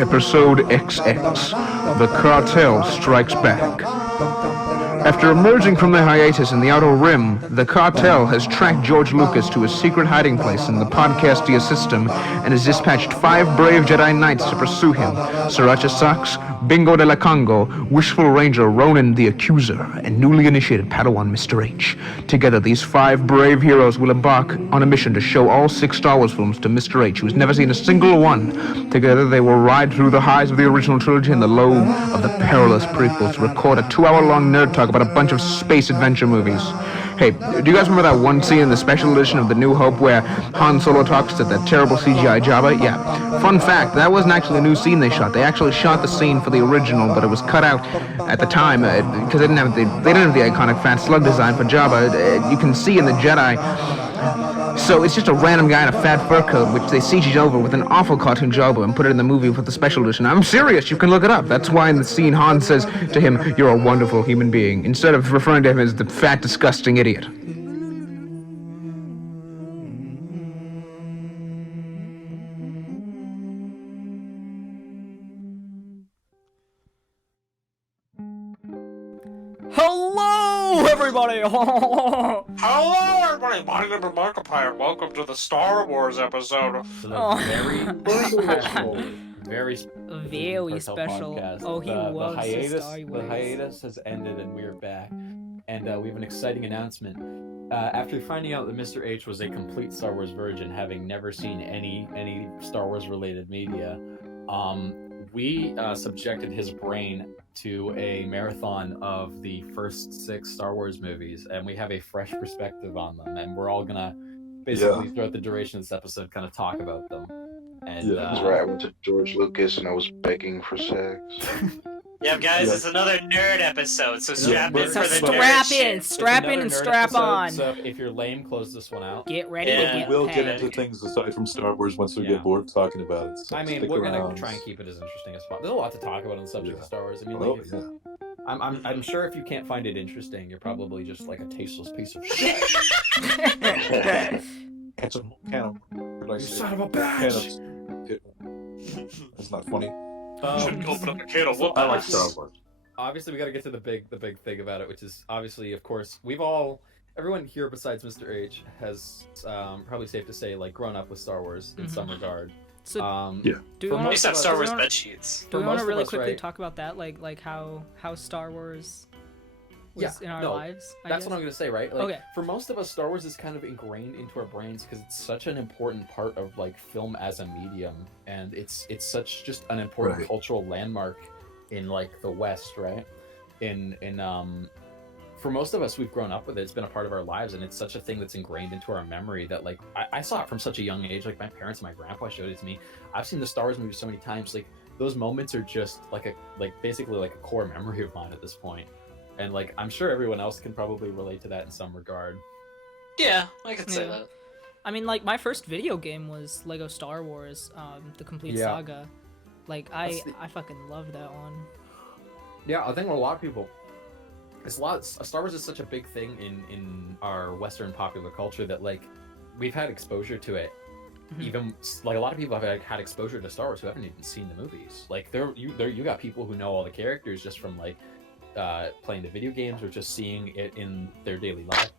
Episode XX, The Cartel Strikes Back. After emerging from their hiatus in the Outer Rim, the Cartel has tracked George Lucas to his secret hiding place in the Podcastia system and has dispatched 5 brave Jedi Knights to pursue him: Sriracha Socks, Bingo de la Congo, Wishful Ranger Ronan the Accuser, and newly initiated Padawan Mr. H. Together, these 5 brave heroes will embark on a mission to show all 6 Star Wars films to Mr. H, who's never seen a single one. Together, they will ride through the highs of the original trilogy and the low of the perilous prequels to record a 2-hour-long nerd talk about a bunch of space adventure movies. Hey, do you guys remember that one scene in the special edition of The New Hope where Han Solo talks to that terrible CGI Jabba? Yeah. Fun fact, that wasn't actually a new scene they shot. They actually shot the scene for the original, but it was cut out at the time because they didn't have the iconic fat slug design for Jabba. You can see in the Jedi. So it's just a random guy in a fat fur coat, which they CG'd over with an awful cartoon Jabba and put it in the movie for the special edition. I'm serious, you can look it up. That's why in the scene Han says to him, "You're a wonderful human being," instead of referring to him as the fat, disgusting idiot. Hello, everybody! Hello, everybody! My name is Markiplier. Welcome to the Star Wars episode. Very special. Podcast. Oh, he loves the Star The Wars. hiatus has ended and we're back. And we have an exciting announcement. After finding out that Mr. H was a complete Star Wars virgin, having never seen any Star Wars related media, we subjected his brain to a marathon of the first 6 Star Wars movies, and we have a fresh perspective on them, and we're all gonna basically throughout the duration of this episode kind of talk about them. And That's right, I went to George Lucas and I was begging for sex. Yeah, guys, it's another nerd episode, so strap in So for the strap nerd in, shit. strap in, and strap on. So if you're lame, close this one out. Get ready Yeah. to get We'll paid. get into things aside from Star Wars once we Yeah. get bored talking about it. So I mean, stick we're gonna around. try and keep it as interesting as possible. There's a lot to talk about on the subject of Star Wars. I mean, Oh, like, yeah. I'm sure if you can't find it interesting, you're probably just like a tasteless piece of shit. Catch a can of, like, You son of a can bitch! of- That's not funny. Shouldn't open up a can of whoop I like ass. Star Wars. Obviously, we got to get to the big thing about it, which is obviously, of course, everyone here besides Mr. H has probably safe to say like grown up with Star Wars in some regard. So, Yeah. do For we I want used to have to Star Wars bed sheets. do we want most to of really us, quickly right? talk about that, like how Star Wars was in our no, lives? I That's guess? what I'm gonna say, right? Like, Okay. For most of us, Star Wars is kind of ingrained into our brains because it's such an important part of like film as a medium, and it's such just an important Right. cultural landmark in like the West, right? For most of us, we've grown up with it. It's been a part of our lives, and it's such a thing that's ingrained into our memory that like I saw it from such a young age. Like my parents and my grandpa showed it to me. I've seen the Star Wars movies so many times. Like those moments are just basically like a core memory of mine at this point. And like I'm sure everyone else can probably relate to that in some regard. Yeah, I could say Yeah. that. I mean, like my first video game was Lego Star Wars, the complete Yeah. saga. Like I fucking loved that one. Yeah, I think a lot of people. Star Wars is such a big thing in our Western popular culture that like we've had exposure to it. Mhm. Even like a lot of people have had exposure to Star Wars who haven't even seen the movies. Like you got people who know all the characters just from like playing the video games or just seeing it in their daily life.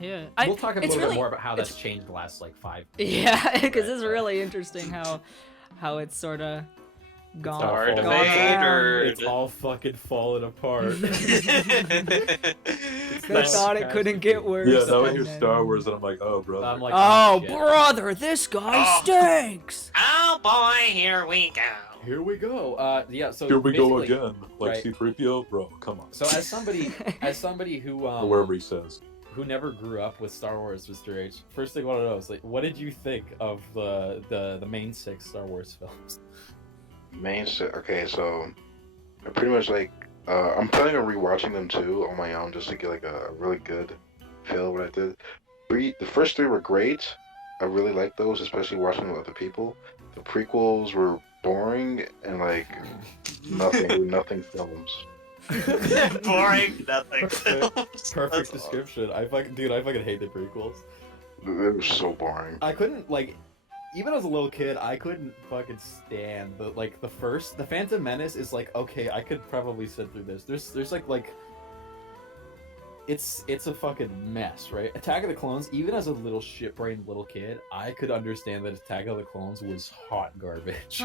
Yeah, We'll talk a it's little really- bit more about how that's it's- changed the last like 5. Yeah, because Right, it's right. really interesting how it's sort of gone. Darth gone Vader. It's all fucking falling apart. They thought it couldn't get worse. Yeah, now I and hear then- Star Wars and I'm like, oh, brother. I'm like, Oh, shit. brother, this guy Oh. stinks. Oh boy, here we go. Here we go. Yeah. So Here we go basically- again. Like right. C-3PO, bro, come on. So as somebody who Or wherever he says. who never grew up with Star Wars, Mr. H, first thing I want to know is like, what did you think of the main 6 Star Wars films? Okay, so I pretty much like I'm planning on rewatching them too on my own just to get like a really good feel of what I did. The first 3 were great. I really liked those, especially watching with other people. The prequels were boring and like nothing films. Boring, nothing. Perfect description. I fucking hate the prequels. It was so boring. I couldn't like, even as a little kid, I couldn't fucking stand the the Phantom Menace is like, okay, I could probably sit through this. There's like it's a fucking mess, right? Attack of the Clones, even as a little shit-brained little kid, I could understand that Attack of the Clones was hot garbage.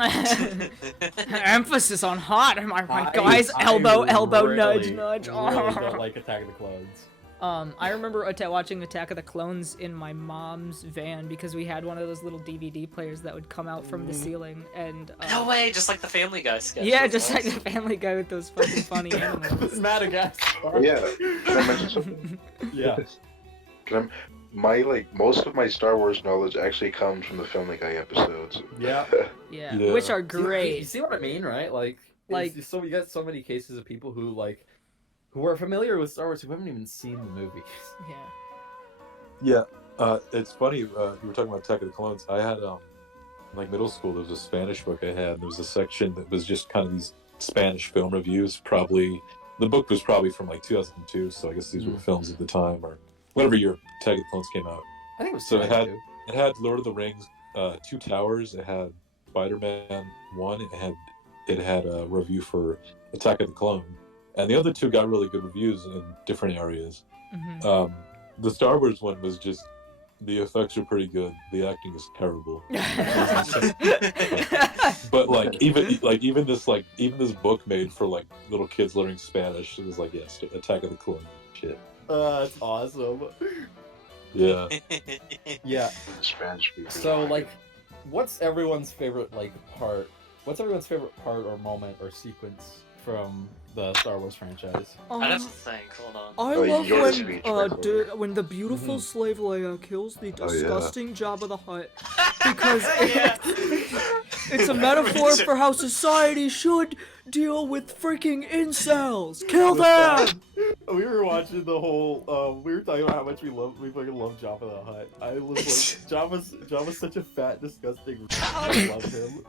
Emphasis on hot, am I right, guys? Elbow, nudge, nudge. Really don't like Attack of the Clones. I remember watching Attack of the Clones in my mom's van because we had one of those little DVD players that would come out from the ceiling and... No way, just like the Family Guy sketch. Yeah, just like the Family Guy with those fucking funny animals. Madagascar. Yeah. Can I mention something? Yeah. Most of my Star Wars knowledge actually comes from the Family Guy episodes. Yeah. Yeah, Yeah. which are You great. see what I mean, right? Like, Like- so you got so many cases of people who who are familiar with Star Wars who haven't even seen the movies. Yeah. Yeah, it's funny. You were talking about Attack of the Clones. I had in middle school. There was a Spanish book I had. And there was a section that was just kind of these Spanish film reviews. Probably the book was probably from 2002. So I guess these were the films at the time or whatever year Attack of the Clones came out. I think it was So it had 22. it had Lord of the Rings, Two Towers. It had Spider-Man 1. It had a review for Attack of the Clone. And the other two got really good reviews in different areas. Mm-hmm. The Star Wars one was just, the effects are pretty good. The acting is terrible. But even this book made for little kids learning Spanish, it was yes, Attack of the Clone shit. That's awesome. Yeah. Yeah. Spanish people. So what's everyone's favorite part? What's everyone's favorite part or moment or sequence from the Star Wars franchise? I'd have to think. Hold on. I Oh, love your when speech, Michael. when the beautiful Mhm. slave Leia kills the Oh, yeah. disgusting Jabba the Hutt because Yeah. it's a metaphor for how society should deal with freaking incels. Kill them! We were watching the whole. We were talking about how much we fucking love Jabba the Hutt. I was Jabba's such a fat, disgusting. I love him.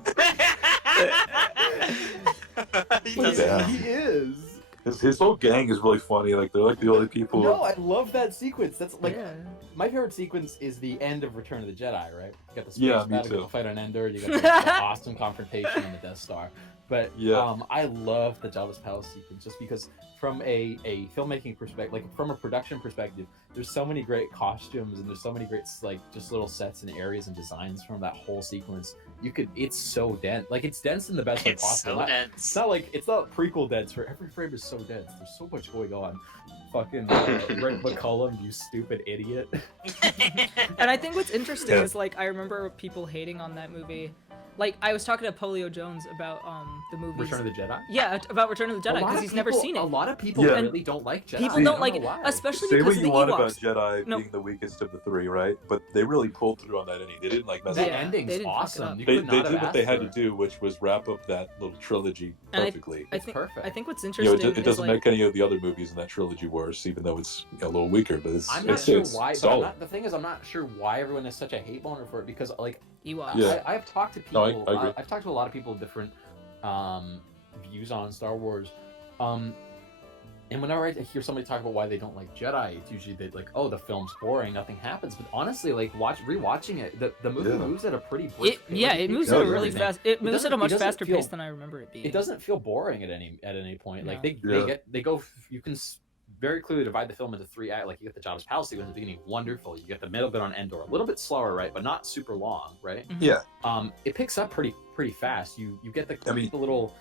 He doesn't- Yeah. He is. His whole gang is really funny. They're the only people. No, I love that sequence. That's Yeah. my favorite sequence is the end of Return of the Jedi, right? You got the space Yeah, me battle, you got too. the fight on Endor, you got the awesome confrontation on the Death Star. But Yeah. I love the Jabba's Palace sequence just because from a filmmaking perspective, from a production perspective, there's so many great costumes and there's so many great just little sets and areas and designs from that whole sequence. It's so dense. It's dense in the best way It's possible. so It's dense. not it's not prequel dense where every frame is so dense. There's so much going on. Fucking Rick McCullum, you stupid idiot. And I think what's interesting Yeah. is I remember people hating on that movie. I was talking to Polio Jones about the movies. Return of the Jedi? Yeah, about Return of the A Jedi lot because of he's never people- seen A it. lot of people Yeah. really don't like Jedi. People I don't like know it, why. especially Say because what of you the want Ewoks. about Jedi No. being the weakest of the three, right? But they really pulled through on that ending. They didn't mess The it Yeah, up. ending's they didn't fuck it awesome. up. You They could not did have what they asked had for to it. do, which was wrap up that little trilogy And perfectly. I It's think perfect. I think what's You know, interesting it doesn't is make any of the other movies in that trilogy worse, even though it's a little weaker. But I'm not it's sure why. But solid. the thing is, I'm not sure why everyone is such a hate boner for it because Ewoks. Yeah. I've talked to No, people. I agree. I've talked to a lot of people with different views on Star Wars. And whenever I hear somebody talk about why they don't like Jedi, it's usually oh, the film's boring, nothing happens. But honestly, rewatching it, the movie Yeah. moves at a pretty brisk pace. It moves Yeah, at a yeah. really fast. It moves at a doesn't- much it doesn't faster feel- pace than I remember it being. It doesn't feel boring at any point. No. They go. You can very clearly divide the film into three acts. You get the Jabba's Palace sequence at the beginning, wonderful. You get the middle bit on Endor, a little bit slower, right, but not super long, right? Yeah. It picks up pretty fast. You get the little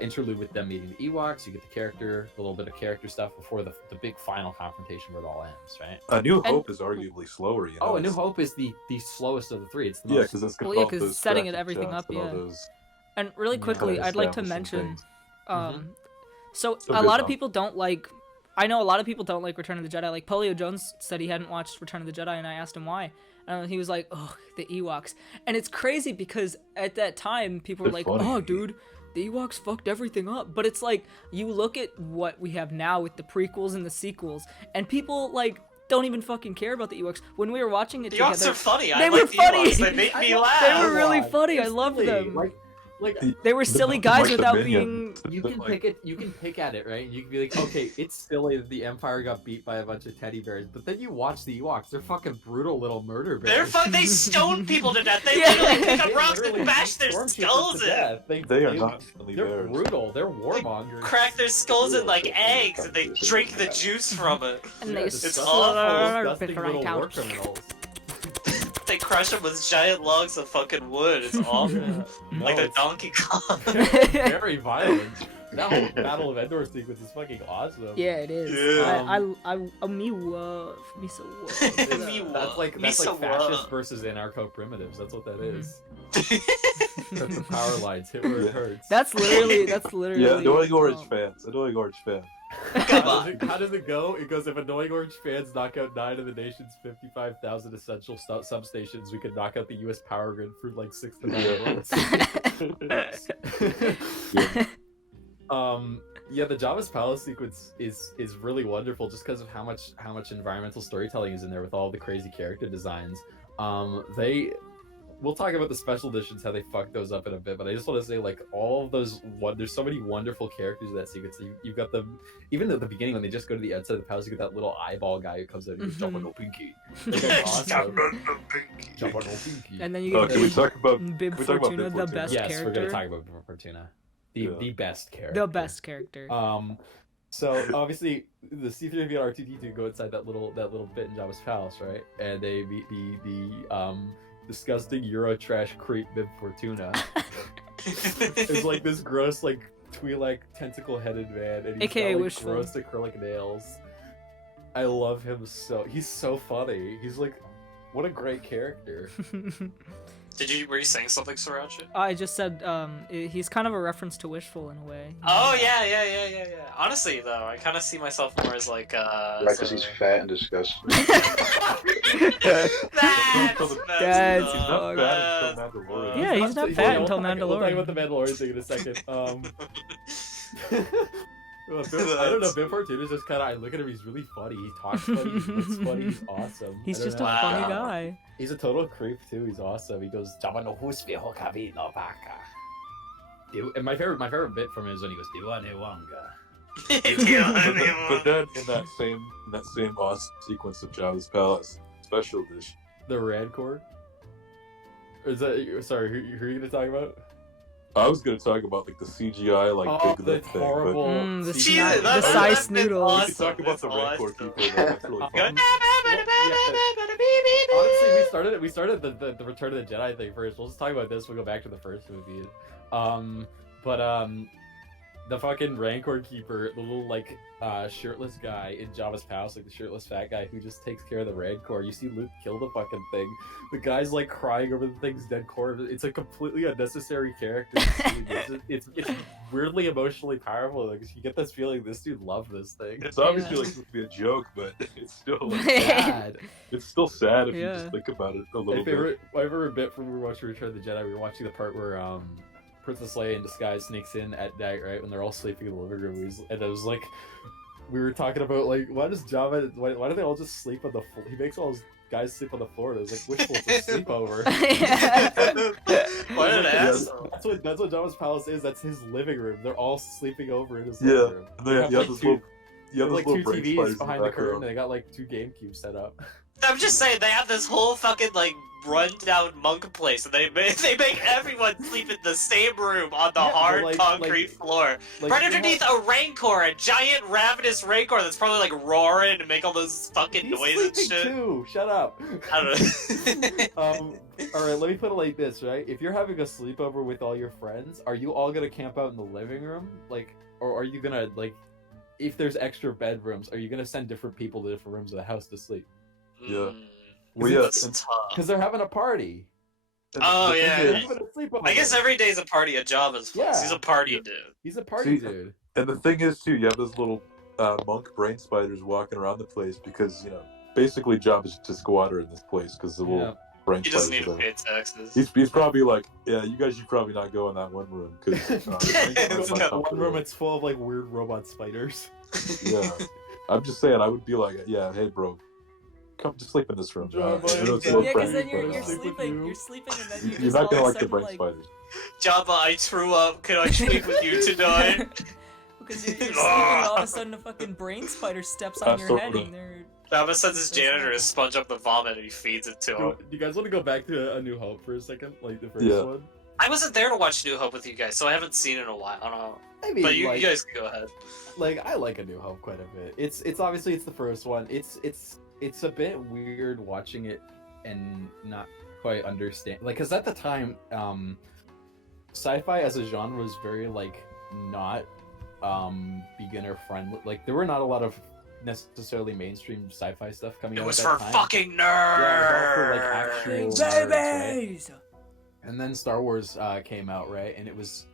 interlude with them meeting the Ewoks. You get a little bit of character stuff before the big final confrontation where it all ends, right? A New And- Hope is arguably slower. You know? Oh, A New Hope is the slowest of the three. It's the Yeah, most. because it's got Well, yeah, all 'cause those setting traffic everything shots up, and all yeah. those And really Yeah. quickly, kinda I'd like to establishing mention, things. so Still a good lot of though. people don't like. I know a lot of people don't like Return of the Jedi. Like Polio Jones said he hadn't watched Return of the Jedi, and I asked him why. And he was like, "Oh, the Ewoks." And it's crazy because at that time people were They're like, funny. "Oh, dude, the Ewoks fucked everything up." But it's like you look at what we have now with the prequels and the sequels, and people don't even fucking care about the Ewoks. When we were watching it The together, Ewoks are funny. They I were like the funny. Ewoks. They make me I love laugh. They were really Ewoks. funny. I It's loved silly. them. Like They were silly guys Like the without minions. being. you can pick it. You can pick at it, right? And you can be like, okay, it's silly that the Empire got beat by a bunch of teddy bears, but then you watch the Ewoks. They're fucking brutal little murder bears. They stone people to death. They Yeah. literally pick They up rocks literally and bash beat their stormtroopers skulls to in. death. They are not friendly They're bears. brutal. They're warmongers. Crack their skulls in like eggs and they drink the juice from it. And Yeah, they It's disgusting, awful. disgusting little war criminals. They crush them with giant logs of fucking wood. It's awful. Yeah. No, Like the it's Donkey Kong. very violent. That whole Battle of Endor sequence is fucking awesome. Yeah, it is. Yeah. Me love, me so Me love. That's like Miso fascists wa. versus anarcho primitives. That's what that Mhm. is. That's the power lines. Hit where it hurts. That's literally. Yeah, annoying orange oh. fans. Annoying orange fan. Come on. How does it go? It goes, if annoying orange fans knock out 9 of the nation's 55,000 essential substations, we could knock out the U.S. power grid for like 6 to 9 months. Yeah, the Jabba's Palace sequence is really wonderful just because of how much environmental storytelling is in there with all the crazy character designs. We'll talk about the special editions, how they fucked those up in a bit, but I just want to say, like, all of those, there's so many wonderful characters in that sequence. You've got them, even at the beginning when they just go to the outside of the palace, you get that little eyeball guy who comes out and goes, "Jump on no pinky." Like, that's awesome. Jump on no pinky. And then you Oh, get can we talk about? Bib can we talk about Fortuna, Bib the Fortuna? best Yes, character. we're gonna talk about Fortuna, the best character. The best character. So obviously the C3PO and R2D2 go inside that little bit in Jabba's palace, right? And they meet the disgusting Euro trash creep Bib Fortuna. It's like this gross, like Twi'lek tentacle-headed man, and he's AKA got, like, Wishful. gross acrylic nails. I love him so. He's so funny. He's like, what a great character. Were you saying something, Sriracha? I just said he's kind of a reference to Wishful in a way. Oh yeah. Honestly though, I kind of see myself more as like Right, because he's fat and disgusting. That's That's fucked. Not bad until Mandalorian. Yeah, he's not fat until We'll talk Mandalorian. about the Mandalorian thing in a second. I don't know, Bib Fortuna's just kind of, I look at him, he's really funny, he talks funny, he looks funny, he's awesome. He's I don't just a know. funny Wow. guy. He's a total creep too, he's awesome. He goes, "Jabba no husviho kavino baka." And my favorite bit from him is when he goes, "Diwane wanga." But then in that same awesome sequence of Jabba's Palace special edition, The Rancor? Or is that, sorry, who are you gonna talk about? I was gonna talk about like the CGI big the lip thing, horrible the Jesus, the that's size been noodles. but we can talk about the Rancor people. That's really fun. Honestly, we started the Return of the Jedi thing first. We'll just talk about this. We'll go back to the first movie. The fucking Rancor keeper, the little like shirtless guy in Jabba's palace, like the shirtless fat guy who just takes care of the Rancor. You see Luke kill the fucking thing. The guy's like crying over the thing's dead corpse. It's a completely unnecessary character. It's weirdly emotionally powerful. Like you get this feeling this dude loved this thing. It's obviously like supposed to be a joke, but it's still like, Sad. it's still sad if you Yeah. just think about it a My little bit. favorite bit from when we were watching Return of the Jedi, we were watching the part where Princess Leia in disguise sneaks in at night, right, when they're all sleeping in the living room. And it was like, we were talking about like, why does Jabba? Why do they all just sleep on the floor? He makes all his guys sleep on the floor. And it was like, Wishful, it's a sleepover. What an Yeah. asshole. That's what Jabba's palace is. That's his living room. They're all sleeping over in his Yeah, living room. and They they have, you have like, this two, little, you they have have, like this two little brain TVs spiders in behind the curtain, background. and they got like 2 GameCubes set up. I'm just saying they have this whole fucking like run-down monk place, and they make everyone sleep in the same room on the Yeah, but, hard like- concrete floor, Like, right they underneath a rancor, a giant ravenous rancor that's probably like roaring and make all those fucking He's noises and sleeping shit. too. Shut up. I don't know. All right, let me put it like this, right? If you're having a sleepover with all your friends, are you all gonna camp out in the living room, like, or are you gonna like, if there's extra bedrooms, are you gonna send different people to different rooms of the house to sleep? Yeah. Mm, Well, yeah, that's and- tough. Because they're having a party. and Oh, the thing yeah. They're is- having a sleepover. I guess every day's a party at Jabba's place. Yeah. He's a party Yeah. dude. He's a party See, dude. And the thing is, too, you have those little monk brain spiders walking around the place because, you know, basically Jabba's just squatter in this place because the little brain He spiders doesn't need are to there. pay taxes. He's probably like, yeah, you guys should probably not go in that one room because It's got One room, it's full of like weird robot spiders. yeah. I'm just saying, I would be like, yeah, hey, bro, come to sleep in this room, John. Jabba, I know it's a Yeah, little because crazy, then but, you're sleep with sleeping. you. You're sleeping, and then you You're just not all gonna of a like the sudden, brain like, spiders. Jabba, I threw up. Can I sleep with you tonight? because you're sleeping, and all of a sudden a fucking brain spider steps on your head, sorta. and they're. Jabba sends his That's janitor right. to sponge up the vomit and he feeds it to him. Do you guys want to go back to A New Hope for a second, like the first Yeah. one? I wasn't there to watch New Hope with you guys, so I haven't seen it in a while. I don't know. I mean, But you like, guys can go ahead. like I like A New Hope quite a bit. It's obviously it's the first one. It's a bit weird watching it and not quite understand, like, because at the time, sci-fi as a genre was very like not beginner friendly. Like there were not a lot of necessarily mainstream sci-fi stuff coming It out. was at for that time. fucking Yeah, it was all for, like, nerds. actual nerds, right? And then Star Wars came out, right? And it was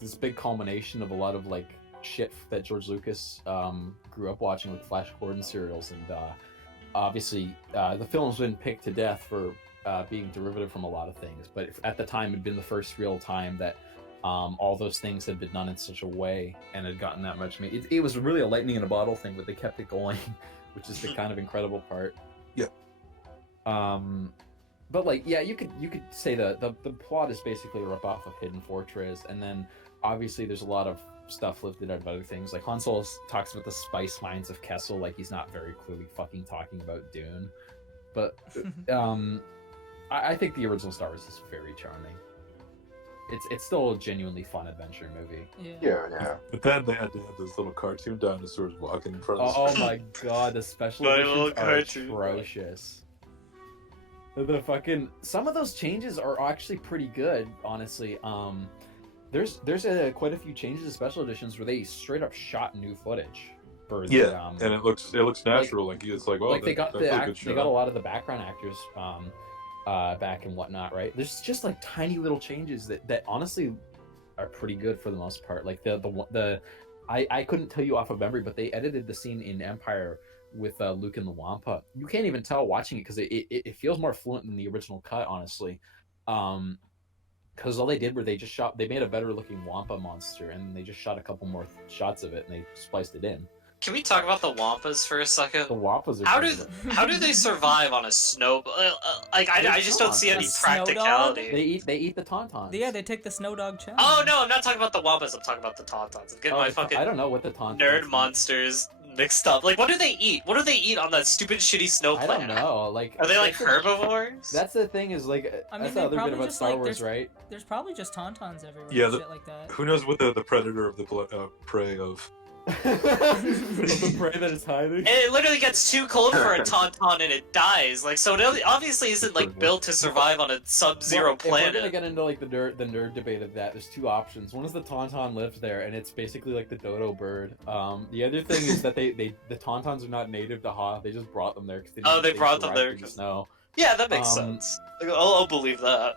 this big culmination of a lot of like shit that George Lucas grew up watching, like Flash Gordon serials, and obviously the film's been picked to death for being derivative from a lot of things. But at the time, it'd been the first real time that all those things had been done in such a way and had gotten that much made. It was really a lightning in a bottle thing, but they kept it going, which is the kind of incredible part. Yeah. But like, yeah, you could say the plot is basically a ripoff of Hidden Fortress, and then obviously there's a lot of stuff lifted out of other things. Like Han Solo talks about the spice mines of Kessel, like he's not very clearly fucking talking about Dune. But I think the original Star Wars is very charming. It's still a genuinely fun adventure movie. Yeah. But then they had to have those little cartoon dinosaurs walking in front of Oh, us. oh my god, the special My editions little are cartoon. atrocious. The fucking some of those changes are actually pretty good, honestly. There's quite a few changes to special editions where they straight up shot new footage for the, Yeah, and it looks natural. Like it's like, oh, like they got that's a good they got a shot. lot of the background actors back and whatnot, right? There's just like tiny little changes that honestly are pretty good for the most part. Like I couldn't tell you off of memory, but they edited the scene in Empire with Luke and the Wampa. You can't even tell watching it because it feels more fluent than the original cut, honestly. Because all they did were they made a better looking Wampa monster, and they just shot a couple more shots of it, and they spliced it in. Can we talk about the Wampas for a second? The Wampas are How do they survive on a snow? Like I just don't see any Snow dog? practicality. they eat the tauntauns. Yeah, they take the snow dog challenge. Oh no, I'm not talking about the Wampas. I'm talking about the Tauntauns. I'm getting my fucking I don't know what the tauntauns nerd eat. monsters mixed up. Like, what do they eat? What do they eat on that stupid, shitty snow I planet? don't know. Like, Are they like that's the- herbivores? That's the thing is like I mean, that's they the other bit probably about just, Star like, Wars, there's- right? There's probably just tauntauns everywhere Yeah, and the- shit like that. Who knows what the predator of the prey of? Of the prey that is hiding. And it literally gets too cold for a tauntaun and it dies. Like, so it obviously isn't like built to survive on a sub-zero Well, if we're gonna planet. get into like the nerd debate of that, there's two options. One is the tauntaun lives there, and it's basically like the dodo bird. The other thing is that the tauntauns are not native to Hoth. They just brought them there because They brought them there in the 'cause- snow. Yeah, that makes Um, sense. Like, I'll believe that.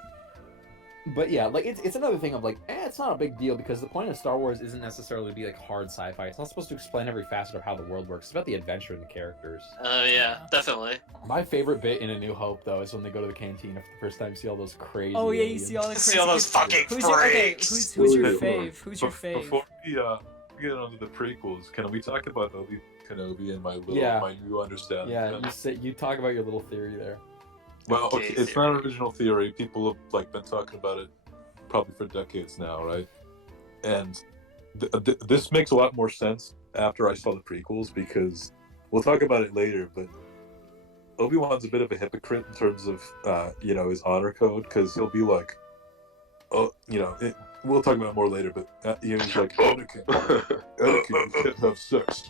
But yeah, like it's another thing of like, it's not a big deal because the point of Star Wars isn't necessarily to be like hard sci-fi. It's not supposed to explain every facet of how the world works. It's about the adventure and the characters. Yeah, definitely. My favorite bit in A New Hope though is when they go to the canteen for the first time, see all those crazy. Oh yeah, you aliens. see all the See all those fucking Who's your, okay, freaks. who's your Wait, fave? Who's your fave? Before we get onto the prequels, can we talk about Obi Kenobi and my new understanding? Yeah, of him? you talk about your little theory there. Well, Okay, okay, it's not an original theory. People have like been talking about it probably for decades now, right? And this makes a lot more sense after I saw the prequels because we'll talk about it later. But Obi-Wan's a bit of a hypocrite in terms of his honor code because he'll be like, we'll talk about it more later. But he's like, Anakin, you can't have sex.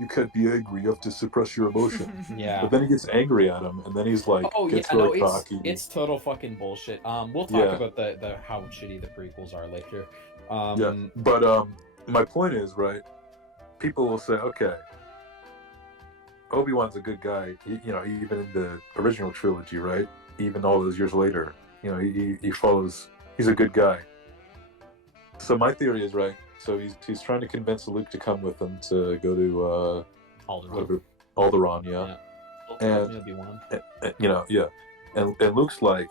You can't be angry. You have to suppress your emotion. Yeah. But then he gets angry at him, and then he's like, gets really cocky. It's total fucking bullshit. We'll talk Yeah. about the how shitty the prequels are later. But my point is, right? People will say, okay, Obi-Wan's a good guy. Even in the original trilogy, right? Even all those years later, he follows. He's a good guy. So my theory is right. So he's trying to convince Luke to come with him to go to Alderaan, yeah. Obi-Wan. And Luke's like,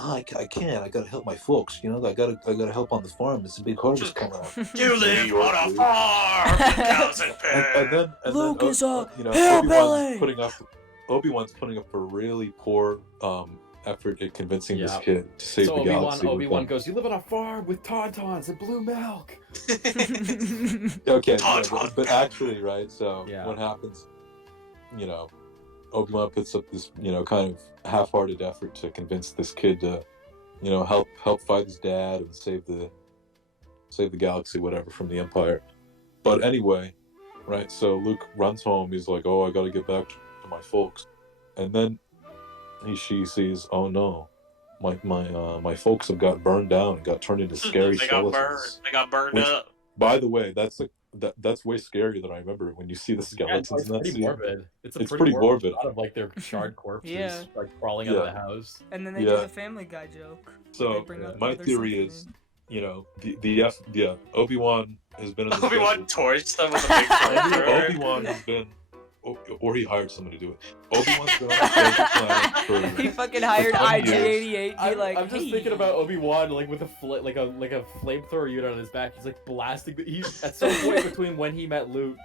oh, I can't. I gotta help my folks. You know, I gotta help on the farm. It's a big harvest coming up. You live on a farm with cows and pigs. Luke is a you know, hillbilly! Obi-Wan's putting up a really poor effort at convincing this Yeah. kid to save So the galaxy. Obi-Wan goes, "You live on a farm with tauntauns and blue milk." Okay, yeah, but actually, right? So Yeah. what happens? You know, Obi-Wan puts up this, you know, kind of half-hearted effort to convince this kid to, you know, help fight his dad and save the galaxy, whatever, from the Empire. But anyway, right? So Luke runs home. He's like, "Oh, I got to get back to my folks," and then she sees, "Oh no, my folks have got burned down and got turned into scary skeletons." They got burned Which, up. by the way, that's way scarier than I remember when you see the skeletons it's in that pretty scene. morbid. It's It's pretty pretty morbid. shot of like their charred corpses, Yeah. like crawling out of the house. And then they Yeah. do the Family Guy joke. So They bring up my Mother theory something. is, you know, Obi-Wan has been in this Obi-Wan desert. torched them with a big flamethrower. Obi-Wan has been, or he hired someone to do it. Obi-Wan's been on this desert planet for He fucking hired 20 years. IG-88. Be I'm, like, I'm just hey. thinking about Obi-Wan like with a like a flamethrower unit on his back. He's like blasting. He's at some point between when he met Luke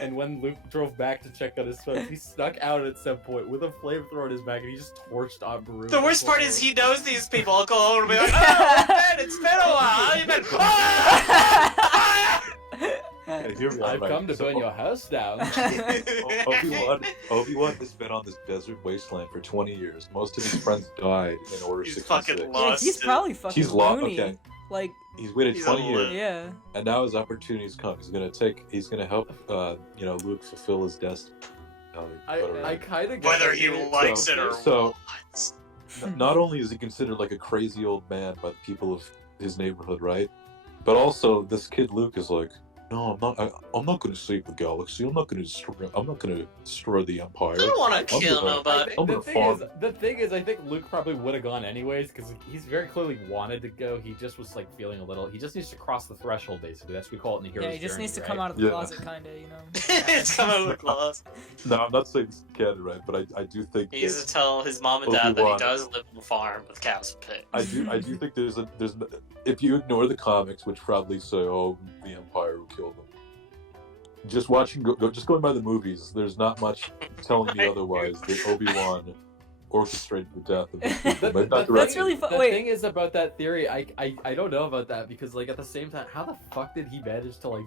and when Luke drove back to check on his son, he snuck out at some point with a flamethrower on his back and he just torched Aunt Beru. The worst part is he knows these people. I'll go home and be like, "Oh, man, it's been a while. How you been?" Hey, here we are, I've right? come to So burn your house down. Obi-Wan has been on this desert wasteland for 20 years. Most of his friends died in Order He's 66. fucking Yeah, lost. he's probably fucking He's lost. loony. Okay, Like, he's waited He's 20 a years, loon. yeah. and now his opportunity's come. He's gonna help, you know, Luke fulfill his destiny. I kind of Whether he likes it or So- not. Not only is he considered like a crazy old man by the people of his neighborhood, right? But also, this kid Luke is like, no, I'm not going to save the galaxy. I'm not going to destroy the Empire. I don't want to I'm kill gonna- nobody. I'm The gonna thing, farm. is, the thing is, I think Luke probably would have gone anyways because he's very clearly wanted to go. He just was like feeling a little. He just needs to cross the threshold, basically. That's what we call it in the hero's Yeah, he just journey, needs to right? come out of the Yeah. closet, kind of, you know? It's coming with claws. No, I'm not saying this is canon, right? But I do think He needs that, to tell his mom and dad that he Obi-Wan. does live on a farm with cows and pigs. I do think there's if you ignore the comics, which probably say, oh, the Empire who killed them. Just watching, just going by the movies, there's not much telling me Right. otherwise that Obi-Wan orchestrated the death of these people. Maybe not That's directly. really The Wait. thing is about that theory, I don't know about that because like at the same time, how the fuck did he manage to like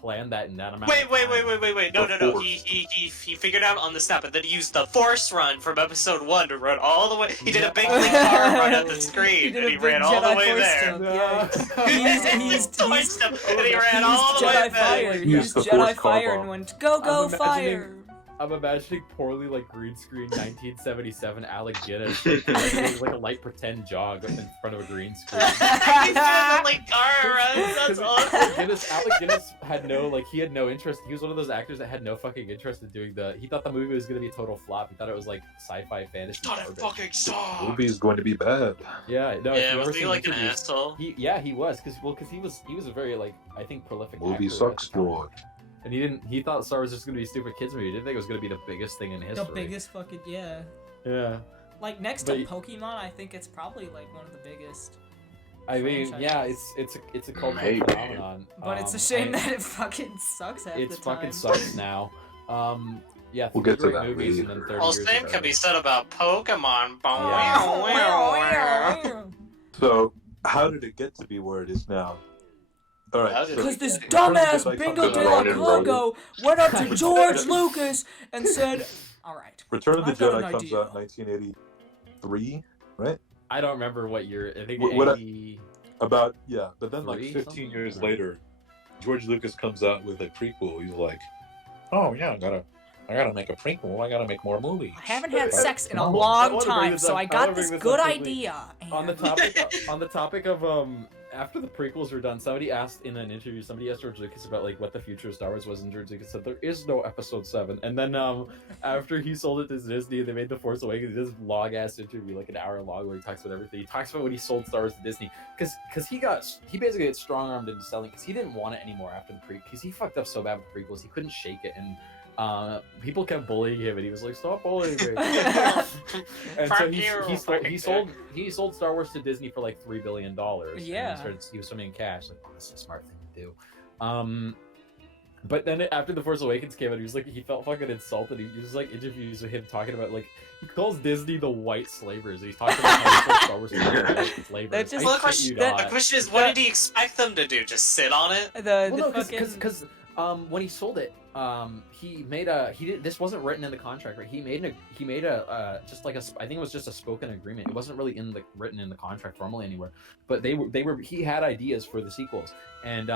plan that in that amount? Wait. of time? No. The Force. He figured out on the snap, and then he used the Force run from episode 1 to run all the way. He did a big car run at the He screen, did and a he big ran all the Jedi way Force there. jump, No. yeah. He He's touched him, and he He ran all used the way Jedi back. fire. He He used used the Jedi Force car fire bomb. and went, go, I'm imagining- fire! I'm imagining poorly like green screen 1977 Alec Guinness doing like a light pretend jog in front of a green screen. He's doing the like car runs. That's awesome. Alec Guinness had no interest. He was one of those actors that had no fucking interest in doing he thought the movie was gonna be a total flop. He thought it was like sci-fi fantasy. Thought it garbage. fucking sucked. The movie is going to be bad. Yeah, no. if Yeah, you ever was he seen like an interviews- asshole? He was because he was a very like I think prolific Movie actor at sucks, the time. George. And he thought Star Wars was just gonna be a stupid kids movie. He didn't think it was gonna be the biggest thing in history. The biggest fucking, yeah. Yeah. Like, next But to he- Pokemon, I think it's probably, like, one of the biggest. I mean, franchise. yeah, it's a cultural Maybe. phenomenon. But it's a shame that it fucking sucks half it the time. fucking sucks now. Yeah, We'll three get to great that movies later. and then 30 Well, years same ago. can be said about Pokemon. So, how did it get to be where it is now? All right. How did so- Because this Return of the dumbass Jedi Bingo comes de out- la Ronan Congo went up to George Lucas and said, alright. Return of the I've got Jedi an comes idea. out in 1983, right? I don't remember what year. I think What- 80... About, yeah, but then like 3 15 something? years Right. later, George Lucas comes out with a prequel. He's like, oh yeah, I gotta make a prequel. I gotta make more movies. I haven't had sex in a I long wanna bring time, this so up- I I got wanna this bring this good up quickly. idea. On the and- topic of after the prequels were done, somebody asked in an interview, somebody asked George Lucas about like what the future of Star Wars was, and George Lucas said there is no Episode 7. And then after he sold it to Disney, they made The Force Awakens. This long ass interview, like an hour long, where he talks about everything. He talks about when he sold Star Wars to Disney, because he basically got strong armed into selling because he didn't want it anymore after the because he fucked up so bad with the prequels, he couldn't shake it, and people kept bullying him, and he was like, "Stop bullying me." And Fuck so you, he fucking sold Star Wars to Disney for like $3 billion. Yeah. And he was swimming in cash. Like, that's a smart thing to do. But then after The Force Awakens came out, he felt fucking insulted. He was like interviews with him talking about like he calls Disney the white slavers. He's talking about how he sold Star Wars to the white slavers. That just- Well, I shit you not. the question is, what did he expect them to do? Just sit on it? Because when he sold it, this wasn't written in the contract, right? He made a just like I think it was just a spoken agreement. It wasn't really written in the contract formally anywhere, but he had ideas for the sequels, and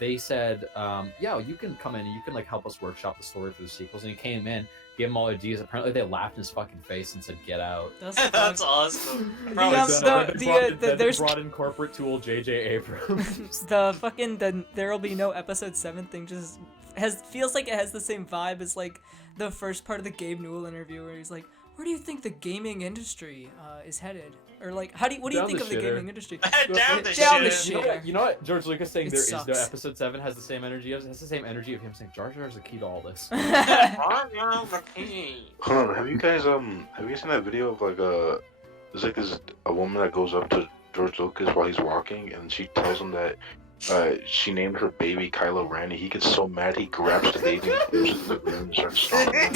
they said, yeah, you can come in and you can like help us workshop the story for the sequels. And he came in, gave him all ideas. Apparently they laughed in his fucking face and said, "Get out." That's awesome. There's brought in corporate tool J.J. Abrams. the There'll Be No Episode 7 thing just feels like it has the same vibe as like the first part of the Gabe Newell interview where he's like, "Where do you think the gaming industry is headed?" Or like, what do you think of the gaming industry? Down the Down the shit. shit. You know what? George Lucas saying It there is no sucks. episode 7 has the same energy of him saying Jar Jar is the key to all this. Hold on, have you guys seen that video of like there's like a woman that goes up to George Lucas while he's walking and she tells him that she named her baby Kylo Ren, and he gets so mad he grabs the baby and throws it in the room and starts stomping.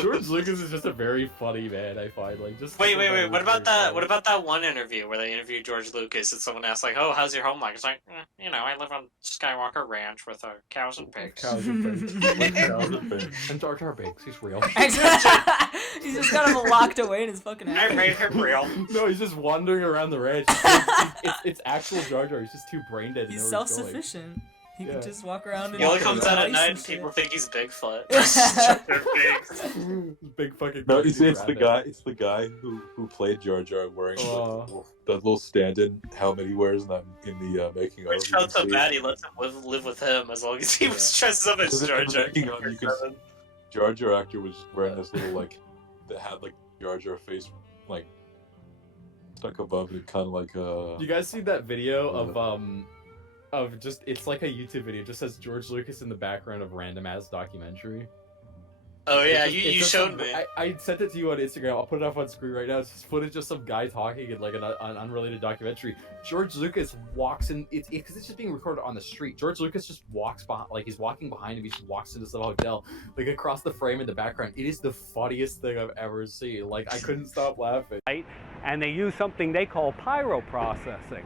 George Lucas is just a very funny man, I find. Like, just Wait. What about that one interview where they interviewed George Lucas and someone asked like, "Oh, how's your home like?" It's like, I live on Skywalker Ranch with cows and pigs. Cows and pigs. And Jar Jar Binks, he's real. He's just got him locked away in his fucking I head. made him real. No, he's just wandering around the ranch. It's actual Jar Jar. He's just too brain dead. to He's know where he's going. self-sufficient. He Yeah. can just walk around and He only walk comes around out at ice night and and people shit. think he's Bigfoot. Big fucking. No, it's cartoon the rabbit. guy. It's the guy who played Jar Jar wearing the little stand-in helmet he wears in the making of. Which felt so bad he lets him live with him as long as he was dresses up as Jar Jar. You can Jar Jar actor was wearing this little like that had like Jar Jar face like stuck above it, kind of like You guys see that video of just it's like a YouTube video. It just says George Lucas in the background of random ass documentary. Oh yeah, It's you just showed some- me. I sent it to you on Instagram. I'll put it up on screen right now. It's just footage of some guy talking in like an unrelated documentary. George Lucas walks in. It's because it's just being recorded on the street. George Lucas just walks behind, like he's walking behind him. He just walks into some hotel, like across the frame in the background. It is the funniest thing I've ever seen. Like I couldn't stop laughing. And they use something they call pyroprocessing.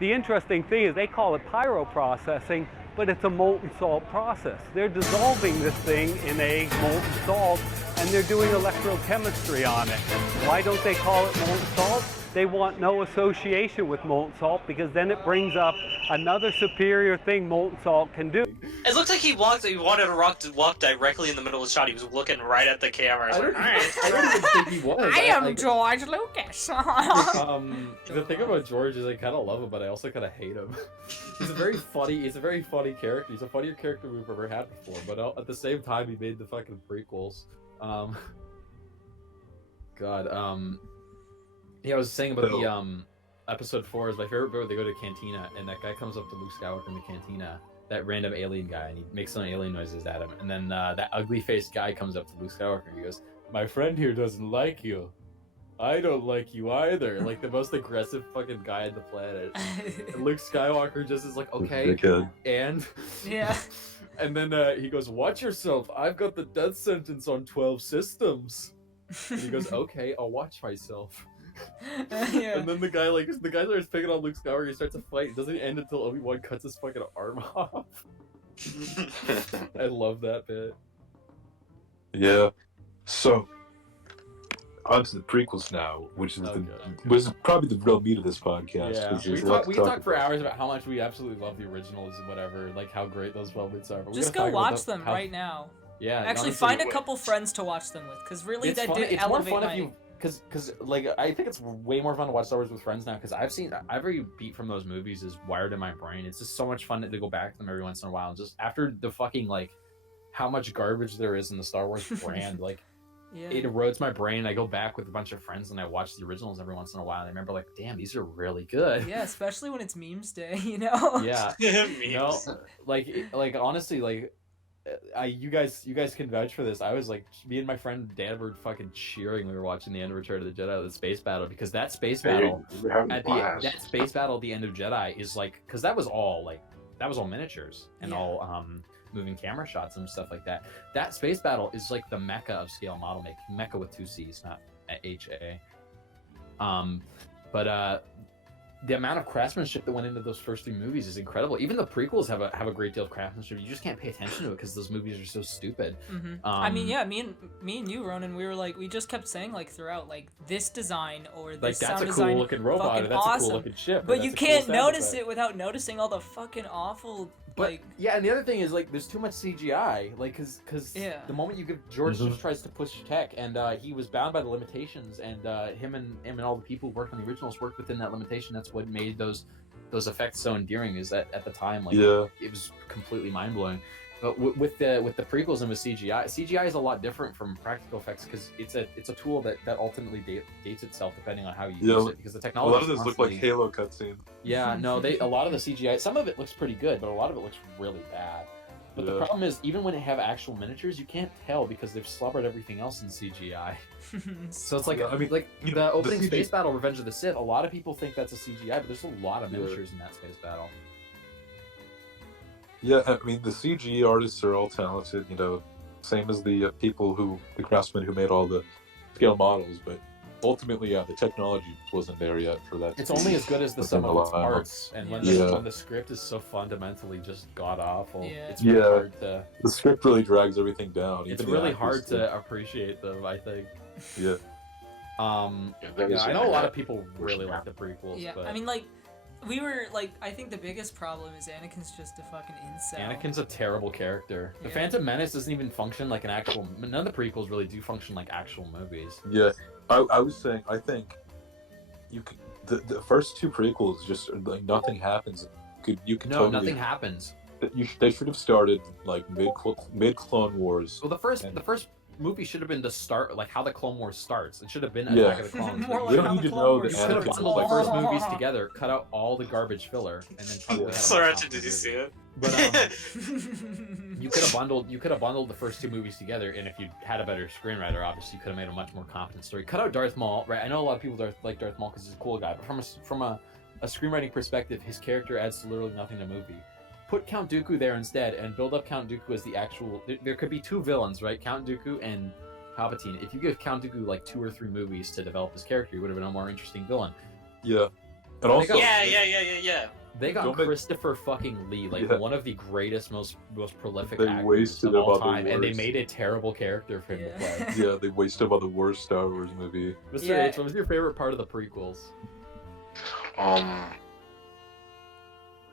The interesting thing is they call it pyroprocessing, but it's a molten salt process. They're dissolving this thing in a molten salt, and they're doing electrochemistry on it. Why don't they call it molten salt? They want no association with molten salt because then it brings up another superior thing molten salt can do. It looked like he wanted to walk directly in the middle of the shot. He was looking right at the camera. I Like, don't even think he was. I am like, George Lucas. the thing about George is I kind of love him, but I also kind of hate him. He's a very funny character. He's a funnier character we've ever had before. But at the same time, he made the fucking prequels. Yeah, I was saying about the episode 4 is my favorite bit where they go to a cantina and that guy comes up to Luke Skywalker in the cantina, that random alien guy, and he makes some alien noises at him, and then that ugly faced guy comes up to Luke Skywalker and he goes, "My friend here doesn't like you. I don't like you either." Like the most aggressive fucking guy on the planet. And Luke Skywalker just is like, okay, and Yeah. and then he goes, "Watch yourself. I've got the death sentence on 12 systems." And he goes, "Okay, I'll watch myself." Yeah. And then the guy starts picking on Luke Skywalker. He starts a fight. It doesn't end until Obi-Wan cuts his fucking arm off. I love that bit. Yeah. So, on to the prequels now, which is which is probably the real meat of this podcast. Yeah, 'cause there's we a lot to can talk talk for about. hours about how much we absolutely love the originals and whatever, like how great those moments are. But we Just gotta go talk about watch them right now. Yeah, Actually, honestly, find a couple friends to watch them with, because really it's that fun. did It's more elevate fun my... if you, because like I think it's way more fun to watch Star Wars with friends now, because I've seen every beat from those movies is wired in my brain. It's just so much fun to go back to them every once in a while. And just after the fucking like how much garbage there is in the Star Wars brand, like Yeah. it erodes my brain. I go back with a bunch of friends and I watch the originals every once in a while. And I remember like, damn, these are really good. Yeah, especially when it's memes day, you know? Yeah. Memes. No, like honestly, like you guys can vouch for this. I was like, me and my friend Dan were fucking cheering. We were watching the end of Return of the Jedi, the space battle, because that space battle at the end of Jedi is like, because that was all miniatures and all moving camera shots and stuff like that. That space battle is like the mecca of scale model making. Mecca with 2 C's, not HA. But the amount of craftsmanship that went into those first 3 movies is incredible. Even the prequels have a great deal of craftsmanship. You just can't pay attention to it because those movies are so stupid. Mm-hmm. I mean, yeah, me and you, Ronan, we were like, we just kept saying like throughout, like this design or this sound design. That's a cool looking robot. Or that's a cool looking ship. But you can't notice it without noticing all the fucking awful. But yeah, and the other thing is like there's too much CGI, like because the moment you give George just tries to push tech, and he was bound by the limitations, and him and all the people who worked on the originals worked within that limitation. That's what made those effects so endearing. Is that at the time, like it was completely mind blowing. But with the prequels and with CGI is a lot different from practical effects because it's a tool that ultimately dates itself depending on how you use it, because the technology. A lot of this look like Halo cutscenes. Yeah, no, a lot of the CGI, some of it looks pretty good, but a lot of it looks really bad. But the problem is, even when they have actual miniatures, you can't tell because they've slobbered everything else in CGI. So it's like, the opening space battle, Revenge of the Sith, a lot of people think that's a CGI, but there's a lot of miniatures in that space battle. Yeah, I mean, the CG artists are all talented, same as the craftsmen who made all the scale models, but ultimately, the technology wasn't there yet for that. It's only as good as the sum of its parts, and when the script is so fundamentally just god-awful, it's really hard to... The script really drags everything down. It's really hard to appreciate them, I think. Yeah. I know a lot of people really like the prequels, but... I mean, like, we were, like, I think the biggest problem is Anakin's just a fucking incel. Anakin's a terrible character. The Phantom Menace doesn't even function like an actual... None of the prequels really do function like actual movies. Yeah, I was saying, I think you could... The first 2 prequels, just, like, nothing happens. You could totally... nothing happens. They should have started, like, mid-Clone Wars. Well, the first movie should have been to start, like, how the Clone Wars starts. It should have been Attack of the Clones. We don't need to know that You should have bundled the first movies together, cut out all the garbage filler, and then probably had Sriracha, did you see it? But you could have bundled the first 2 movies together, and if you had a better screenwriter, obviously you could have made a much more competent story. Cut out Darth Maul, right? I know a lot of people like Darth Maul because he's a cool guy, but from a screenwriting perspective, his character adds literally nothing to the movie. Put Count Dooku there instead, and build up Count Dooku as the actual... There could be 2 villains, right? Count Dooku and Palpatine. If you give Count Dooku like 2 or 3 movies to develop his character, he would have been a more interesting villain. Yeah. And also... Yeah. They got Christopher fucking Lee, like one of the greatest, most prolific actors wasted of all time, and they made a terrible character for him to play. Yeah, they wasted him on the worst Star Wars movie. Mr. H, what was your favorite part of the prequels?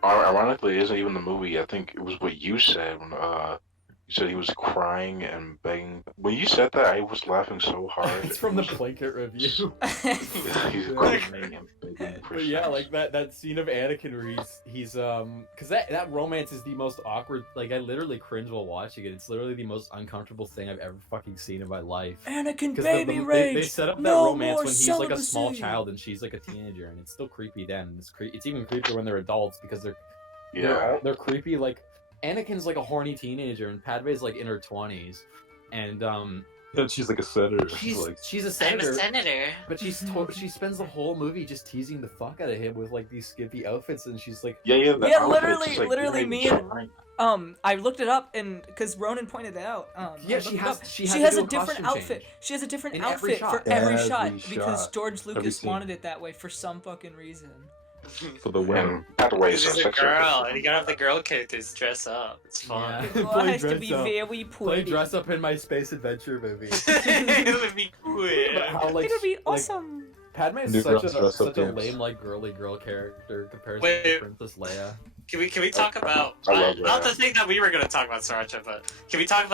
Ironically, it isn't even the movie. I think it was what you said when you said he was crying and begging. When you said that, I was laughing so hard. It's from the Blanket review. He's crying and begging for But yeah, like that scene of Anakin where he's because that romance is the most awkward. Like, I literally cringe while watching it. It's literally the most uncomfortable thing I've ever fucking seen in my life. Anakin baby rage. They set up that romance when he's like a small child and she's like a teenager, and it's still creepy then. It's even creepier when they're adults because they're creepy. Like, Anakin's like a horny teenager and Padme's like in her 20s, and she's like a senator. She's a senator. I'm a senator. But she spends the whole movie just teasing the fuck out of him with like these skimpy outfits, and she's like, literally me and I looked it up, and because Ronan pointed it out. She has a different outfit. She has a different outfit for every shot because George Lucas wanted it that way for some fucking reason. For the win. She's a girl, and you gotta have the girl characters dress up. It's fun. Yeah. Well, it has to be very pretty. Play dress up in my space adventure movie. It would be cool. It'll be awesome. Padme is such a lame, like, girly girl character compared to Princess Leia. Can we talk about not the thing that we were gonna talk about, Sriracha, but can we talk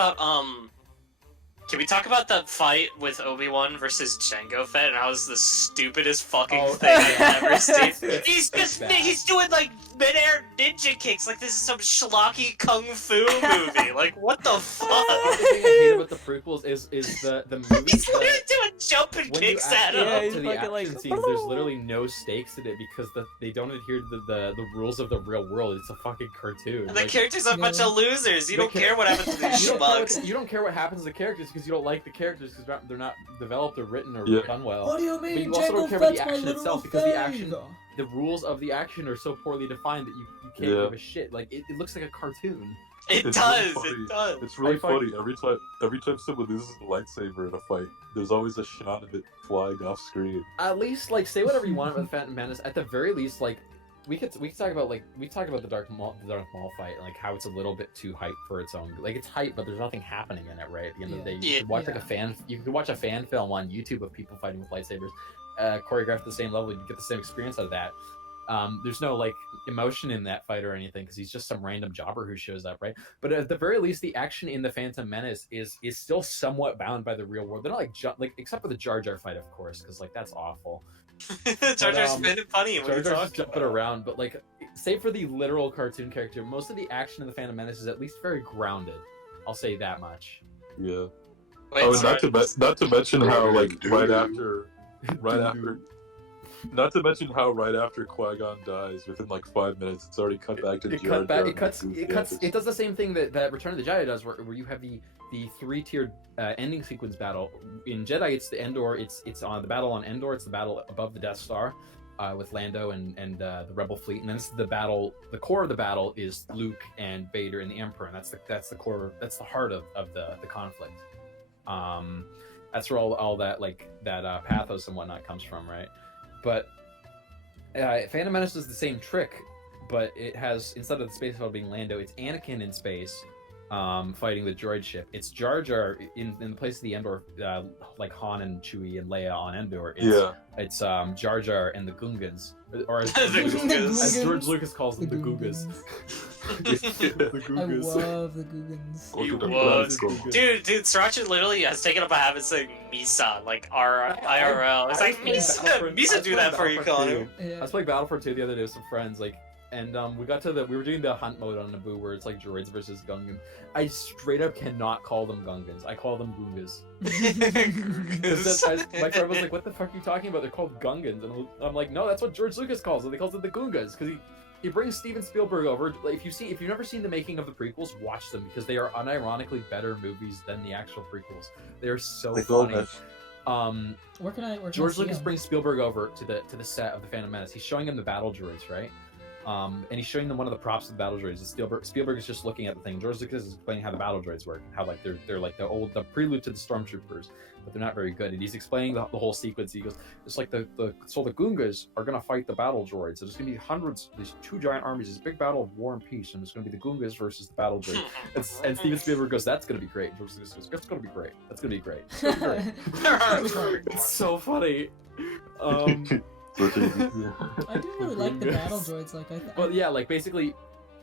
about the fight with Obi-Wan versus Jango Fett, and how it's the stupidest fucking thing I've ever seen? He's doing like midair ninja kicks like this is some schlocky kung fu movie. Like, what the fuck? The thing I hate about the prequels is the movies. He's literally doing jumping When you kicks at actually him. Yeah, up he's to the fucking action like, scenes, there's literally no stakes in it because they don't adhere to the rules of the real world. It's a fucking cartoon. And the Like, characters are a bunch of losers. You the don't care what happens to these you don't care schmucks. you don't care what happens to the characters because you don't like the characters because they're not developed or written or Yeah. done well. What do you But mean, you also don't Jango care about the Fett's my action literal itself because the action, fave? the rules of the action are so poorly defined that you can't Yeah. give a shit. Like it looks like a cartoon. It It's does. really funny. It does. It's really I find- funny. Every time someone loses a lightsaber in a fight, there's always a shot of it flying off screen. At least like say whatever you want about the Phantom Menace. At the very least, like we could talk about the Darth Maul fight, like how it's a little bit too hype for its own. Like it's hype, but there's nothing happening in it. Right at the end of the day, you Yeah. could watch like Yeah. a fan. You could watch a fan film on YouTube of people fighting with lightsabers, choreographed at the same level. You get the same experience out of that. There's no like emotion in that fight or anything because he's just some random jobber who shows up, right? But at the very least, the action in the Phantom Menace is still somewhat bound by the real world. They're not like except for the Jar Jar fight, of course, because like that's awful. Jar Jar's um, spinning funny. What Jar are you Jar's talking just jumping about? around, but like save for the literal cartoon character, most of the action in the Phantom Menace is at least very grounded. I'll say that much. Yeah. Wait, Oh, and sorry. not to mention how like Dude. right after, not to mention how right after Qui-Gon dies, within like 5 minutes, it's already cut back to It Jar cut back. Jar It cuts. and It Goofy cuts. Goofy. It does the same thing that Return of the Jedi does, where you have the three-tiered ending sequence battle. In Jedi, it's the Endor. It's on the battle on Endor. It's the battle above the Death Star, with Lando and the Rebel fleet, and then it's the battle. The core of the battle is Luke and Vader and the Emperor, and that's the core. That's the heart of the conflict. That's where all that like that pathos and whatnot comes from, right? But Phantom Menace does the same trick, but it has, instead of the space battle being Lando, it's Anakin in space, fighting the droid ship. It's Jar Jar in the place of the Endor, like Han and Chewie and Leia on Endor. It's Jar Jar and the Gungans, or as, The Gungans. as George Lucas calls them, the Gugas. I love the Googans. You Welcome to was. Glasgow. Dude, Sriracha literally has taken up a habit saying Misa, like IRL. It's like, Misa do that for you, Connor. I Yeah. was playing Battlefront 2 the other day with some friends, like, and we were doing the hunt mode on Naboo where it's like droids versus Gungans. I straight up cannot call them Gungans. I call them Gungas. My friend was like, "What the fuck are you talking about? They're called Gungans," and I'm like, "No, that's what George Lucas calls them. They calls it the Gungas because he brings Steven Spielberg over. Like, if you've never seen the making of the prequels, watch them because they are unironically better movies than the actual prequels. They are so funny." Where can I George see Lucas them? brings Spielberg over to the set of the Phantom Menace. He's showing him the battle droids, right? And he's showing them one of the props of the battle droids. And Spielberg is just looking at the thing. George Lucas is explaining how the battle droids work, how like they're like the prelude to the stormtroopers, but they're not very good. And he's explaining the whole sequence. He goes, it's like the Gungas are gonna fight the battle droids. So there's gonna be hundreds, these two giant armies, this big battle of war and peace, and it's gonna be the Gungas versus the battle droids. And Steven Spielberg goes, that's gonna be great. And George Lucas goes, that's gonna be great. That's gonna be great. It's gonna be great. It's so funny. I do really like the battle droids. Like But yeah, like basically,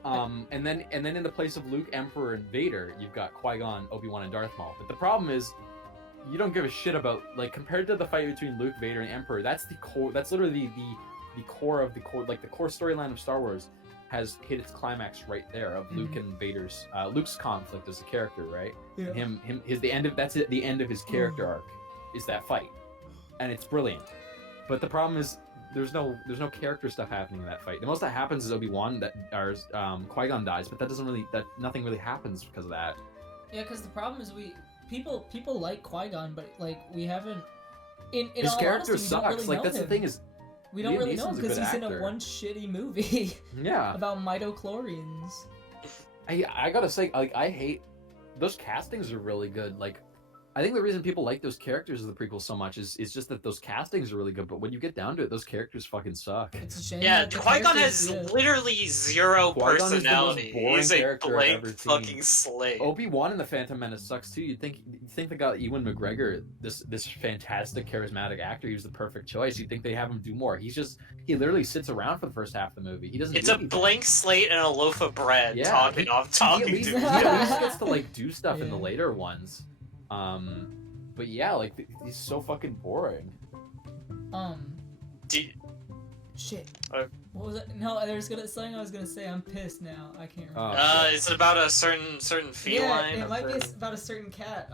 and then in the place of Luke, Emperor, and Vader, you've got Qui-Gon, Obi-Wan, and Darth Maul. But the problem is, you don't give a shit about, like, compared to the fight between Luke, Vader, and Emperor. That's the core. That's literally the core of the core. Like the core storyline of Star Wars has hit its climax right there of Luke and Vader's Luke's conflict as a character, right? Yeah. That's it. The end of his character arc is that fight, and it's brilliant. But the problem is, there's no character stuff happening in that fight. The most that happens is Obi-Wan Qui-Gon dies, but nothing really happens because of that. Yeah, because the problem is people like Qui-Gon, but like we haven't. In His all character honesty, we don't sucks. really Like know that's him. the thing is, We don't Liam really know Neeson's a because good he's in a actor. one shitty movie yeah. about midichlorians. I gotta say, like, I hate those castings are really good. Like, I think the reason people like those characters of the prequels so much is just that those castings are really good. But when you get down to it, those characters fucking suck. It's a shame. Yeah, that the Qui-Gon characters- has yeah. literally zero Qui-Gon is the most personality. boring He's a character I've blank ever seen. fucking slave. Obi-Wan in the Phantom Menace sucks too. You think they got Ewan McGregor, this fantastic charismatic actor. He was the perfect choice. You'd think they have him do more. He literally sits around for the first half of the movie. He doesn't. It's do a anything. blank slate and a loaf of bread Yeah, talking he to at least, me. he at least gets to like do stuff in the Yeah. later ones. But yeah, like he's so fucking boring. Do, Shit. Uh, What was it? No, there's something I was gonna say. I'm pissed now. I can't remember. is it about a certain feline? Yeah, it might be about a certain cat.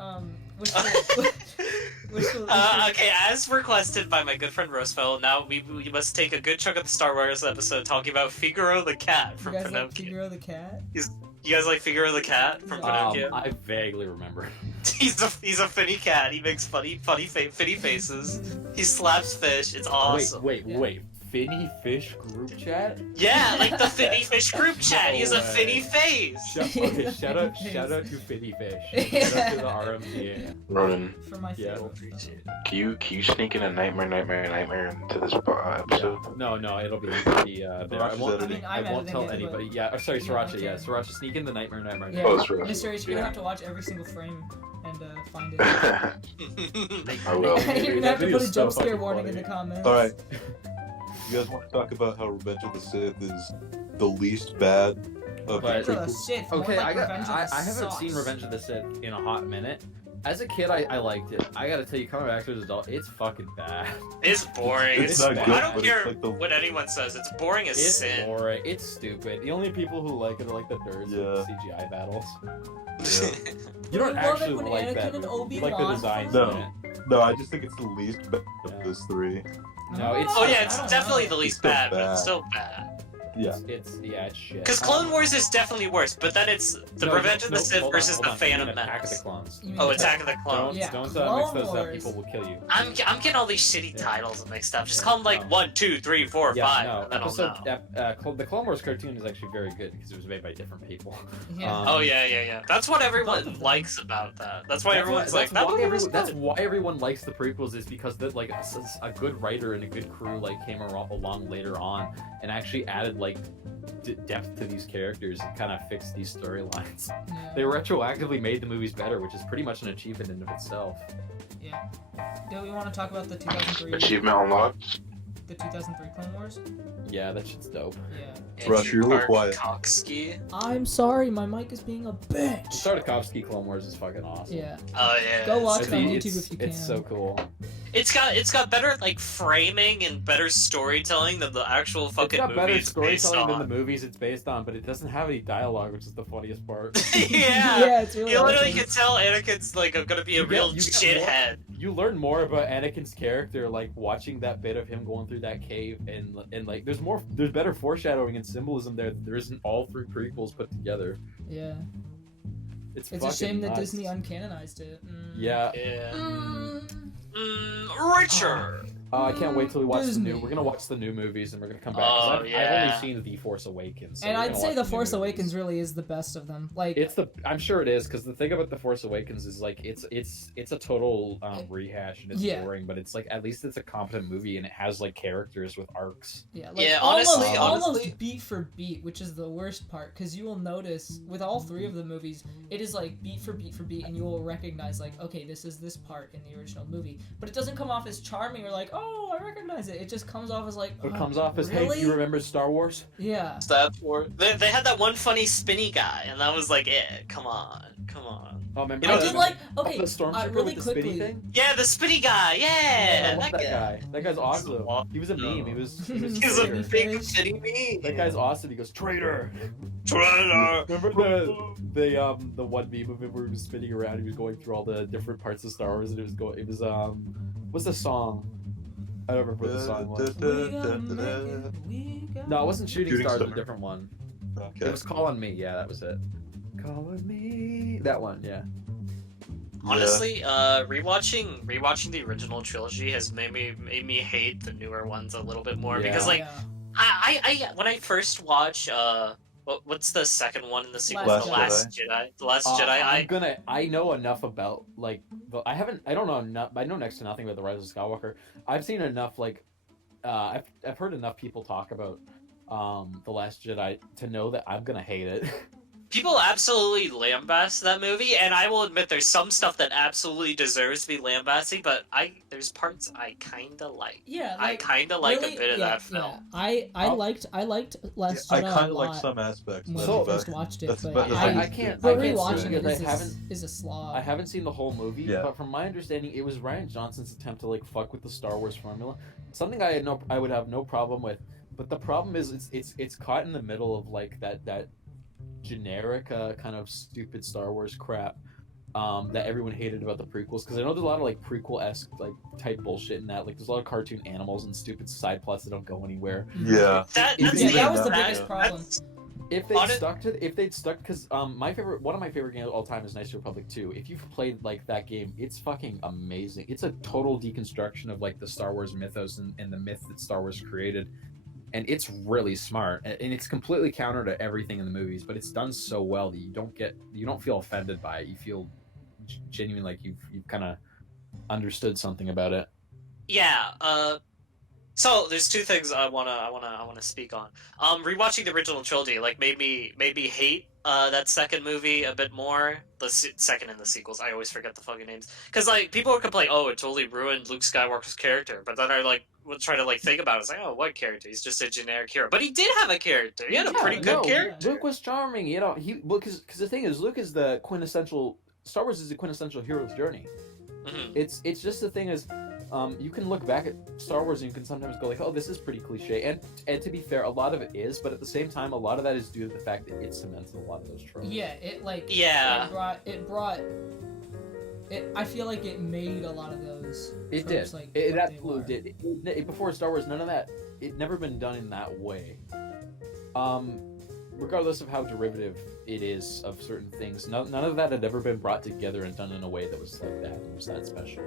Which will Okay, as requested by my good friend Roosevelt, now we must take a good chunk of the Star Wars episode talking about Figaro the cat you from guys like Pinocchio. Figaro the cat? You guys like Figaro the cat from Pinocchio? I vaguely remember. He's a finny cat. He makes finny faces. He slaps fish. It's awesome. Wait. Finny Fish group chat? Yeah, like the finny fish group chat. No He has a way. finny face. Shout out to Finny Fish. Shout out to the RMDA. Ronan, For my Yeah. favorite. can you sneak in a nightmare into this episode? No, it'll be there. I won't, I mean, I I'm won't tell editing it, but- anybody. Yeah, oh, sorry, Yeah, Sriracha. okay. Yeah, Sriracha, sneak in the nightmare. Yeah. Oh, it's real. Mr. H, you're gonna Yeah. have to watch every single frame and find it. I will. You're gonna have to That put a video's so jump scare fucking warning in funny. the comments. All right. You guys want to talk about how Revenge of the Sith is the least bad of But- the Revenge of the prequels? Sith. Okay, more like I Revenge of the haven't Sauce. seen Revenge of the Sith in a hot minute. As a kid, I liked it. I gotta tell you, coming back to as an adult, it's fucking bad. It's boring. It's It's not I good, don't but care it's like the- what anyone says. It's boring as It's sin. boring. It's stupid. The only people who like it are like the nerds Yeah. with the CGI battles. Yeah. You don't I love it actually when like Anakin that and movie. You like the Obi-Wan designs No. in it. No, I just think it's the least bad Yeah. of those three. No, it's Oh I yeah, don't it's know. definitely the least It's still bad, but it's bad. still bad. Yeah. it's shit. Because Clone Wars is definitely worse, but then it's the No, Revenge of the no, Sith hold on, versus hold the on. You Phantom mean Attack of the Menace. Clones. You mean Oh, Attack- Attack of the Don't Clones. Yeah, don't Clone mix those up. Wars. People will kill you. I'm getting all these shitty Yeah. titles mixed up. Just Yeah, call them like no. 1, 2, 3, 4, 5. No, And then I'll episode, know. the Clone Wars cartoon is actually very good because it was made by different people. Yeah. Oh yeah. That's what Both everyone of them. likes about that. That's why That's everyone's why, like, that movie was that's good. why everyone likes the prequels is because that like a good writer and a good crew like came along later on and actually added like depth to these characters and kind of fixed these storylines. Yeah. They retroactively made the movies better, which is pretty much an achievement in of itself. Yeah. Do we want to talk about the 2003? Achievement unlocked. The 2003 Clone Wars? Yeah, that shit's dope. Yeah. Rush, you're a little quiet. Coxky. I'm sorry, my mic is being a bitch. Tartakovsky Clone Wars is fucking awesome. Yeah. Oh yeah. Go watch it's- it on It's- YouTube if you can. It's so cool. It's got better like framing and better storytelling than the actual It's fucking got better movies based storytelling than on. the movies it's based on, but it doesn't have any dialogue, which is the funniest part. yeah. Yeah, it's really You literally awesome. can tell Anakin's like gonna be a You get- real you get shithead. You learn more about Anakin's character, like watching that bit of him going through that cave, and like there's better foreshadowing and symbolism there than there isn't all three prequels put together. Yeah. It's It's a fucking shame that nuts. Disney uncanonized it. Yeah, Yeah. Mm. Richer. I can't wait till we watch the Disney. new. We're gonna watch the new movies and we're gonna come back. 'cause I've yeah. only seen The Force Awakens. so And we're I'd gonna say watch The new Force movies. Awakens really is the best of them. Like, I'm sure it is because the thing about The Force Awakens is like it's a total rehash and it's Yeah. boring, but it's like at least it's a competent movie and it has like characters with arcs. yeah, like Yeah, almost, honestly- almost beat for beat, which is the worst part, because you will notice with all three of the movies, it is like beat for beat for beat, and you will recognize like, okay, this is this part in the original movie, but it doesn't come off as charming or like, oh, I recognize it. It just comes off as like, It oh, comes off as, really? hey, do you remember Star Wars? Yeah. That's for they had that one funny spinny guy, and that was like it. Come on. Oh, remember You know, I did like, okay, the stormtrooper really with the quickly. spinny thing? Yeah, the spinny guy. Yeah, I love that guy. That guy's awesome. He was a meme. He was He's a traitor. big shitty me. That guy's awesome. He goes traitor. Traitor. Remember the one meme of him where he was spinning around. He was going through all the different parts of Star Wars, and it was what's the song? I don't remember what the song was. We gotta make it, we gotta No, it wasn't Shooting Shooting Stars. It was Star. a different one. Okay. It was Call on Me. Yeah, that was it. Call on Me. That one. Yeah. Honestly, rewatching the original trilogy has made me hate the newer ones a little bit more Yeah. because like Yeah. I when I first watched what's the second one in the sequel? Last The Jedi. Last Jedi. The Last Jedi. I know enough about like I don't know enough. I know next to nothing about the Rise of Skywalker. I've seen enough like I've heard enough people talk about the Last Jedi to know that I'm gonna hate it. People absolutely lambast that movie, and I will admit there's some stuff that absolutely deserves to be lambasting, but there's parts I kinda like. Yeah, I like, kinda like really, a bit of yeah, that film. Yeah. I liked Last I Jedi kind a of like lot some aspects. when but I first watched it, that's but about the I thing. I can't. but I can't rewatching say it because is a slog. I haven't seen the whole movie, Yeah. but from my understanding, it was Rian Johnson's attempt to like fuck with the Star Wars formula. Something I would have no problem with, but the problem is it's caught in the middle of like that generic kind of stupid Star Wars crap that everyone hated about the prequels, because I know there's a lot of like prequel-esque like type bullshit in that. Like there's a lot of cartoon animals and stupid side plots that don't go anywhere. Yeah. That was the that- biggest problem. that's- If they'd stuck, because one of my favorite games of all time is Knights of the Republic 2. If you've played like that game, it's fucking amazing. It's a total deconstruction of like the Star Wars mythos and the myth that Star Wars created, and it's really smart. And it's completely counter to everything in the movies, but it's done so well that you don't feel offended by it. You feel genuinely like you've kind of understood something about it. Yeah. So there's two things I wanna speak on. Rewatching the original trilogy like made me hate that second movie a bit more. The second and the sequels, I always forget the fucking names. Cause like people were complaining, oh, it totally ruined Luke Skywalker's character. But then I like would try to like think about it. It's like, oh, what character? He's just a generic hero. But he did have a character. He had a pretty good character. Luke was charming. You know, because the thing is, Luke is the quintessential. Star Wars is the quintessential hero's journey. Mhm. It's just the thing is, you can look back at Star Wars and you can sometimes go like, oh, this is pretty cliche. And to be fair, a lot of it is, but at the same time, a lot of that is due to the fact that it cemented a lot of those tropes. Yeah, it brought I feel like it made a lot of those. It tropes, did. Like, It what they absolutely were. did. Before Star Wars, none of that. It never been done in that way. Regardless of how derivative it is of certain things, none of that had ever been brought together and done in a way that was like that. It was that special.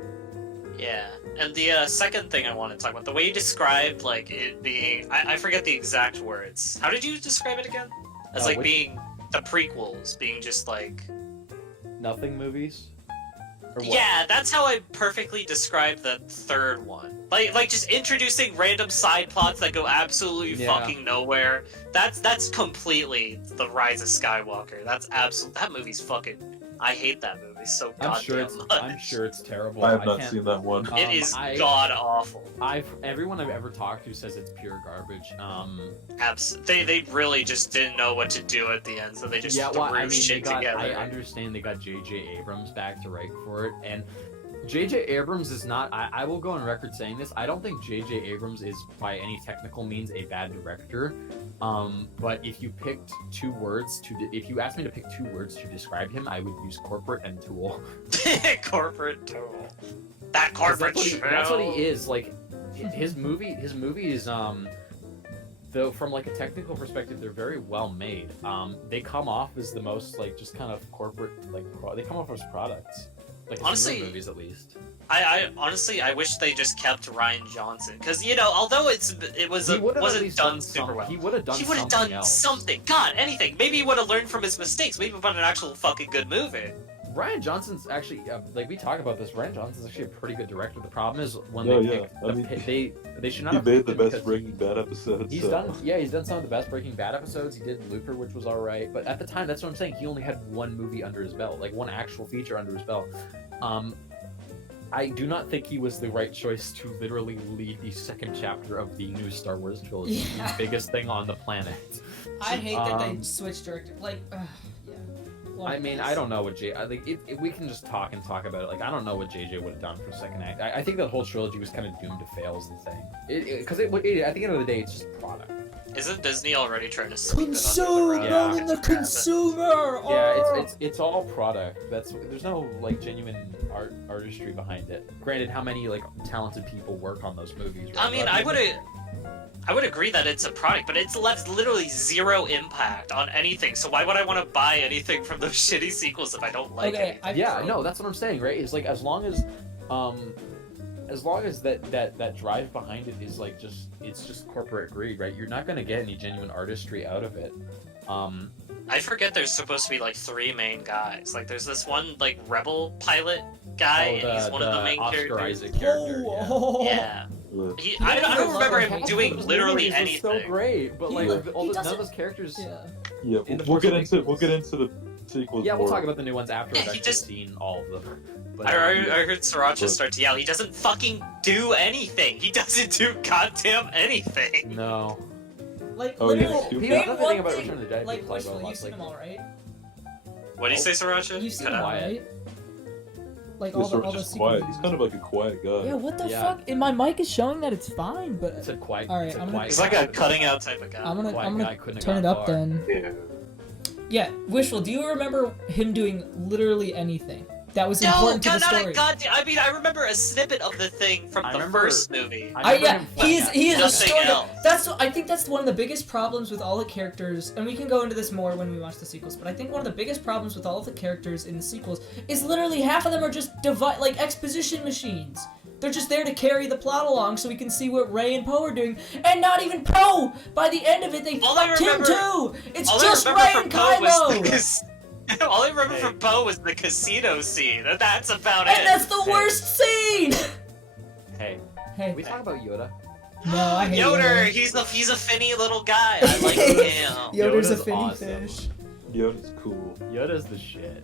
Yeah, and the second thing I want to talk about, the way you described like it being, I forget the exact words. How did you describe it again? As like being the prequels, being just like nothing movies. Or what? Yeah, that's how I perfectly described the third one. Like just introducing random side plots that go absolutely fucking nowhere. That's completely the Rise of Skywalker. That's that movie's fucking. I hate that movie so goddamn much. I'm sure it's terrible. I have not seen that one. It is god awful. Everyone I've ever talked to says it's pure garbage. They really just didn't know what to do at the end, so they just threw shit together. I understand they got J.J. Abrams back to write for it, and J.J. Abrams is not. I will go on record saying this. I don't think J.J. Abrams is by any technical means a bad director. But if you picked two words if you asked me to pick two words to describe him, I would use corporate and tool. Corporate tool. That corporate that's what he is. Like his movies. Though from like a technical perspective, they're very well made. They come off as the most like just kind of corporate like they come off as products. Like honestly, movies at least. I honestly wish they just kept Rian Johnson, because although it wasn't done super well. He would have done something. God, anything. Maybe he would have learned from his mistakes. Maybe put an actual fucking good movie. Rian Johnson's actually like we talk about this. Rian Johnson's actually a pretty good director. The problem is when they should not. He made the best Breaking Bad episodes. He's done some of the best Breaking Bad episodes. He did Looper, which was all right, but at the time, that's what I'm saying. He only had one movie under his belt, like one actual feature under his belt. I do not think he was the right choice to literally lead the second chapter of the new Star Wars trilogy, the biggest thing on the planet. I hate that they switched director. Like, yeah. I mean, I don't know what we can just talk about it. Like, I don't know what JJ would have done for second act. I think that whole trilogy was kind of doomed to fail as the thing. Because at the end of the day, it's just product. Isn't Disney already trying to sweep consumer, it under the rug? the consumer. Yeah, it's all product. There's no like genuine artistry behind it. Granted, how many like talented people work on those movies? Right? I mean, I would agree that it's a product, but it's left literally zero impact on anything. So why would I want to buy anything from those shitty sequels if I don't like it? No, that's what I'm saying, right? It's like as long as that drive behind it is like it's just corporate greed, right? You're not gonna get any genuine artistry out of it. I forget there's supposed to be like three main guys. Like there's this one like rebel pilot guy, and he's one of the main Oscar characters. Isaac character. Yeah. I don't remember him Half of doing those literally movies were anything. so great, but like Yeah. all He the, none doesn't- of those characters. Yeah. Yeah, In the we'll get first into the sequels. Yeah, we'll more. talk about the new ones after Yeah, I've he actually just- seen all of them. But, I heard Sriracha But- start to yell. He doesn't fucking do anything. He doesn't do goddamn anything. no. Like Oh, yeah, literally, stupid. name Another one thing about thing. Return of the Jedi Like people talk Wishful, about a lot, you've seen like- them all, right? What do you say, Sriracha? You've seen Cut them all, out. right? Like He's all the just sequel quiet. movies. He's kind of like a quiet guy. Yeah, what the Yeah. fuck? And my mic is showing that it's fine, It but said quiet. All right, it said I'm gonna- quiet He's like guy, a but- cutting out type of guy. I'm gonna Quiet guy couldn't have turn it gone up far. then. Yeah. Yeah, Wishful, do you remember him doing literally anything that was No, important to God, the not story? a goddamn. I mean, I remember a snippet of the thing from I the remember- first movie. I remember Yeah, him he is a Nothing story. else. I think that's one of the biggest problems with all the characters, and we can go into this more when we watch the sequels. But I think one of the biggest problems with all of the characters in the sequels is literally half of them are just like exposition machines. They're just there to carry the plot along so we can see what Rey and Poe are doing, and not even Poe. By the end of it, they All I fucked him remember- too. It's All just I remember Rey from and Poe was the Kylo. all I remember Hey. from Poe was the casino scene. That's about And it. that's the worst scene. Hey, Hey, we talk about Yoda. no, I hate Yoder, Yoda. he's a finny little guy. I like him. Yoda's a Yoda's finny awesome. fish. Yoda's cool. Yoda's the shit.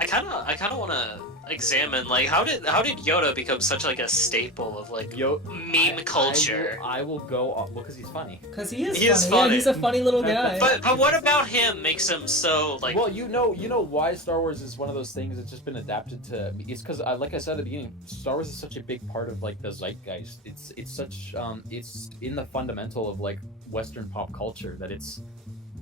I kind of want to examine like how did Yoda become such like a staple of like meme culture? I will go off, well, because he's funny. Cause he is He funny. is Yeah, funny. he's a funny little guy. But what about him makes him so like? Well, you know why Star Wars is one of those things that's just been adapted to. It's because, like I said at the beginning, Star Wars is such a big part of like the zeitgeist. It's such it's in the fundamental of like Western pop culture that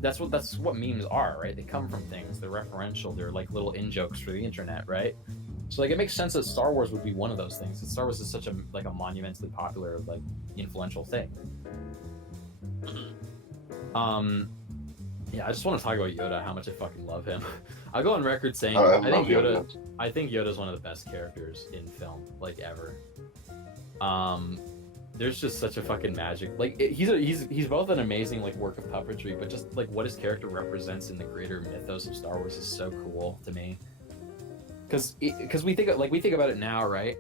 that's what memes are, right? They come from things. They're referential. They're like little in jokes for the internet, right? So like it makes sense that Star Wars would be one of those things. That Star Wars is such a monumentally popular, like influential thing. Yeah, I just want to talk about Yoda, how much I fucking love him. I'll go on record saying I I think love Yoda. I think Yoda's one of the best characters in film, like ever. There's just such a fucking magic. Like he's both an amazing like work of puppetry, but just like what his character represents in the greater mythos of Star Wars is so cool to me. Because we think about it now, right?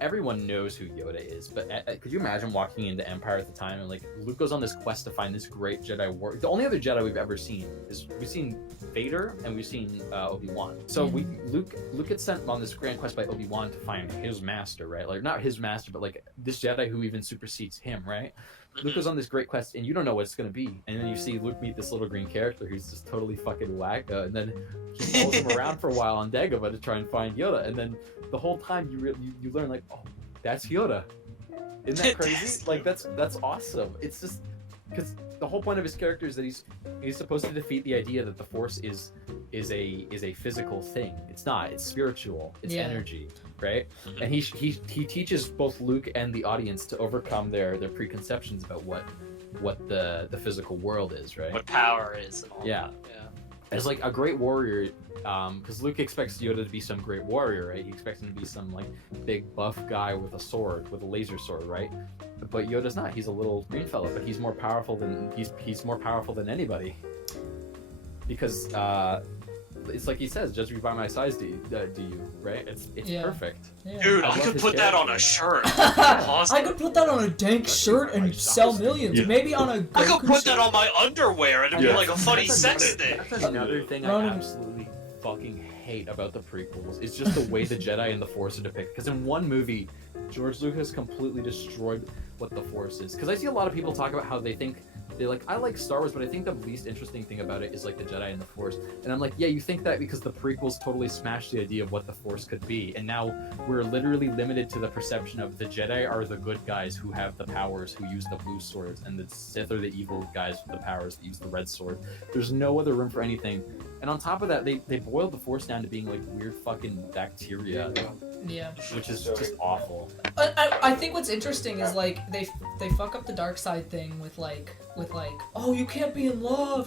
Everyone knows who Yoda is, but could you imagine walking into Empire at the time and like Luke goes on this quest to find this great Jedi war? The only other Jedi we've ever seen is we've seen Vader and we've seen Obi-Wan. So Luke gets sent on this grand quest by Obi-Wan to find his master, right? Like not his master, but like this Jedi who even supersedes him, right? Luke goes on this great quest, and you don't know what it's gonna be. And then you see Luke meet this little green character who's just totally fucking wacko, and then he follows him around for a while on Dagobah to try and find Yoda. And then the whole time you learn like, oh, that's Yoda. Isn't that crazy? Like that's awesome. It's just because the whole point of his character is that he's supposed to defeat the idea that the Force is a physical thing. It's not. It's spiritual. It's energy, right? And he teaches both Luke and the audience to overcome their preconceptions about what the physical world is, right? What power is? And all Yeah. that, yeah. As like a great warrior, because Luke expects Yoda to be some great warrior, right? He expects him to be some like big buff guy with a laser sword, right? But Yoda's not. He's a little green fellow, but he's more powerful than anybody. Because it's like he says, "Judge me by my size, do you?" Right? It's perfect. Yeah. Dude, I I love could his put that on a character. shirt. I could put that on a dank shirt and sell millions. Yeah. Maybe on a I could Goku put that shirt. on my underwear and it'd be Yeah. like a funny That's sex another- thing. That's another thing I Ronan- absolutely fucking hate about the prequels. It's just the way the Jedi and the Force are depicted. Because in one movie, George Lucas completely destroyed what the Force is. Because I see a lot of people talk about how I like Star Wars, but I think the least interesting thing about it is like the Jedi and the Force. And I'm like, yeah, you think that because the prequels totally smashed the idea of what the Force could be, and now we're literally limited to the perception of the Jedi are the good guys who have the powers, who use the blue swords, and the Sith are the evil guys with the powers that use the red sword. There's no other room for anything. And on top of that, they boiled the Force down to being like weird fucking bacteria, Yeah. which is just awful. I think what's interesting is like they fuck up the dark side thing with like oh, you can't be in love,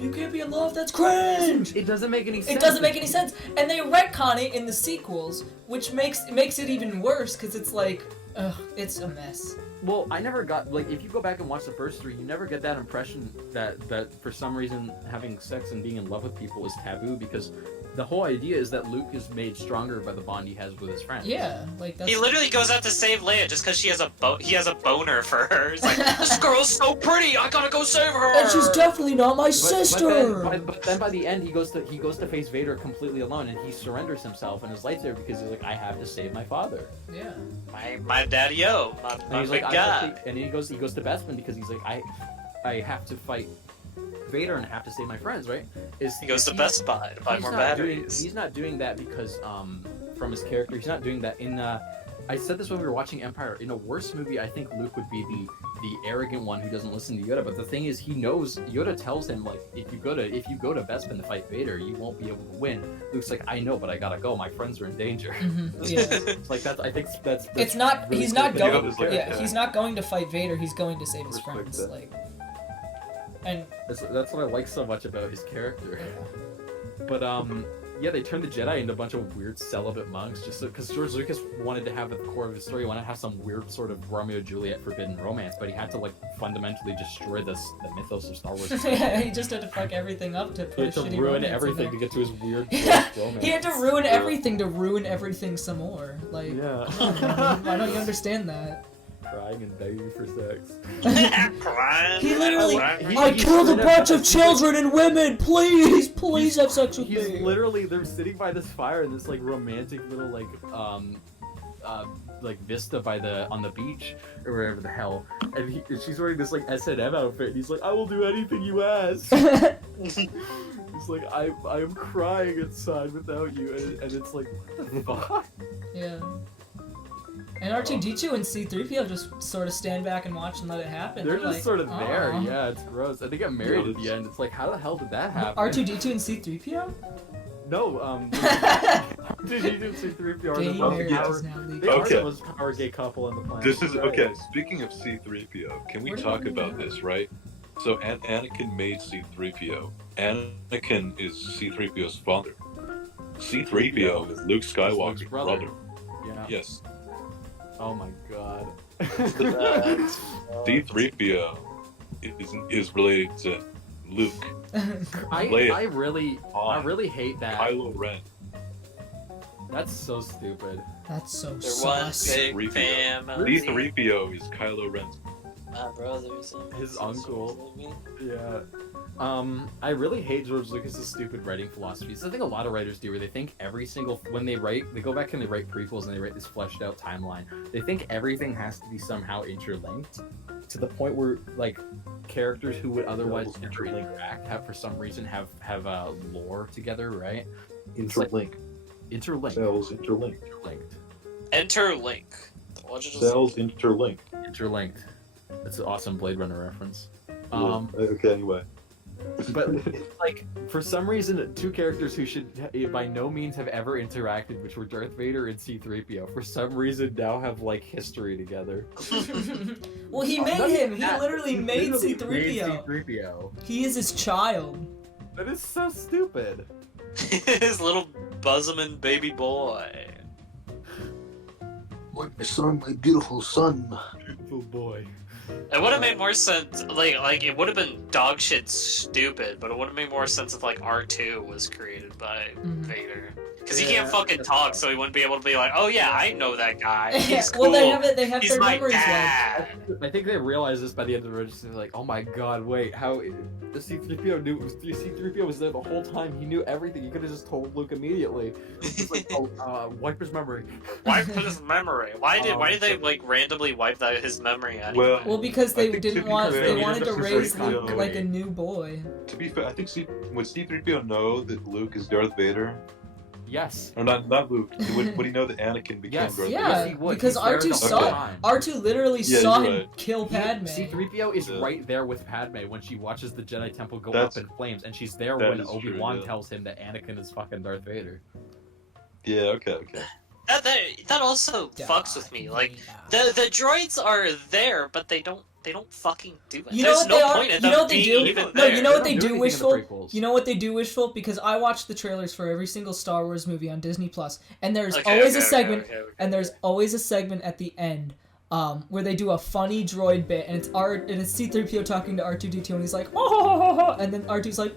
that's cringe. It doesn't make any sense. It doesn't make any sense, and they retcon it in the sequels, which makes it even worse because it's like, ugh, it's a mess. Well, I never got, like, if you go back and watch the first three, you never get that impression that for some reason having sex and being in love with people is taboo, because the whole idea is that Luke is made stronger by the bond he has with his friends. Yeah, like that's. He literally goes out to save Leia just because he has a boner for her. He's like, this girl's so pretty, I gotta go save her. And she's definitely not my sister. But then by the end, he goes to face Vader completely alone, and he surrenders himself and his lightsaber because he's like, I have to save my father. Yeah. My daddy-o, my He's big like, guy. and he goes to Bespin because he's like, I have to fight Vader and I have to save my friends, right? He goes to Best Buy to buy he's more not batteries. He's not doing that because from his character. He's not doing that in. I said this when we were watching Empire. In a worse movie, I think Luke would be the arrogant one who doesn't listen to Yoda. But the thing is, he knows Yoda tells him like, if you go to Bespin to fight Vader, you won't be able to win. Luke's like, I know, but I gotta go. My friends are in danger. Yeah. It's like that's. I think that's It's not. really He's good not thing going. about his character. Yeah, he's not going to fight Vader. He's going to save his Respect friends. that. Like, and That's what I like so much about his character. But yeah, they turned the Jedi into a bunch of weird celibate monks just because George Lucas wanted to have at the core of his story, wanted to have some weird sort of Romeo and Juliet forbidden romance, but he had to like fundamentally destroy the mythos of Star Wars. yeah, he just had to fuck everything up to He put a had to shitty ruin romance in everything there. to get to his weird Yeah, romance. he had to ruin everything to ruin everything some more. Like, Yeah. why don't you understand that? Crying and begging for sex. Crying. He literally, He- I he killed a straight up bunch has of to- children and women. Please have sex with He's me. literally they're sitting by this fire in this like romantic little like vista on the beach or wherever the hell, and she's wearing this like S&M outfit, and he's like, I will do anything you ask. He's like, I am crying inside without you, and it's like, what the fuck? Yeah. And R2-D2 and C-3PO just sort of stand back and watch and let it happen. They're just like, sort of there. "Aw." Yeah, it's gross. And they get married at the end. It's like, how the hell did that happen? R2-D2 and C-3PO? No, R2-D2 and C-3PO are Gay the most marriages power. now legal. They are Okay. the most power gay couple on the planet. This is Right. okay. Speaking of C-3PO, can we Where did talk we about go? this, right? So Anakin made C-3PO. Anakin is C-3PO's father. C-3PO is Luke Skywalker's Luke's brother. brother. Yeah. Yes. Oh my god. C-3PO is related to Luke, Leia. I really hate that. Kylo Ren. That's so stupid. That's so There was sus. big 3PO. family. C-3PO is Kylo Ren's. My brothers and His sisters uncle. with me. Yeah. I really hate George Lucas's stupid writing philosophy. It's the thing a lot of writers do, where they think every single when they go back and they write prequels and they write this fleshed out timeline. They think everything has to be somehow interlinked, to the point where like characters who would otherwise never interact have for some reason have lore together, right? Interlink. Interlinked. Cells interlinked. Interlinked. Interlink. The Legend of Cells interlinked. Interlinked. That's an awesome Blade Runner reference. Okay, anyway. But it's like, for some reason, two characters who should by no means have ever interacted, which were Darth Vader and C-3PO, for some reason now have like history together. Well, he made Not him. even He that, literally made made C-3PO. C-3PO. He is his child. That is so stupid. His little bosomin baby boy. My son, my beautiful son. Oh boy. It would have made more sense, like it would have been dog shit stupid, but it would have made more sense if like R2 was created by Mhm. Vader, because he Yeah, can't fucking that's talk, fine. so he wouldn't be able to be like, oh yeah, I know that guy. He's cool. Well, they have He's their my memories wiped. dad. I think they realized this by the end of the register. They're like, oh my god, wait, how the C-3PO was there the whole time. He knew everything. He could have just told Luke immediately. It's like, wipe his memory. Wiped his memory. Why did they like randomly wipe his memory out? Well, Because they I think didn't to be want. fair, They he wanted to didn't raise necessarily Luke know. like a new boy. to be fair, I think would C-3PO know that Luke is Darth Vader? Yes. Or not Luke. Would he know that Anakin became Yes. Darth Yeah, Yes, he would. because He's there R2 the whole saw time. R2 literally Yeah, saw you're him right. kill Padme. C-3PO is Yeah. right there with Padme when she watches the Jedi Temple go That's- up in flames, and she's there that when is true, Obi-Wan yeah. tells him that Anakin is fucking Darth Vader. Yeah, okay. That also fucks with me. Like the droids are there, but they don't fucking do it. You know There's what no they are? point in You them know what they being do? even No, there. you know what They they don't do do wish anything in the for? prequels. You know what they do wish for? Because I watch the trailers for every single Star Wars movie on Disney Plus, and there's always a segment, and there's always a segment at the end, where they do a funny droid bit, and it's C-3PO talking to R2-D2, and he's like, oh, and then R2's like,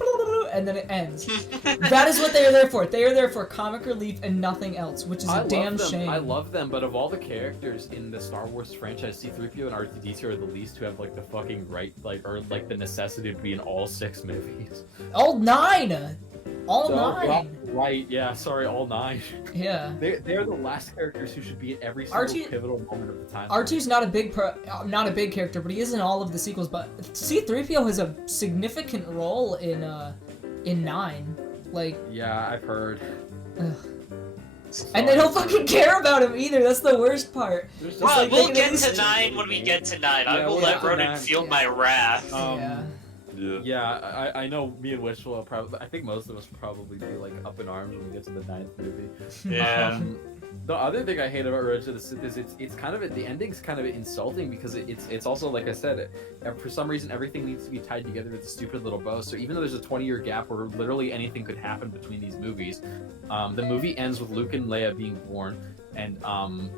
and then it ends. That is what they are there for. They are there for comic relief and nothing else, which is a damn shame. I love them, but of all the characters in the Star Wars franchise, C-3PO and R2-D2 are the least who have like the fucking right, like, or like the necessity to be in all 6 movies. All 9! All 9! Right, yeah, sorry, all 9. Yeah. They're the last characters who should be in every single pivotal moment of the time. R2's not a big character, but he is in all of the sequels. But C-3PO has a significant role in 9. Like. Yeah, I've heard. Ugh. And they don't fucking care about him either. That's the worst part. Well, like we'll get to 9 when we get to 9. I will let Ronan feel my wrath. Yeah, I know me and Wish will probably. I think most of us will probably be like up in arms when we get to the 9th movie. Yeah. The other thing I hate about Revenge of the Sith is it's kind of the ending's kind of insulting because it's also, like I said, for some reason everything needs to be tied together with a stupid little bow. So even though there's a 20-year gap where literally anything could happen between these movies, the movie ends with Luke and Leia being born, and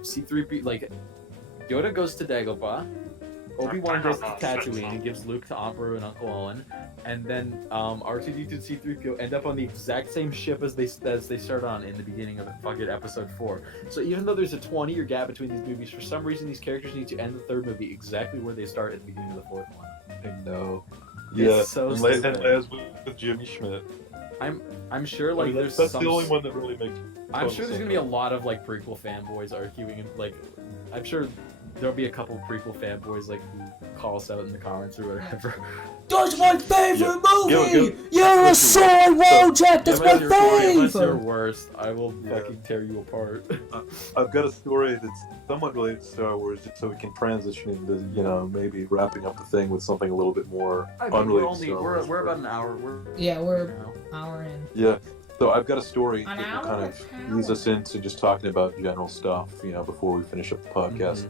C-3PO, like, Yoda goes to Dagobah, Obi-Wan goes to Tatooine and gives Luke to Aunt Beru and Uncle Owen, and then R2-D2 and C-3PO end up on the exact same ship as they start on in the beginning of fucking Episode 4. So even though there's a 20-year gap between these movies, for some reason these characters need to end the 3rd movie exactly where they start at the beginning of the 4th one. I know. Yeah, it's so and stupid. as with Jimmy Schmidt. I'm sure like there's that's the only one that really makes. I'm sure there's gonna be a lot of like prequel fanboys arguing, and like I'm sure there'll be a couple prequel fanboys like who call us out in the comments or whatever. That's my favorite movie! You're a soy Wojak! That's my Unless you're favorite! worst, I will fucking tear you apart. I've got a story that's somewhat related to Star Wars, just so we can transition into, maybe wrapping up the thing with something a little bit more unrelated to Star Wars. We're about an hour. We're an hour in. Yeah. So I've got a story An that hour will kind of and ease us into just talking about general stuff, before we finish up the podcast.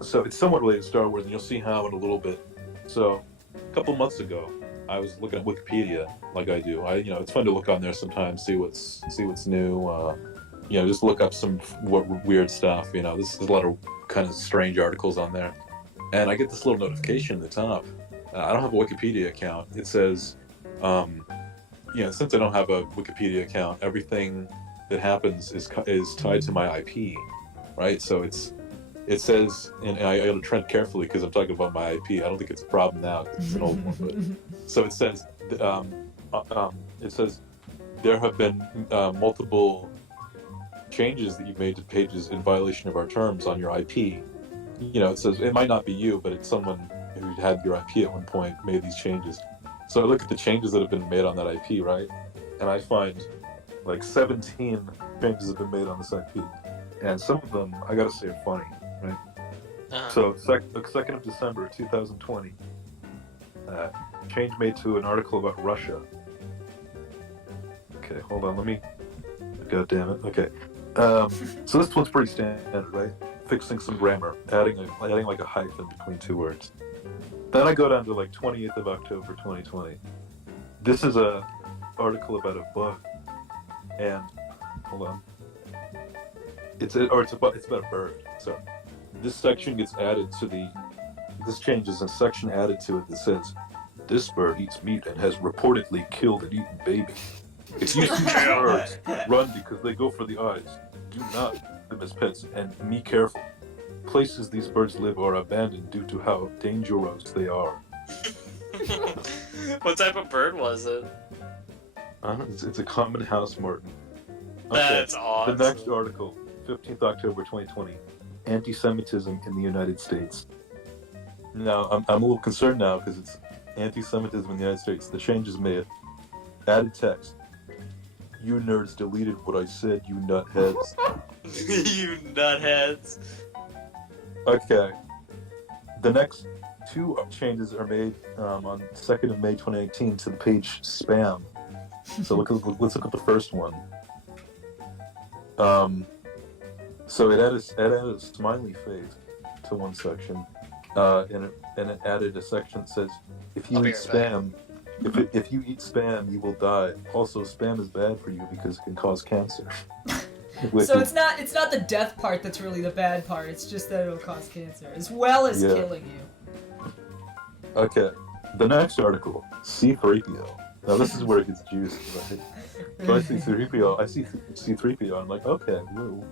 So it's somewhat related to Star Wars, and you'll see how in a little bit. So a couple months ago, I was looking at Wikipedia, like I do. It's fun to look on there sometimes, see what's new. Just look up some weird stuff. There's a lot of kind of strange articles on there, and I get this little notification at the top. I don't have a Wikipedia account. It says, since I don't have a Wikipedia account, everything that happens is tied to my IP, right? So it says, and I got to tread carefully because I'm talking about my IP. I don't think it's a problem now because it's an old one. But so it says, there have been multiple changes that you've made to pages in violation of our terms on your IP. It says it might not be you, but it's someone who had your IP at one point made these changes. So I look at the changes that have been made on that IP, right? And I find like 17 changes have been made on this IP. And some of them, I gotta say, are funny, right? So, the 2nd of December, 2020, change made to an article about Russia. Okay, hold on, God damn it, okay. So this one's pretty standard, right? Fixing some grammar, adding like a hyphen between 2 words. Then I go down to like 28th of October, 2020. This is a article about a bug, and hold on. It's about a bird. So this section gets added to this changes a section added to it that says, "This bird eats meat and has reportedly killed an eaten baby. If you see birds, run because they go for the eyes. Do not keep them as pets and be careful. Places these birds live are abandoned due to how dangerous they are." What type of bird was it? It's a common house martin. That's awesome. The next article, 15th October 2020, anti-Semitism in the United States. Now, I'm a little concerned now because it's anti-Semitism in the United States. The change is made. Added text. "You nerds deleted what I said, you nutheads." You nutheads. Okay. The next 2 changes are made on 2nd of May 2018 to the page spam. So let's look at the first one. So it added a smiley face to one section, and it added a section that says, "If you eat spam, if you eat spam, you will die. Also, spam is bad for you because it can cause cancer." So it's not the death part that's really the bad part. It's just that it'll cause cancer as well as killing you. Okay. The next article, C-3PO. Now this is where it gets juicy, right? So I see C-3PO, C-3PO, I'm like, okay,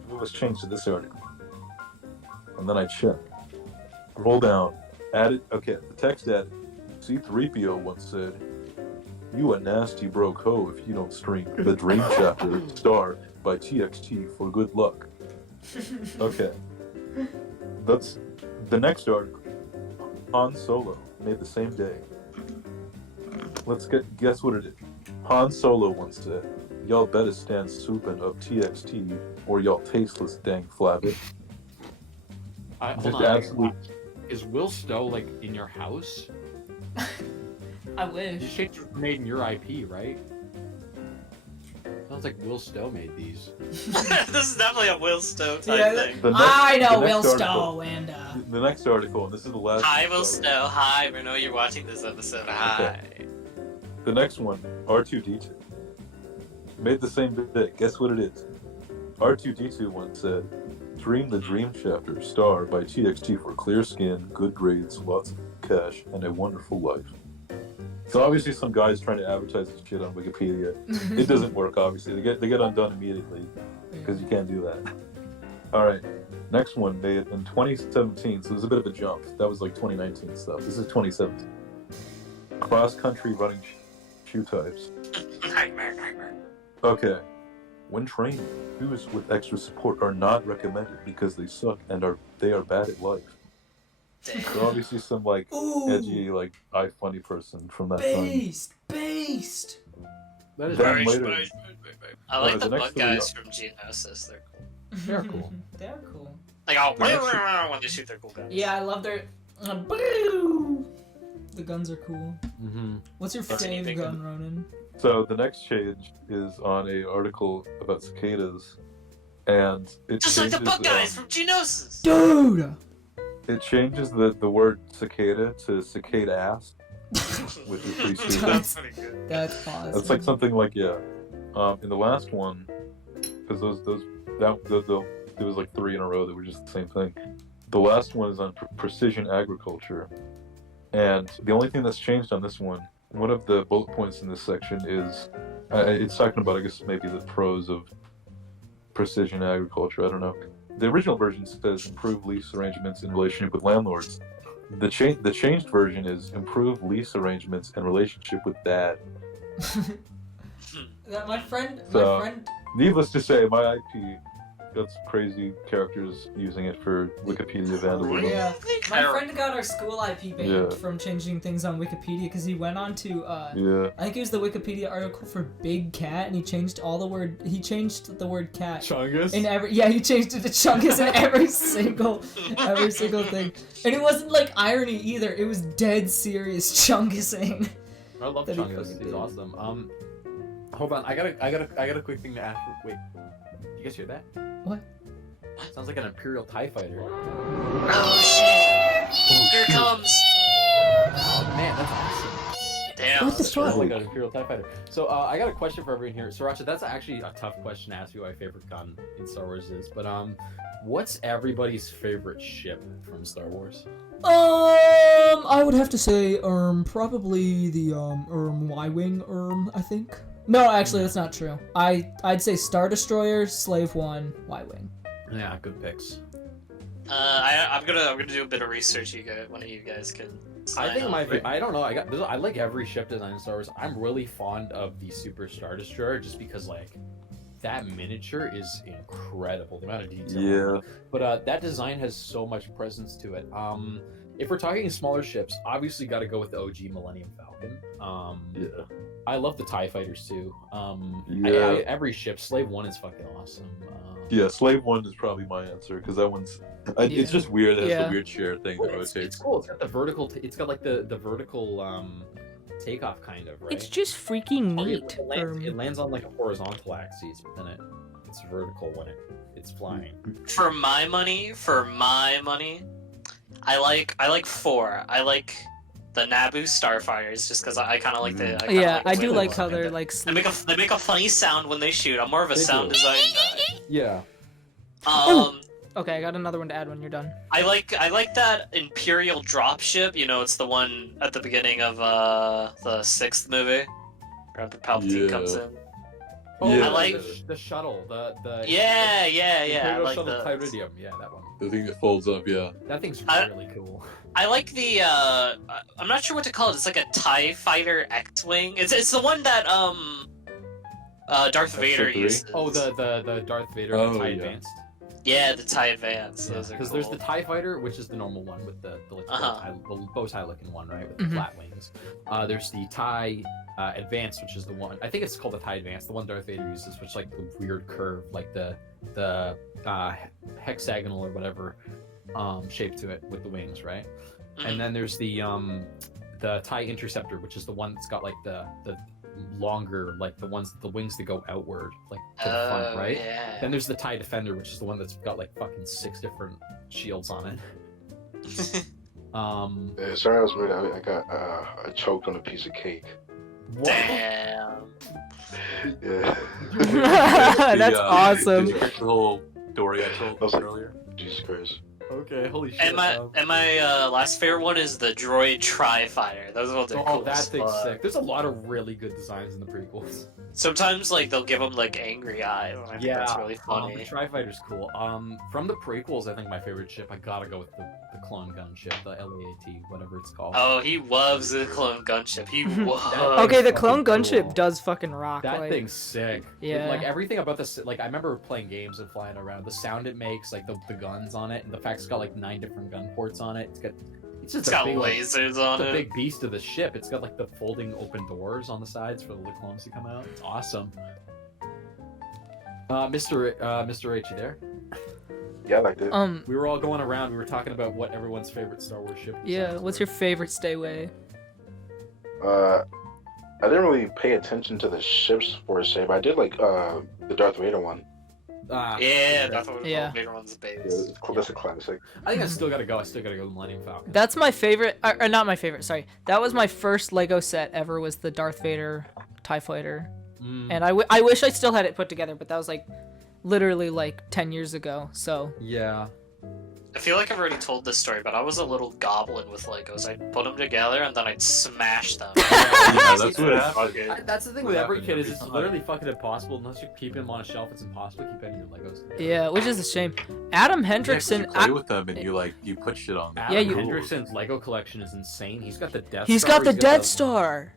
what was changed to this article? And then I check. Roll down. Added, okay, the text added, C-3PO once said, "You a nasty broke hoe if you don't stream the Dream Chapter Star by TXT for good luck." Okay. That's the next article. Han Solo made the same day. Let's guess what it is. Han Solo once said, "Y'all better stand souping up TXT or y'all tasteless dang flabbit." Hold Just on. absolute. Is Will Stowe like in your house? I This wish. shit was made in your IP, right? Sounds like Will Stowe made these. This is definitely a Will Stowe type Yeah, thing. The I know the Will next Stowe article- and The next article, and this is the last. Hi, Will article. Stowe. Hi, we know you're watching this episode. Hi. The next one, R2D2. Made the same bit. Guess what it is? R2D2 once said, "Dream the Dream Chapter Star by TXT for clear skin, good grades, lots of cash, and a wonderful life." So obviously some guy's trying to advertise this shit on Wikipedia. It doesn't work, obviously. They get undone immediately because you can't do that. All right. Next one made in 2017, so it was a bit of a jump. That was like 2019 stuff. This is 2017. Cross-country running shoe types. Okay. When training, shoes with extra support are not recommended because they suck and they are bad at life. So obviously some like edgy like iFunny person from that time. Based. That is Then later, I like the the next bug three guys from Geonosis. They're cool. They're cool. They're cool. Like, oh, The next- when they shoot their cool guns. Yeah, I love their. The guns are cool. Mm-hmm. What's your That's fave anything. gun, Ronan? so the next change is on a article about cicadas, and it Just like the changes, bug guys from Geonosis. Dude! it changes the word cicada to cicada ass, which is pretty stupid. That's- pretty good. That's awesome. That's like something like in the last one, because there was like 3 in a row that were just the same thing. The last one is on precision agriculture, and the only thing that's changed on this one of the bullet points in this section is it's talking about, I guess, maybe the pros of precision agriculture. I don't know. The original version says improve lease arrangements in relationship with landlords. The changed version is improve lease arrangements and relationship with dad. my friend. So- Needless to say, my IP got some crazy characters using it for Wikipedia vandalism. Yeah, my friend got our school IP banned Yeah. from changing things on Wikipedia because he went on to Yeah. I think it was the Wikipedia article for Big Cat, and he changed the word cat Chungus? in every. Yeah, he changed it to Chungus in every single thing, and it wasn't like irony either. It was dead serious Chungusing. I love that he Chungus. fucking He's did. awesome. Hold on. I got a quick thing to ask. Wait, you guys hear that? What? Sounds like an Imperial TIE fighter. Oh shit! Here it comes. Oh man, that's awesome. Damn. What the that's fuck? Sounds like an Imperial TIE fighter. So I got a question for everyone here. Sriracha, that's actually a tough question to ask you. What my favorite gun in Star Wars is, but what's everybody's favorite ship from Star Wars? I would have to say, probably the Y-wing, I think. No, actually, that's not true. I'd say Star Destroyer, Slave One, Y-wing. Yeah, good picks. I'm gonna do a bit of research. One of you guys can. I sign think up. I don't know. I like every ship design in Star Wars. I'm really fond of the Super Star Destroyer just because like that miniature is incredible. The amount of detail. Yeah. But that design has so much presence to it. If we're talking smaller ships, obviously got to go with the OG Millennium Falcon. Yeah. I love the TIE fighters too. Yeah. Every ship, Slave One is fucking awesome. Yeah, Slave One is probably my answer because that one's. It's just weird. It has Yeah. the weird chair thing that It's rotates. cool. It's got the vertical. It's got like the vertical takeoff kind of, right? It's just freaking Or neat. it lands on like a horizontal axis, but then it's vertical when it's flying. For my money, I like 4. I like the Naboo Starfires just because I kind of like the. I do the like look how of they're it. like. They make a funny sound when they shoot. I'm more of a They sound do. design guy. Yeah. Okay, I got another one to add when you're done. I like that Imperial dropship. You know, it's the one at the beginning of the 6th movie. After Palpatine comes in. Oh, Yeah. I like the shuttle. The Yeah. Imperial I like shuttle the. Tyridium. Yeah, that one. The thing that folds up, yeah. That thing's I- really cool. I like the. I'm not sure what to call it. It's like a TIE Fighter X-wing. It's the one that Darth Vader Episode 3? uses. Oh, the Darth Vader Oh, TIE yeah. Advanced. Yeah, the TIE Advance. Those are Because cool. there's the TIE Fighter, which is the normal one with the bow tie looking one, right? With the flat wings. There's the TIE Advance, which is the one, I think it's called the TIE Advance, the one Darth Vader uses, which like the weird curve, like the hexagonal or whatever shape to it with the wings, right? And then there's the TIE Interceptor, which is the one that's got like the longer, like the wings that go outward, like to the front, right? Yeah. Then there's the TIE Defender, which is the one that's got like fucking 6 different shields on it. Yeah, sorry, I was weird. I choked on a piece of cake. What? Damn. Yeah. That's awesome. Did you catch the whole story I told I was like- earlier? Jesus Christ. Okay, holy shit. And my last favorite one is the Droid Tri-Fighter. Those ones are cool. that as thing's fuck. sick. There's a lot of really good designs in the prequels. Sometimes like they'll give them like angry eyes. And I think that's really the funny. Tri-Fighter's cool. From the prequels, I think my favorite ship, I gotta go with the clone gun ship, the LAAT, whatever it's called. Oh, he loves the clone gunship. He loves. Okay, the fucking clone gunship cool. does fucking rock. That like, thing's sick. Yeah. Like everything about this, like I remember playing games and flying around. The sound it makes, like the guns on it, and the fact it's got like 9 different gun ports on it. It's just It's a got big, lasers on the it. big beast of the ship. It's got like the folding open doors on the sides for the clones to come out. It's awesome. Mr. H, you there? Yeah, I liked it. We were all going around. We were talking about what everyone's favorite Star Wars ship. yeah. What's your favorite Stae? I didn't really pay attention to the ships per se, but I did like the Darth Vader one. Yeah, that's what Yeah. Vader one's Yeah, base. that's a classic. I think I still gotta go. I still gotta go with Millennium Falcon. That's my favorite, or not my favorite. Sorry, that was my first Lego set ever. Was the Darth Vader TIE Fighter, and I wish I still had it put together, but that was like literally like 10 years ago. So Yeah. I feel like I've already told this story, but I was a little goblin with Legos. I'd put them together and then I'd smash them. Yeah, that's what happened. That's the thing with What every happened kid is every it's time. literally fucking impossible unless you keep them on a shelf. It's impossible to keep any of your Legos together. yeah, which is a shame. Adam Yeah, 'cause Hendrickson, you play with them and you put shit on them. Adam Yeah, you- Hendrickson's Lego collection is insane. He's got the Death he's Star. got the Death Star.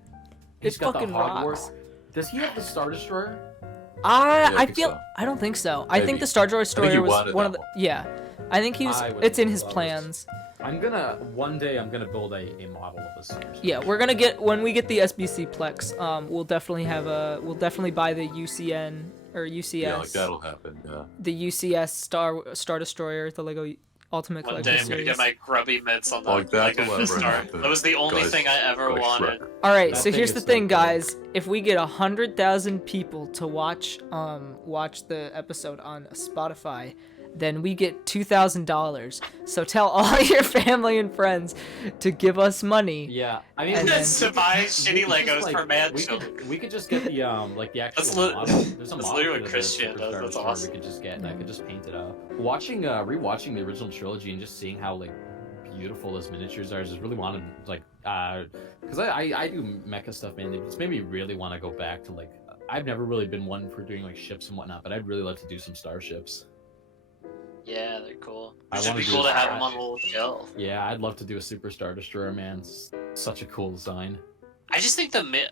He's It got fucking the Hogwarts. rocks. Does he have the Star Destroyer? I think feel so. I don't think so. I think Maybe. the Star Destroyer he was wanted one of that the one. yeah. I think he was. I would It's in love his those. plans. One day I'm gonna build a model of a Star Destroyer. Yeah, we're gonna get when we get the SBC Plex. We'll definitely buy the UCN or UCS. Yeah, like that'll happen. Yeah. The UCS Star Destroyer, the Lego Ultimate One Collection day I'm gonna get series. my grubby mitts on the Like that's Lego what Star. happened. That was the only Guys- thing I ever guys wanted. Shrek. All right, That so thing here's is the so thing, cool. guys. If we get 100,000 people to watch the episode on Spotify, then we get $2,000. So tell all your family and friends to give us money. Yeah, I mean, And That's then- to buy we shitty could just, Legos like, for mad we children. could, we could just get the like the actual That's lit- model. There's a that's model literally for what the Christian does, Superstar that's Destroyer awesome. We could just get, and I could just paint it up. Rewatching the original trilogy and just seeing how like beautiful those miniatures are, I just really wanted like because I do mecha stuff, man. It's made me really want to go back to like I've never really been one for doing like ships and whatnot, but I'd really love to do some starships. Yeah, they're cool. I It should wanna be do cool to a have them on Sriracha. a little shelf. Yeah, I'd love to do a Super Star Destroyer, man. It's such a cool design. I just think definitely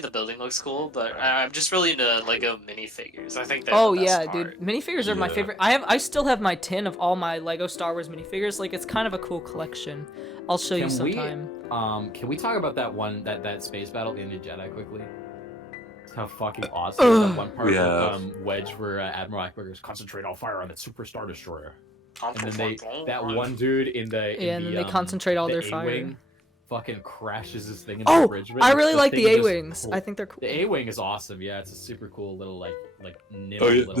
the building looks cool, but I'm just really into Lego minifigures. I think they're Oh the best yeah, part. dude. Minifigures are my Yeah. favorite. I still have my tin of all my Lego Star Wars minifigures. Like, it's kind of a cool collection. I'll show you Can we- sometime. Can we talk about that space battle in the Jedi quickly? How fucking awesome that one part Yeah. of Wedge where Admiral Ackbar goes, concentrate all fire on that Super Star Destroyer. And then that one dude in the Yeah, and then they concentrate all the their fire. A-wing fucking crashes his thing in the Oh, bridge. I really like the thing just A-wings. pull- I think they're cool. The A-wing is awesome. Yeah, it's a super cool little like nimble Oh yeah, little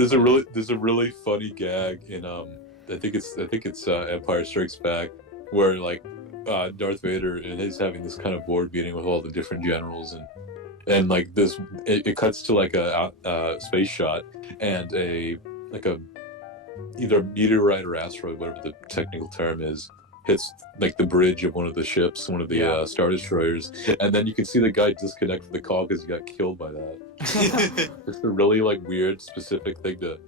there's a really funny gag in I think it's Empire Strikes Back where like Darth Vader and he's having this kind of board meeting with all the different generals and like this it cuts to like a space shot and either meteorite or asteroid, whatever the technical term is, hits like the bridge of one of the ships, one of the Star Destroyers, and then you can see the guy disconnect from the call because he got killed by that. It's a really like weird, specific thing to.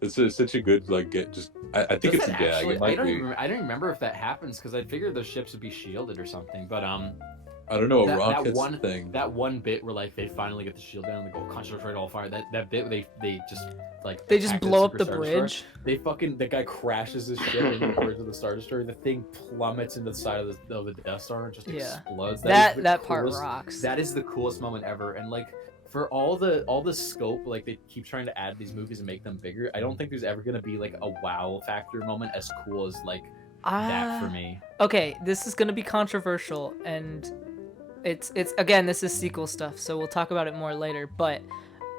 It's such a good like get. Just I think it's a gag. Actually, It might be. I don't remember if that happens because I figured those ships would be shielded or something. But I don't know, a that rocket's one thing. That one bit where like they finally get the shield down and they go concentrate all fire. That bit they just like They just attack blow up Super the Star Destroyer. bridge. The guy crashes his ship into the bridge of the Star Destroyer. The thing plummets into the side of the Death Star and just explodes. That is the part coolest- rocks. That is the coolest moment ever. And like for all the scope, like they keep trying to add these movies and make them bigger. I don't think there's ever gonna be like a wow factor moment as cool as like that for me. Okay, this is gonna be controversial, and it's again, this is sequel stuff, so we'll talk about it more later. But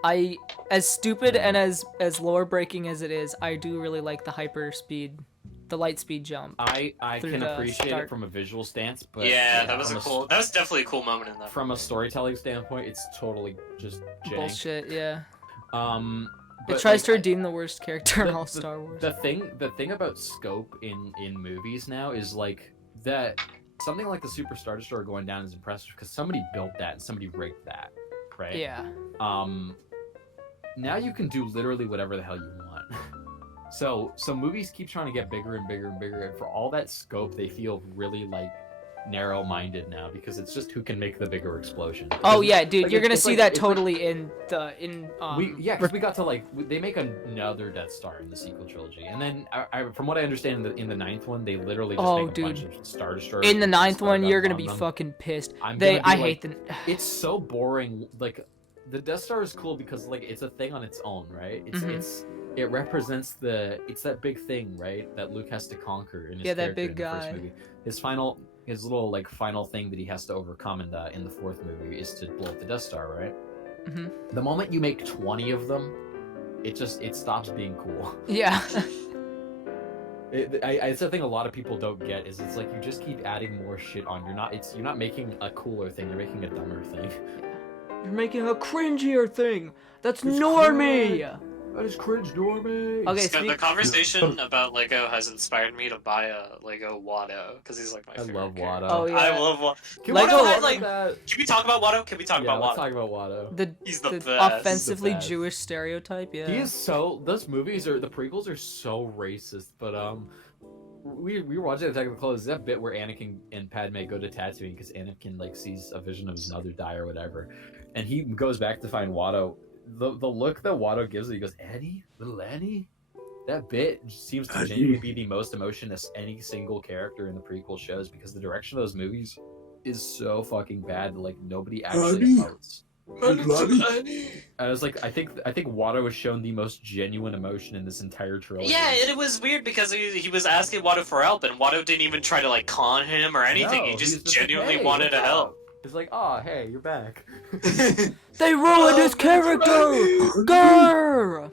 as stupid and as lore breaking as it is, I do really like the light speed jump. I through can the appreciate start. it from a visual stance, but Yeah, that was from that was definitely a cool moment in that. From a storytelling standpoint, it's totally just jank. Bullshit, yeah. It It tries to redeem the worst character in all Star Wars. The thing about scope in movies now is like that something like the Super Star Destroyer going down is impressive because somebody built that and somebody rigged that, right? Yeah. Now you can do literally whatever the hell you want. So movies keep trying to get bigger and bigger and bigger, and for all that scope, they feel really like narrow-minded now because it's just who can make the bigger explosion. Oh yeah, dude, like, you're gonna it's see like- that it's totally because we got to like they make another Death Star in the sequel trilogy, and then from what I understand in the ninth one, they literally just make a bunch of Star Destroyers. In the ninth one, you're gonna on be them. fucking pissed. I like, hate the. It's so boring. Like the Death Star is cool because like it's a thing on its own, right? It represents it's that big thing, right? That Luke has to conquer in his that character big in the first guy. movie. His little like final thing that he has to overcome in the fourth movie is to blow up the Death Star, right? Mhm. The moment you make 20 of them, it stops being cool. Yeah. It's a thing a lot of people don't get is it's like you just keep adding more shit on. You're not making a cooler thing. You're making a dumber thing. You're making a cringier thing. That's normie. That is cringe, normie. Okay, So the conversation about Lego has inspired me to buy a Lego Watto because he's like my favorite. I love character. Watto. Oh yeah. I love Watto. Can Lego- we Watto talk had, like, about that? Can we talk about Watto? Can we talk about let's Watto? talk about Watto. He's the best. offensively He's the best. Jewish stereotype. Yeah. He is so. Those movies the prequels are so racist, but we were watching Attack of the Clones. That bit where Anakin and Padme go to Tatooine because Anakin like sees a vision of his mother die or whatever, and he goes back to find Watto. The look that Watto gives, he goes, Annie, little Annie. That bit seems to genuinely be the most emotionless any single character in the prequel shows because the direction of those movies is so fucking bad that like nobody actually emotes. I was like, I think Watto was shown the most genuine emotion in this entire trilogy. Yeah, and it was weird because he was asking Watto for help, and Watto didn't even try to like con him or anything. No, he just was like, genuinely "Hey, wanted to what's help. up?" It's like, oh, hey, you're back. They ruined his character. Grr.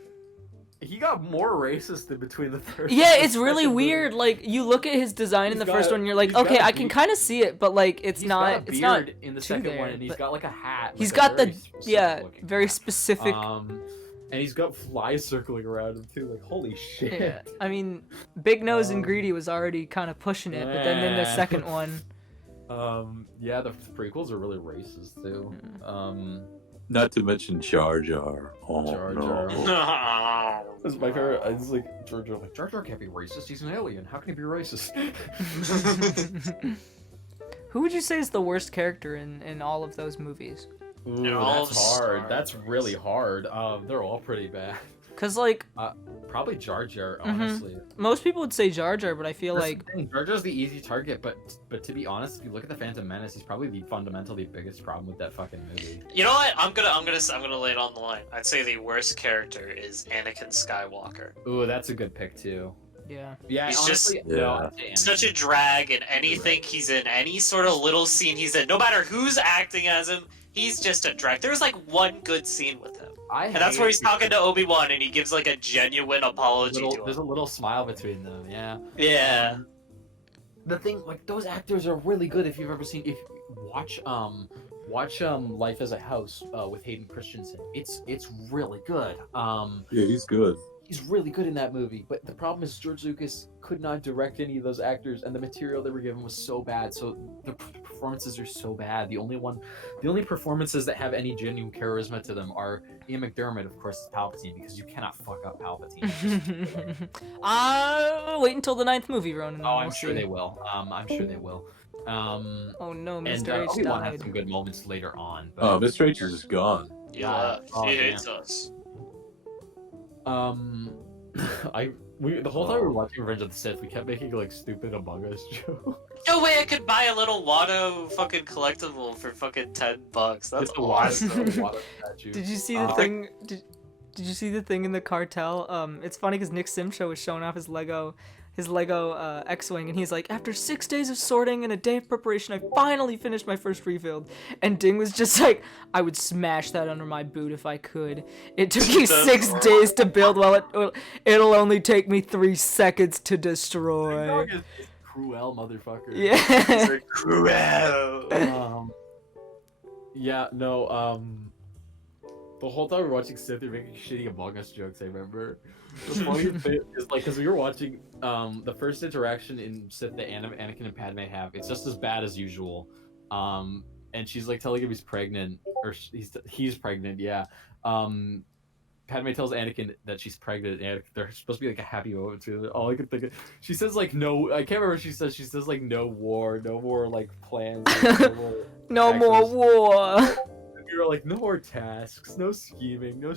He got more racist in between the third. Yeah, and it's really second weird. movie. Like you look at his design in He's the first got- one, and you're like, he's got okay, a I can beard. kind of see it, but like it's He's not. got a It's not. beard in the too second there, one, and he's but- got like a hat. He's like, got a the very specific looking very hat. specific. And he's got flies circling around him too. Like, holy shit. Yeah. I mean, Big Nose and Greedy was already kind of pushing it, but then in the Yeah. second one, Yeah, the prequels are really racist too. Not to mention Jar Jar. Oh Jar no. Jar. This is my favorite. It's like Jar Jar. Like Jar Jar can't be racist. He's an alien. How can he be racist? who would you say is the worst character in all of those movies? Ooh, all that's the hard. stars. That's really hard. They're all pretty bad. Cause like Probably Jar Jar, honestly. most people would say Jar Jar, but I feel That's like the thing, Jar Jar's the easy target, but to be honest, if you look at the Phantom Menace, he's probably the fundamentally biggest problem with that fucking movie. You know what? I'm gonna lay it on the line. I'd say the worst character is Anakin Skywalker. Ooh, that's a good pick too. yeah. Yeah, He's honestly, just- no, Yeah. I'd say He's such a drag in anything he's in, any sort of little scene he's in. No matter who's acting as him, he's just a drag. There's like one good scene with him. And that's where he's talking to Obi-Wan and he gives like a genuine apology to There's him. a little smile between them, yeah. Yeah. The thing, like, those actors are really good. If you've ever seen, watch Life as a House with Hayden Christensen. It's really good. Yeah, he's good. he's really good in that movie. But the problem is George Lucas could not direct any of those actors, and the material they were given was so bad. So the performances are so bad. The only performances that have any genuine charisma to them are Ian McDermott, of course, is Palpatine, because you cannot fuck up Palpatine. Wait until the 9th movie, Ronan. Oh, I'm sure they will. I'm sure they will. Oh no, And Mr. H Obi-Wan has died. some good moments later on. But, Oh, Mr. H is just gone. Yeah, Oh, he man. hates us. The whole time we were watching Revenge of the Sith, we kept making like stupid Among Us jokes. No way I could buy a little Watto fucking collectible for fucking $10. That's Just a awesome. Watto statue. Did you see the thing? Did you see the thing in the Cartel? It's funny because Nick Simshow was showing off his Lego X-Wing, and he's like, after 6 days of sorting and a day of preparation, I finally finished my first rebuild. And Ding was just like, I would smash that under my boot if I could. It took you 6 days to build, while it'll only take me 3 seconds to destroy. Cruel motherfucker. Yeah. Cruel. Yeah, no, the whole time we were watching Sith, we were making shitty Among Us jokes, I remember. The funny thing is, like, because we were watching the first interaction in Sith that Anakin and Padme have, it's just as bad as usual. And she's, like, telling him he's pregnant, or he's pregnant, yeah. Padme tells Anakin that she's pregnant, and they're supposed to be, like, a happy moment together. All I could think of, she says, like, no, I can't remember what she says. She says, like, no war, no more, like, plans. Like, No more war. We were like, no more tasks, no scheming, no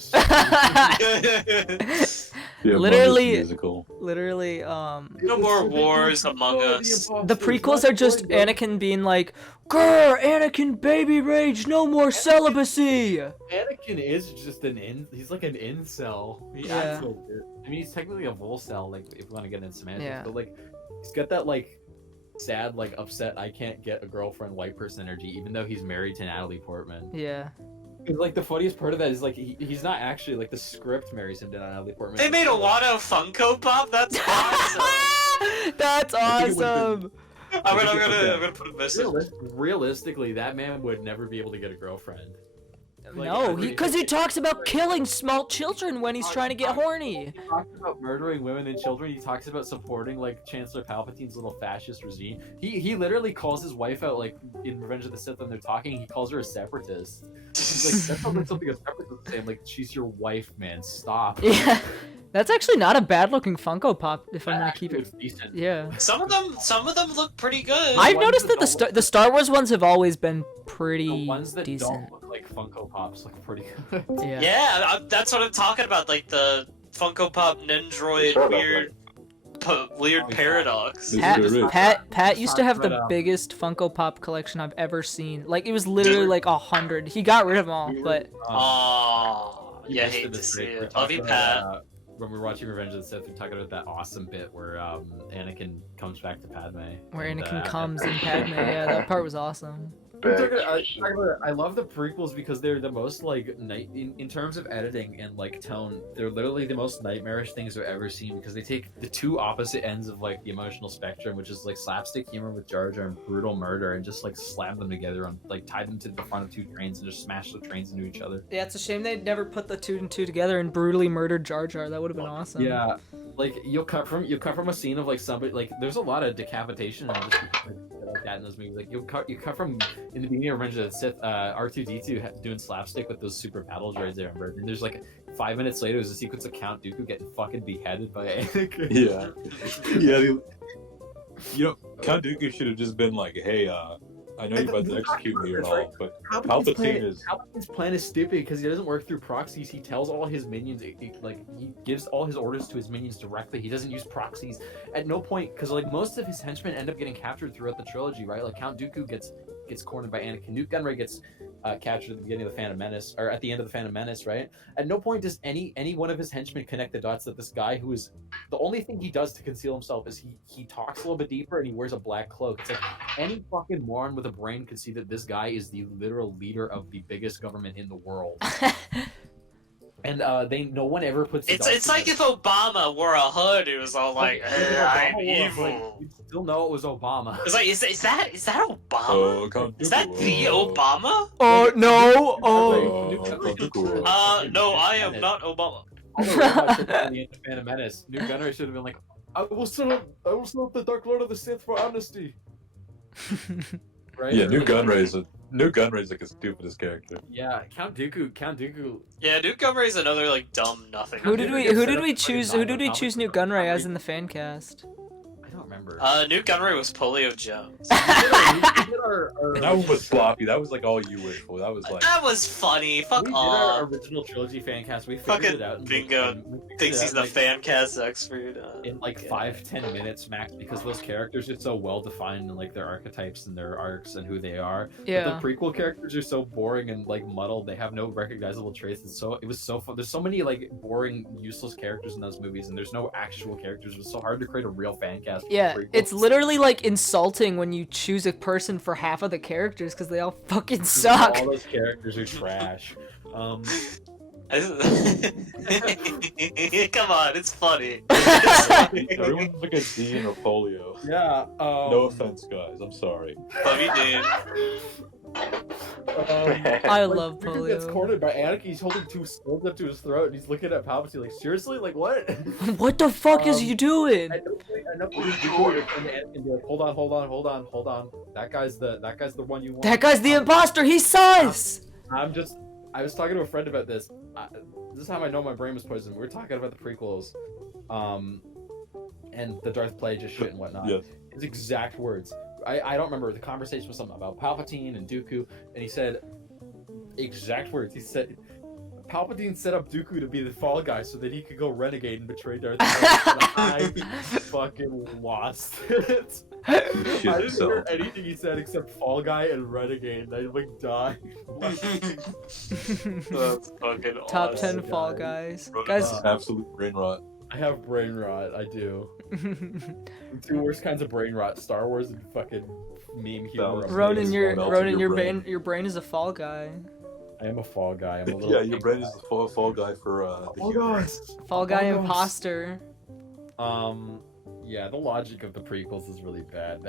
Yeah, Literally- musical. Literally, No more wars among us. the prequels are just Anakin being like, grr, Anakin baby rage, no more celibacy. Anakin is just he's like an incel. He Yeah. acts like it. I mean, he's technically a volcel, like, if we want to get into semantics, Yeah. but, like, he's got that, like, sad, like, upset, I can't get a girlfriend white person energy, even though he's married to Natalie Portman. Yeah. 'Cause, like, the funniest part of that is, like, he's not actually, like, the script marries him to Natalie Portman. They made a Watto Funko Pop? That's awesome! That's I think it would've awesome. I'm gonna put a message. Realistically, that man would never be able to get a girlfriend. Like, No, because he talks about killing small children when he's trying to get horny. He talks about murdering women and children. He talks about supporting, like, Chancellor Palpatine's little fascist regime. He literally calls his wife out, like, in Revenge of the Sith when they're talking. He calls her a separatist. He's like, that sounds like something a separatist would say. I'm like, she's your wife, man. Stop. Yeah. That's actually not a bad looking Funko Pop if I'm gonna keep it. It's decent. Yeah. Some of them look pretty good. I've ones noticed that that don't the Star Wars ones have always been The pretty ones that decent. don't look like Funko Pops look pretty good. Yeah. Yeah, that's what I'm talking about. Like the Funko Pop Nendroid Sure, weird paradox. This Pat, is rich. Pat used to have the But, biggest Funko Pop collection I've ever seen. Like, it was literally like 100. He got rid of them all, but Oh, You yeah, I missed hate to this see break. We're it. Love you, talking Pat. about, when we're watching Revenge of the Sith, we're talking about that awesome bit where Anakin comes back to Padme. where and, Anakin comes in Padme, yeah, that part was awesome. I love the prequels because they're the most, like, in terms of editing and, like, tone, they're literally the most nightmarish things I've ever seen, because they take the two opposite ends of, like, the emotional spectrum, which is, like, slapstick humor with Jar Jar and brutal murder, and just, like, slam them together and, like, tie them to the front of two trains and just smash the trains into each other. Yeah, it's a shame they never put the 2 and 2 together and brutally murdered Jar Jar. That would have been awesome. Yeah, like, you'll cut from a scene of, like, somebody, like, there's a lot of decapitation and just like that in those movies. Like, you cut from, in the beginning of Revenge of the Sith, R2-D2 doing slapstick with those super battle droids, I remember. And there's, like, 5 minutes later, there's a sequence of Count Dooku getting fucking beheaded by Anakin. Yeah. Yeah. Count Dooku should have just been like, hey, I know you're about to execute me and all, but Palpatine's plan is stupid because he doesn't work through proxies. He tells all his minions, he gives all his orders to his minions directly. He doesn't use proxies at no point, because, like, most of his henchmen end up getting captured throughout the trilogy, right? Like, Count Dooku gets cornered by Anakin. Newt Gunray gets captured at the beginning of the Phantom Menace, or at the end of the Phantom Menace, right? At no point does any one of his henchmen connect the dots that this guy, who is the only thing he does to conceal himself is he talks a little bit deeper and he wears a black cloak. It's like any fucking moron with a brain could see that this guy is the literal leader of the biggest government in the world. And no one ever puts. It's like if Obama wore a hood, he was all like, hey, I'm evil. You still know it was Obama. It's like, is that Obama? Oh, Count Is that Dooku, the Obama? Oh no! Count Dooku. No, I am not Obama. Although Rabbi should have been in the Phantom Menace. Newt Gunray should have been like, I will set up the Dark Lord of the Sith for amnesty. Right? Yeah, Or Newt like- Gunray's like a stupidest character. Yeah, Count Dooku. Yeah, Newt Gunray's another like dumb nothing. Who did we choose? Who did we Comic choose Newt book. Gunray as in the fan cast? I don't remember. Newt Gunray was Polio Jones. We did our That one was sloppy. That was like all you wish for. That was like. That was funny. Fuck we did our off. original trilogy fan cast. We Fucking figured it out. Bingo Thinks he's the fan cast expert. In like God. 5-10 minutes max, because those characters are so well defined and like their archetypes and their arcs and who they are. Yeah. But the prequel characters are so boring and like muddled. They have no recognizable traits. It was so fun. There's so many like boring, useless characters in those movies, and there's no actual characters. It was so hard to create a real fan cast. For the Yeah, prequels. it's literally like insulting when you choose a person for half of the characters because they all fucking suck. All those characters are trash. Come on, it's funny. Everyone's like a D in or polio. Yeah. No offense, guys. I'm sorry. Love you, dude. I love Dooku gets polio. cornered by Anakin. He's holding two swords up to his throat, and he's looking at Palpatine like, seriously, like what? What the fuck is you doing? I know Dooku and Anakin be like, hold on. That guy's the one you want. That guy's the imposter. He's sus. I was talking to a friend about this. This is how I know my brain was poisoned. We were talking about the prequels, and the Darth Plagueis shit and whatnot. Yes. His exact words. I don't remember. The conversation was something about Palpatine and Dooku, and he said, exact words. He said, Palpatine set up Dooku to be the fall guy so that he could go renegade and betray Darth Vader. I fucking lost it. I didn't hear anything he said except fall guy and renegade. I like died. That's fucking Top awesome. 10 Fall Guys. Guys, Absolute brain rot. I have brain rot. I do. The two worst kinds of brain rot: Star Wars and fucking meme humor. Ronan, Melted your brain. your brain is a Fall Guy. I am a fall guy. I'm a little. Yeah, your brain is the fall guy for the Oh humans. god. Fall Guy Oh, gosh. imposter. Yeah, the logic of the prequels is really bad.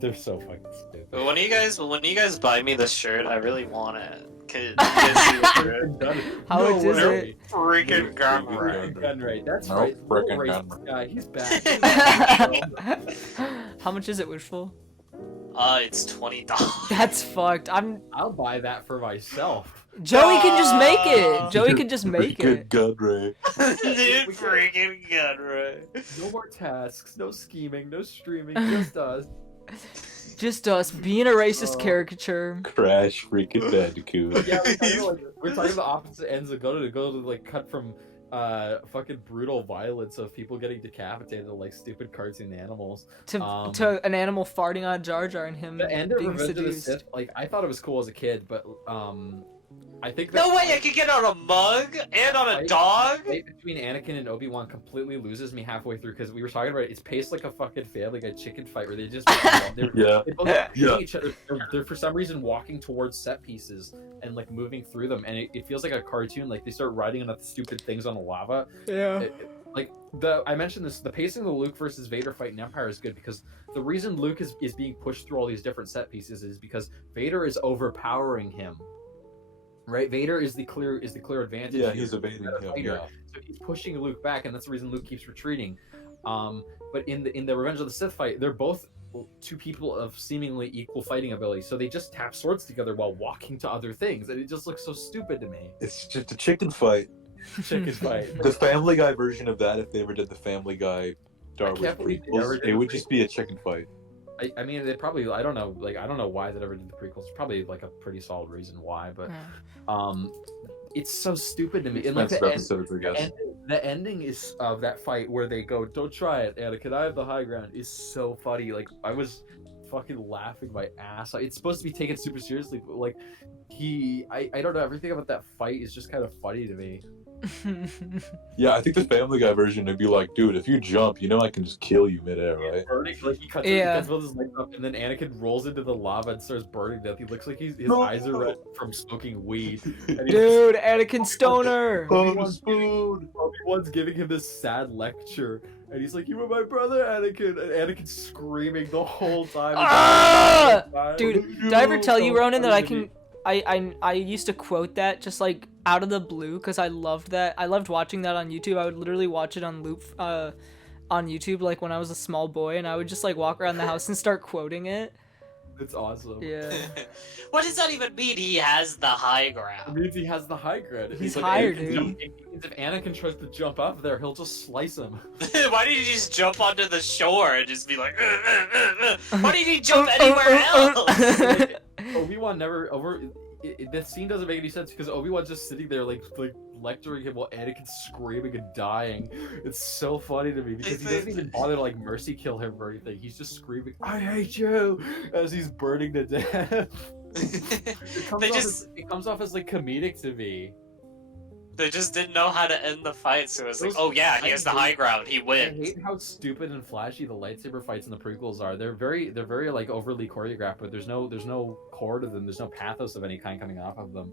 They're so fucking stupid. But when you guys buy me this shirt, I really want it. Can you guys see what's it? How much is way. it? Freaking Gunray. Gunray. That's No right. frickin' Little Gunray. racist guy. He's back. How much is it, Wishful? It's $20. That's fucked. I'll buy that for myself. Joey can just make it. Joey can just make Freaking it. Gunray. Dude, freaking Gunray. No more tasks. No scheming. No streaming. Just us. Just us being a racist Oh. caricature. Crash freaking Bandicoot. Yeah, we're talking the opposite ends of go to like cut from fucking brutal violence of people getting decapitated to like stupid cartoon animals. To an animal farting on Jar Jar and him The end of being Revenge of the seduced. Sith, like I thought it was cool as a kid, but I think that No way I could get on a mug and on a Right? dog? the fight between Anakin and Obi-Wan completely loses me halfway through because we were talking about it. It's paced like a fucking Family Guy chicken fight where they just Yeah. they both Yeah. hitting each other. They're for some reason walking towards set pieces and like moving through them, and it feels like a cartoon. Like they start riding on the stupid things on the lava. Yeah. Like I mentioned this, the pacing of the Luke versus Vader fight in Empire is good because the reason Luke is being pushed through all these different set pieces is because Vader is overpowering him. Right, Vader is the clear advantage. Yeah, here. he's evading him. Fighter. Yeah. So he's pushing Luke back, and that's the reason Luke keeps retreating. But in the Revenge of the Sith fight, they're both two people of seemingly equal fighting ability, so they just tap swords together while walking to other things, and it just looks so stupid to me. It's just a chicken fight. Chicken fight. The Family Guy version of that, if they ever did the Family Guy Star Wars can't believe they never prequels, did it a would just be a chicken fight. I mean, they probably, I don't know why they ever did the prequels. It's probably like a pretty solid reason why, but it's so stupid to me. And like Expensive episodes, I guess. the ending is of that fight where they go, "Don't try it, Anakin. I have the high ground." Is so funny. Like I was fucking laughing my ass off. It's supposed to be taken super seriously, but like I don't know. Everything about that fight is just kind of funny to me. Yeah, I think the Family Guy version would be like, dude, if you jump, you know I can just kill you midair, right? Burning, like he cuts both his legs up, and then Anakin rolls into the lava and starts burning to death. He looks like his eyes are red from smoking weed. And he's- Dude, Anakin Stoner. Obi-Wan's giving him this sad lecture, and he's like, "You were my brother, Anakin," and Anakin's screaming the whole time. Ah! Dude, did I ever tell you, Ronan, that I used to quote that just like out of the blue because I loved that. I loved watching that on YouTube. I would literally watch it on loop on YouTube like when I was a small boy, and I would just like walk around the house and start quoting it. It's awesome. Yeah. What does that even mean? He has the high It ground. means he has the high ground. He's like, higher, Anakin dude. it means if Anakin tries to jump up there, he'll just slice him. Why did he just jump onto the shore and just be like, Why did he jump anywhere else? Obi-Wan never over. That scene doesn't make any sense because Obi-Wan's just sitting there like lecturing him while Anakin's screaming and dying. It's so funny to me because he doesn't even bother to like mercy kill him or anything. He's just screaming, "I hate you!" as he's burning to death. It comes off as like comedic to me. They just didn't know how to end the fight, so it's like, Those- oh yeah, he has the high ground, he I wins. hate how stupid and flashy the lightsaber fights in the prequels are. They're very like overly choreographed, but there's no core to them. There's no pathos of any kind coming off of them.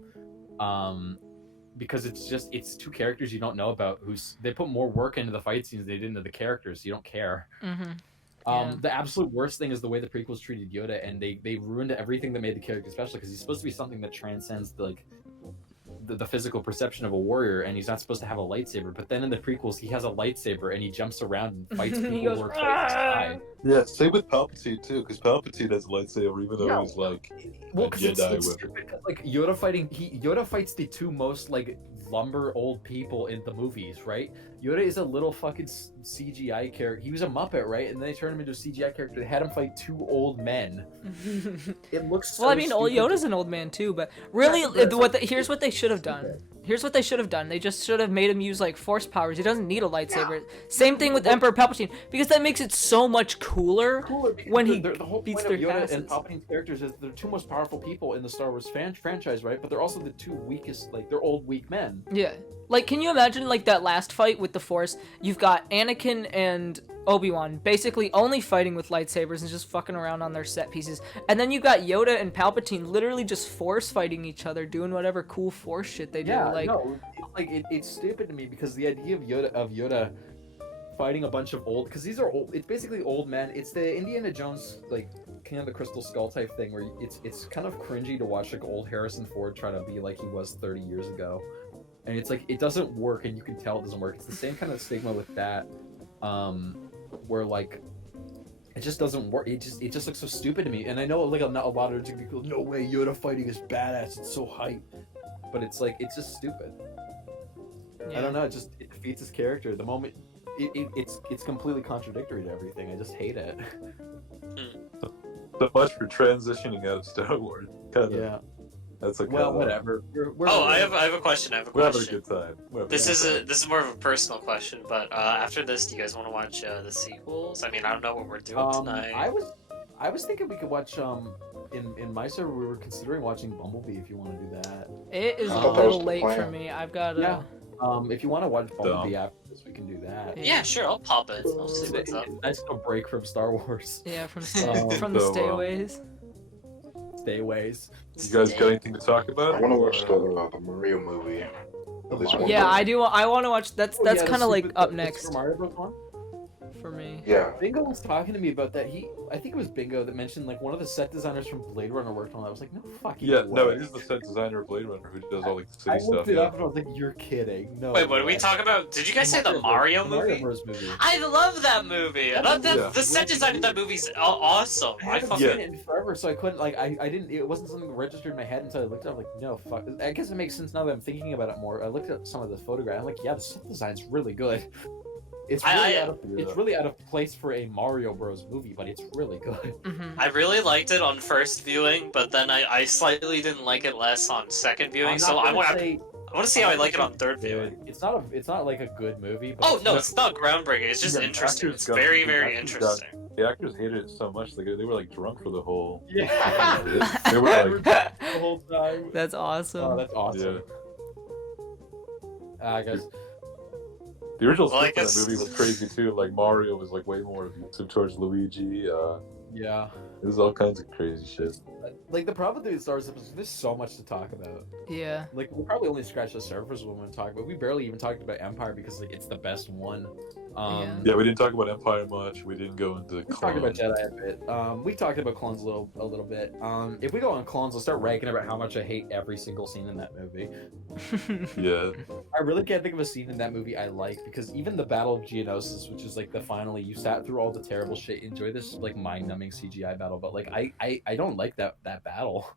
Because it's two characters you don't know about. They put more work into the fight scenes than they did into the characters. So you don't care. Mm-hmm. Yeah. The absolute worst thing is the way the prequels treated Yoda, and they ruined everything that made the character special because he's supposed to be something that transcends the physical perception of a warrior, and he's not supposed to have a lightsaber. But then in the prequels, he has a lightsaber and he jumps around and fights people He goes, who are twice his high. Yeah, same with Palpatine too, because Palpatine has a lightsaber, even though No. he's like Well, a 'cause it's Jedi. stupid, 'cause, like Yoda fights the two most like lumber old people in the movies, right? Yoda is a little fucking CGI character. He was a Muppet, right? And then they turned him into a CGI character. They had him fight two old men. It looks so Well, I mean, stupid. Yoda's an old man too, but really, here's what they should have done. Here's what they should have done. They just should have made him use like force powers. He doesn't need a lightsaber. Same thing with Emperor Palpatine, because that makes it so much cooler because when he the whole beats point of their Yoda asses. and Palpatine's characters is they're two most powerful people in the Star Wars franchise, right? But they're also the two weakest, like they're old weak men. Yeah. Like, can you imagine, like, that last fight with the Force? You've got Anakin and Obi-Wan basically only fighting with lightsabers and just fucking around on their set pieces. And then you've got Yoda and Palpatine literally just Force fighting each other, doing whatever cool Force shit they do. It's stupid to me because the idea of Yoda fighting a bunch of old, because these are old, it's basically old men. It's the Indiana Jones, like, King of the Crystal Skull type thing where it's kind of cringy to watch like old Harrison Ford try to be like he was 30 years ago. And it's like, it doesn't work, and you can tell it doesn't work. It's the same kind of stigma with that, where like, it just doesn't work. It just looks so stupid to me. And I know like a lot of people, no way, Yoda fighting is badass. It's so hype, but it's like it's just stupid. Yeah. I don't know. It defeats his character. The moment it's completely contradictory to everything. I just hate it. So much for transitioning out of Star Wars. Kind of. Yeah. That's like Well, whatever. I have a question. We're having a good time. This is more of a personal question, but after this, do you guys want to watch the sequels? I mean, I don't know what we're doing tonight. I was thinking we could watch in my server we were considering watching Bumblebee if you want to do that. It is a thought that was little the late plan. for me. I've got Yeah. If you want to watch Bumblebee Dumb. after this, we can do that. Yeah, sure, I'll pop it. I'll see what's It's up. a nice little break from Star Wars. Yeah, from Oh, from the so, stayaways. Stay Waes. You guys got anything to talk about? I want to watch the Mario movie. This one. Yeah, I do. I want to watch. That's Oh, yeah, kind of the like Super- up the next Super Mario Bros. one? for me. Yeah. Bingo was talking to me about that. I think it was Bingo that mentioned like one of the set designers from Blade Runner worked on that. I was like, no fucking Yeah, no, way. it is the set designer of Blade Runner who does all like the I city looked stuff. it Yeah. up and I was like, you're kidding. No. Wait, what are we way. talking about? Did you guys say the Mario movie? Bros. movie. I love that movie. Yeah. The set design of that movie's awesome. I I haven't fucking seen it in forever, so I couldn't like I didn't. It wasn't something that registered in my head until I looked at it. I'm like, no, fuck. I guess it makes sense now that I'm thinking about it more. I looked at some of the photographs. I'm like, yeah, the set design's really good. It's really out of place for a Mario Bros. Movie, but it's really good. Mm-hmm. I really liked it on first viewing, but then I slightly didn't like it less on second viewing. So I want to see how I like it on third viewing. It's not like a good movie. But Oh no, it's not groundbreaking. It's just Yeah, interesting. actors It's got- very the very actors interesting. The actors hated it so much, like they were like drunk for the whole. yeah. They were like, the whole time. That's awesome. Oh, that's awesome. yeah. I guess. The original Well, I script of guess- that movie was crazy too. Like Mario was like way more abusive towards Luigi. Yeah. There's all kinds of crazy shit. Like the problem with the Star Wars episodes, there's so much to talk about. Yeah. Like we probably only scratched the surface when we talk about. We barely even talked about Empire because like it's the best one. Yeah, we didn't talk about Empire much. We didn't go into We talked about clones. Jedi a bit. We talked about clones a little bit. If we go on clones, I'll start ranking about how much I hate every single scene in that movie. Yeah. I really can't think of a scene in that movie I like, because even the Battle of Geonosis, which is like the finally you sat through all the terrible shit, enjoy this like mind-numbing CGI battle, but like I don't like that battle.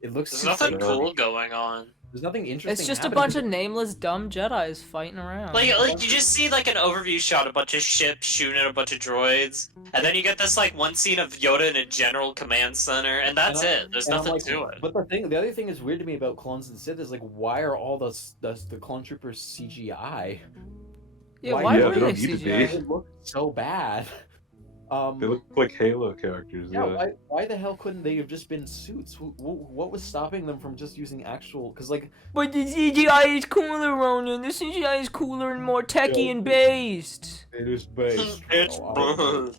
It looks There's too nothing fake. cool going on. There's nothing interesting. It's just a happening. bunch of nameless dumb Jedis fighting around. Like you just see like an overview shot, a bunch of ships shooting at a bunch of droids, and then you get this like one scene of Yoda in a general command center, and that's it. There's And I'm nothing like, to it. But the other thing is weird to me about clones and Sith is like, why are all the clone troopers CGI? yeah, why- why Yeah, were they they don't need to CGI? be. They look so bad. They look like Halo characters. Yeah, why the hell couldn't they have just been suits? What was stopping them from just using actual? Because like, But the CGI is cooler, Ronan. The CGI is cooler and more techie and based. it is based. It's Okay.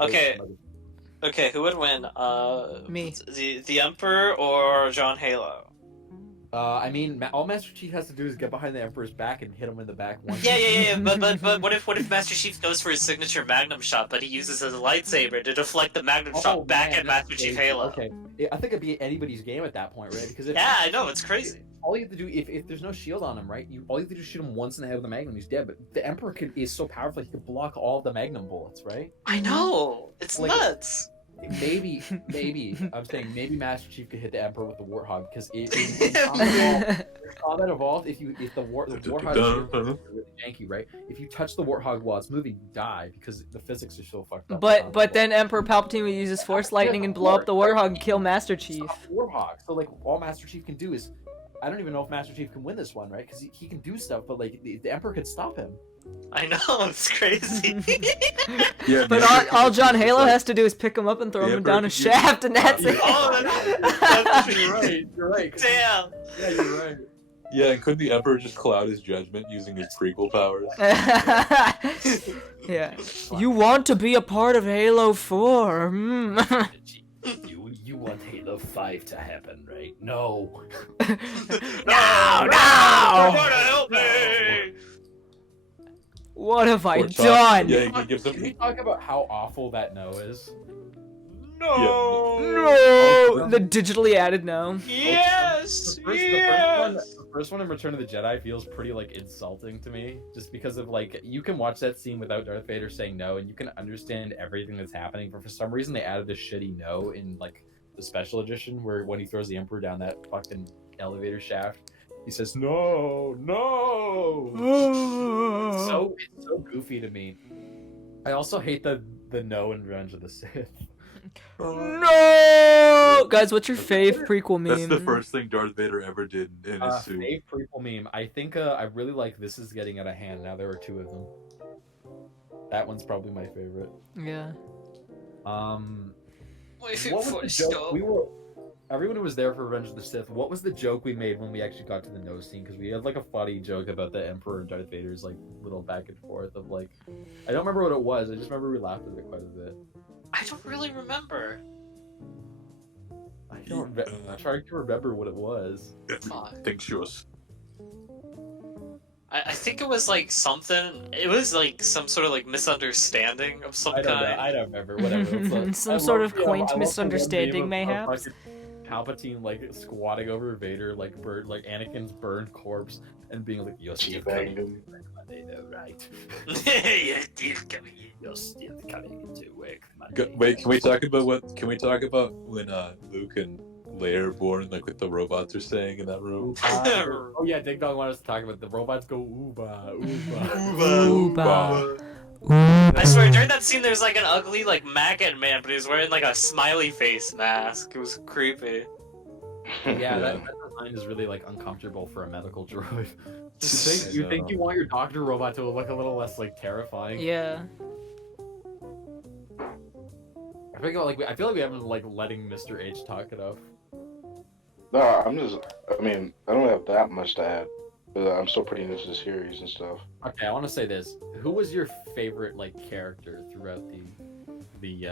Okay. Okay, who would win? Me. The Emperor or John Halo? I mean, all Master Chief has to do is get behind the Emperor's back and hit him in the back once. Yeah. But what if Master Chief goes for his signature Magnum shot, but he uses his lightsaber to deflect the Magnum shot back at Master Chief Halo? Okay, I think it'd be anybody's game at that point, right? Because Yeah, I know, it's crazy. all you have to do, if there's no shield on him, right? All you have to do is shoot him once in the head with the Magnum, he's dead. But the Emperor is so powerful, he can block all of the Magnum bullets, right? I know. It's Like- nuts. Maybe I'm saying maybe Master Chief could hit the Emperor with the Warthog, because if combat evolved, if the Warthog shield is really janky, right? If you touch the Warthog while it's moving, you die because the physics are so fucked up. But then Emperor Palpatine would use his Force Lightning and blow up the Warthog and kill Master Chief. Stop Warthog. So like all Master Chief can do is, I don't even know if Master Chief can win this one, right? Because he can do stuff, but like the Emperor could stop him. I know, it's crazy. Yeah, But all John Halo has to do is pick him up and throw Yeah, him down a perfect. shaft, and that's it. You're right. You're right. Damn. Yeah, you're right. Yeah, and couldn't the Emperor just cloud his judgment using his prequel powers? Yeah. You want to be a part of Halo 4? You want Halo 5 to happen, right? No. No! Somebody help me! What have I Or talk- done? Yeah, he gives Can we him. talk about how awful that no is? No. No! The digitally added no. Yes. The first one in Return of the Jedi feels pretty like insulting to me, just because of like you can watch that scene without Darth Vader saying no, and you can understand everything that's happening. But for some reason, they added this shitty no in like the special edition, where when he throws the Emperor down that fucking elevator shaft, he says no. It's so goofy to me. I also hate the no in Revenge of the Sith. No! Guys, what's your fave prequel meme? That's the first thing Darth Vader ever did in his suit. Fave prequel meme. I think I really like This Is Getting Out of Hand. Now there are two of them. That one's probably my favorite. Yeah. What was the joke? Everyone who was there for Revenge of the Sith, what was the joke we made when we actually got to the nose scene? Because we had like a funny joke about the Emperor and Darth Vader's like little back and forth of like, I don't remember what it was. I just remember we laughed at it quite a bit. I don't really remember. I'm trying to remember what it was. Fuck. Think she was. I think it was like something. It was like some sort of like misunderstanding of some I don't know. kind. I don't remember. Whatever. It's like, Some I sort love of the- I quaint love the one misunderstanding, meme of mayhaps? fucking Palpatine like squatting over Vader, like Anakin's burned corpse, and being like, "You're still coming Teabagging. Monday, though, right? Yeah, dude, come here. You're still coming into work Wait, can we talk about what? Can we talk about when Luke and Leia are born, like what the robots are saying in that room? Oh yeah, Dig Dog wanted us to talk about the robots go ooba Ooba. I swear, during that scene, there's like an ugly like maggot man, but he was wearing like a smiley face mask. It was creepy. Yeah, that design is really like uncomfortable for a medical droid. Just- You think you want your doctor robot to look a little less like terrifying? Yeah. I feel like we haven't like letting Mr. H talk enough. No, I mean, I don't have that much to add, but I'm still pretty new to the series and stuff. Okay, I want to say this. Who was your favorite like character throughout the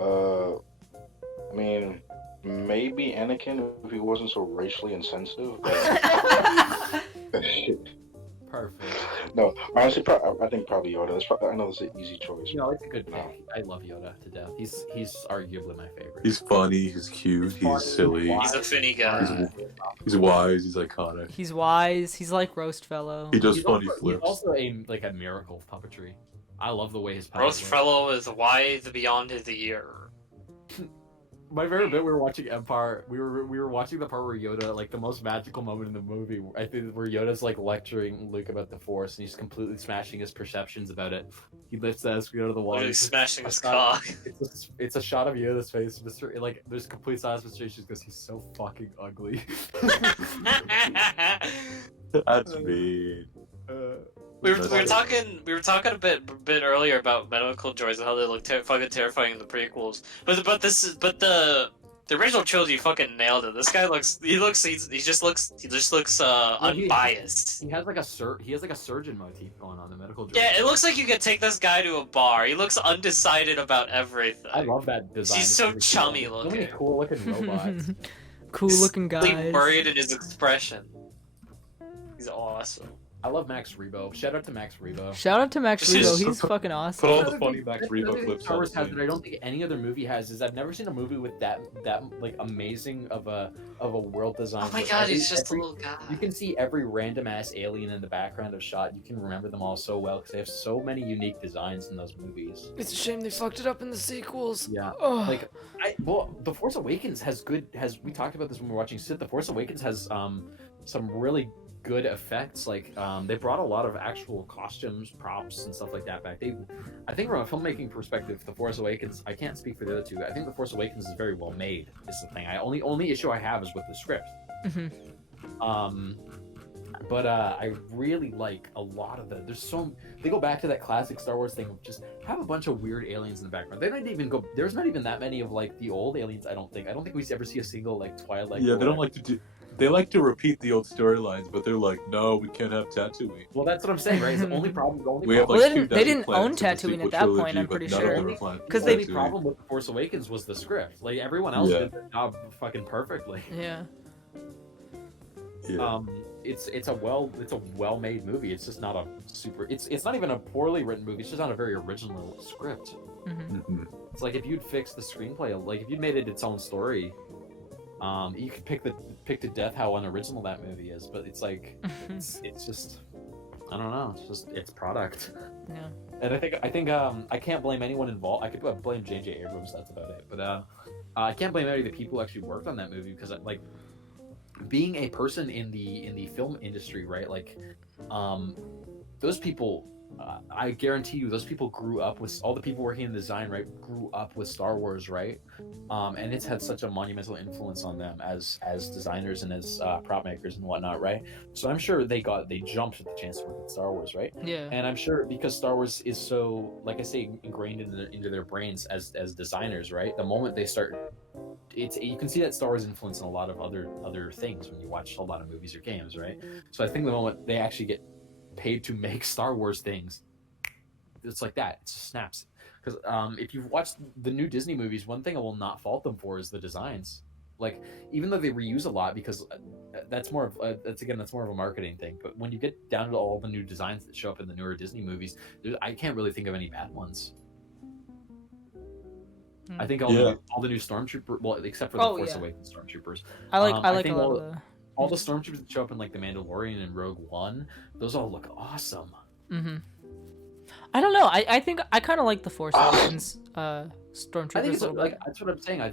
I mean, maybe Anakin if he wasn't so racially insensitive. But, Perfect. No, honestly, I think probably Yoda. I know it's an easy choice. No, it's a good pick. I love Yoda to death. He's arguably my favorite. He's funny. He's cute. He's silly. He's a finny guy. He's wise. He's iconic. He's wise. He's like Roast Fellow. He does He's funny also, flips. He's also a miracle of puppetry. I love the way his puppets Roast work. Fellow is why the Beyond of the Year. My favorite bit, we were watching Empire. We were watching the part where Yoda, like the most magical moment in the movie, I think, where Yoda's like lecturing Luke about the Force, and he's completely smashing his perceptions about it. He lifts the screen out of the wall. Literally and smashing his shot- cock. It's a shot of Yoda's face. Like there's complete silence because he's so fucking ugly. That's mean. We were talking a bit earlier about medical droids and how they look fucking terrifying in the prequels. But the original trilogy fucking nailed it. This guy he just looks unbiased. He has like a surgeon motif going on the medical droid. Yeah, it looks like you could take this guy to a bar. He looks undecided about everything. I love that design. He's It's so really chummy cool. looking. So many cool looking robots. Cool looking He's guys. worried in his expression. He's awesome. I love Max Rebo. Shout out to Max Rebo. Shout out to Max This is- Rebo. He's fucking awesome. Put all Another the funny thing- Max that's Rebo another thing clips Star on Wars the has screen. that I don't think any other movie has is I've never seen a movie with that like amazing of a world design. Oh my where god, he's every- just a every- little guy. You can see every random ass alien in the background of shot. You can remember them all so well because they have so many unique designs in those movies. It's a shame they fucked it up in the sequels. Yeah. Oh. Like The Force Awakens we talked about this when we were watching Sith. The Force Awakens has some really good effects. Like they brought a lot of actual costumes, props, and stuff like that back. I think from a filmmaking perspective, The Force Awakens, I can't speak for the other two. I think The Force Awakens is very well made. Is the thing. Only issue I have is with the script. But I really like a lot of they go back to that classic Star Wars thing of just have a bunch of weird aliens in the background. There's not even that many of like the old aliens. I don't think we ever see a single like Twilight. Yeah, or they don't whatever. like to do. They like to repeat the old storylines, but they're like, no, we can't have Tatooine. Well, that's what I'm saying, right? It's the only problem. We have Well, like they two didn't desert own planets in the Tatooine sequel at that point, trilogy, I'm but pretty none of sure. them are planets 'Cause on they- The only Tatooine. problem with The Force Awakens was the script. Like everyone else Yeah. did their job fucking perfectly. Yeah. Yeah. It's a well-made movie. It's just not a super. It's not even a poorly written movie. It's just not a very original script. Mhm. It's like if you'd fixed the screenplay, like if you'd made it its own story, you could pick to death how unoriginal that movie is. But it's like it's just I don't know. It's product. Yeah. And I think I can't blame anyone involved. I could blame J.J. Abrams. That's about it. But I can't blame any of the people who actually worked on that movie because like being a person in the film industry, right? Like those people. I guarantee you, those people grew up with all the people working in design, right? Grew up with Star Wars, right? And it's had such a monumental influence on them as designers and as prop makers and whatnot, right? So I'm sure they jumped at the chance to work with Star Wars, right? Yeah. And I'm sure because Star Wars is so, like I say, ingrained into their brains as designers, right? The moment they start, you can see that Star Wars influence in a lot of other things when you watch a lot of movies or games, right? So I think the moment they actually get paid to make Star Wars things, it's like that. It just snaps. Because if you've watched the new Disney movies, one thing I will not fault them for is the designs. Like even though they reuse a lot, because that's more of a marketing thing. But when you get down to all the new designs that show up in the newer Disney movies, I can't really think of any bad ones. I think all the new Stormtrooper, well, except for the Force Awakens Stormtroopers. I like I a think lot of the. all the Stormtroopers that show up in like the Mandalorian and Rogue One, those all look awesome. I don't know. I think I kind of like the Force Awakens Stormtroopers. I think it's a little like bit. that's what I'm saying. I